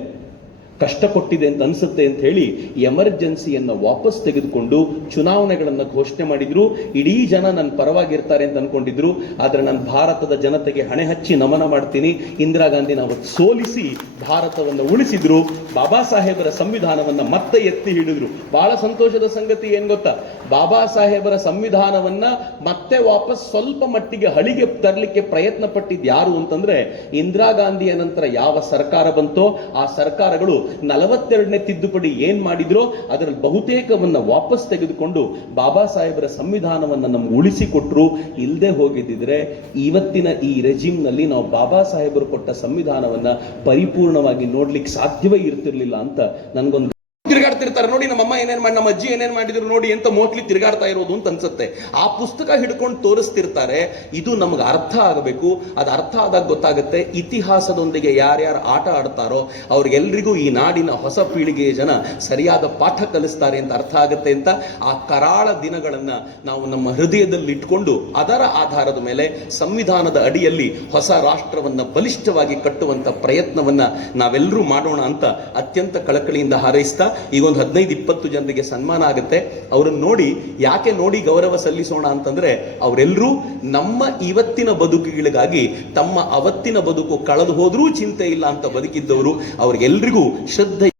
ಕಷ್ಟ ಕೊಟ್ಟಿದೆ ಅಂತ ಅನ್ಸುತ್ತೆ ಅಂತ ಹೇಳಿ ಎಮರ್ಜೆನ್ಸಿಯನ್ನು ವಾಪಸ್ ತೆಗೆದುಕೊಂಡು ಚುನಾವಣೆಗಳನ್ನು ಘೋಷಣೆ ಮಾಡಿದ್ರು. ಇಡೀ ಜನ ನನ್ನ ಪರವಾಗಿರ್ತಾರೆ ಅಂತ ಅನ್ಕೊಂಡಿದ್ರು. ಆದ್ರೆ ನಾನು ಭಾರತದ ಜನತೆಗೆ ಹಣೆ ಹಚ್ಚಿ ನಮನ ಮಾಡ್ತೀನಿ, ಇಂದಿರಾ ಗಾಂಧಿನ ಅವತ್ತು ಸೋಲಿಸಿ ಭಾರತವನ್ನು ಉಳಿಸಿದ್ರು. ಬಾಬಾ ಸಾಹೇಬರ ಸಂವಿಧಾನವನ್ನ ಮತ್ತೆ ಎತ್ತಿ ಹಿಡಿದ್ರು. ಬಹಳ ಸಂತೋಷದ ಸಂಗತಿ ಏನ್ ಗೊತ್ತಾ, ಬಾಬಾ ಸಾಹೇಬರ ಸಂವಿಧಾನವನ್ನ ಮತ್ತೆ ವಾಪಸ್ ಸ್ವಲ್ಪ ಮಟ್ಟಿಗೆ ಹಳಿಗೆ ತರಲಿಕ್ಕೆ ಪ್ರಯತ್ನ ಪಟ್ಟಿದ್ದು ಯಾರು ಅಂತಂದ್ರೆ, ಇಂದಿರಾ ಗಾಂಧಿಯ ನಂತರ ಯಾವ ಸರ್ಕಾರ ಬಂತೋ ಆ ಸರ್ಕಾರಗಳು 42ನೇ ತಿದ್ದುಪಡಿ ಏನ್ ಮಾಡಿದ್ರೋ ಅದರಲ್ಲಿ ಬಹುತೇಕವನ್ನ ವಾಪಸ್ ತೆಗೆದುಕೊಂಡು ಬಾಬಾ ಸಾಹೇಬರ ಸಂವಿಧಾನವನ್ನ ನಮ್ಗೆ ಉಳಿಸಿಕೊಟ್ರು. ಇಲ್ಲದೆ ಹೋಗಿದ್ದಿದ್ರೆ ಇವತ್ತಿನ ಈ ರೆಜಿಮ್ ನಲ್ಲಿ ನಾವು ಬಾಬಾ ಸಾಹೇಬರು ಕೊಟ್ಟ ಸಂವಿಧಾನವನ್ನ ಪರಿಪೂರ್ಣವಾಗಿ ನೋಡ್ಲಿಕ್ಕೆ ಸಾಧ್ಯವೇ ಇರ್ತಿರ್ಲಿಲ್ಲ ಅಂತ ನನ್ಗೊಂದು ತಿರುಗಾಡ್ತಿರ್ತಾರೆ. ನೋಡಿ ನಮ್ಮಮ್ಮ ಏನೇನ್ ಮಾಡಿ, ನಮ್ಮ ಅಜ್ಜಿ ಏನೇನ್ ಮಾಡಿದ್ರು ನೋಡಿ ಅಂತ ಮೋಸ್ಟ್ಲಿ ತಿರುಗಾಡ್ತಾ ಇರೋದು ಅಂತ ಅನ್ಸುತ್ತೆ. ಆ ಪುಸ್ತಕ ಹಿಡ್ಕೊಂಡು ತೋರಿಸ್ತಿರ್ತಾರೆ. ಇದು ನಮ್ಗೆ ಅರ್ಥ ಆಗಬೇಕು. ಅದು ಅರ್ಥ ಆದಾಗ ಗೊತ್ತಾಗುತ್ತೆ ಇತಿಹಾಸದೊಂದಿಗೆ ಯಾರ್ಯಾರು ಆಟ ಆಡ್ತಾರೋ ಅವ್ರಿಗೆಲ್ರಿಗೂ ಈ ನಾಡಿನ ಹೊಸ ಪೀಳಿಗೆಯ ಜನ ಸರಿಯಾದ ಪಾಠ ಕಲಿಸ್ತಾರೆ ಅಂತ ಅರ್ಥ ಆಗುತ್ತೆ ಅಂತ ಆ ಕರಾಳ ದಿನಗಳನ್ನ ನಾವು ನಮ್ಮ ಹೃದಯದಲ್ಲಿ ಇಟ್ಕೊಂಡು ಅದರ ಆಧಾರದ ಮೇಲೆ ಸಂವಿಧಾನದ ಅಡಿಯಲ್ಲಿ ಹೊಸ ರಾಷ್ಟ್ರವನ್ನ ಬಲಿಷ್ಠವಾಗಿ ಕಟ್ಟುವಂತ ಪ್ರಯತ್ನವನ್ನ ನಾವೆಲ್ಲರೂ ಮಾಡೋಣ ಅಂತ ಅತ್ಯಂತ ಕಳಕಳಿಯಿಂದ ಹಾರೈಸ್ತಾ ಈಗ ಒಂದು 15-20 ಜನರಿಗೆ ಸನ್ಮಾನ ಆಗುತ್ತೆ. ಅವರನ್ನು ನೋಡಿ ಯಾಕೆ ನೋಡಿ ಗೌರವ ಸಲ್ಲಿಸೋಣ ಅಂತಂದ್ರೆ ಅವರೆಲ್ಲರೂ ನಮ್ಮ ಇವತ್ತಿನ ಬದುಕುಗಳಿಗಾಗಿ ತಮ್ಮ ಅವತ್ತಿನ ಬದುಕು ಕಳೆದು ಹೋದ್ರೂ ಚಿಂತೆ ಇಲ್ಲ ಅಂತ ಬದುಕಿದ್ದವರು. ಅವ್ರಿಗೆಲ್ರಿಗೂ ಶ್ರದ್ಧೆ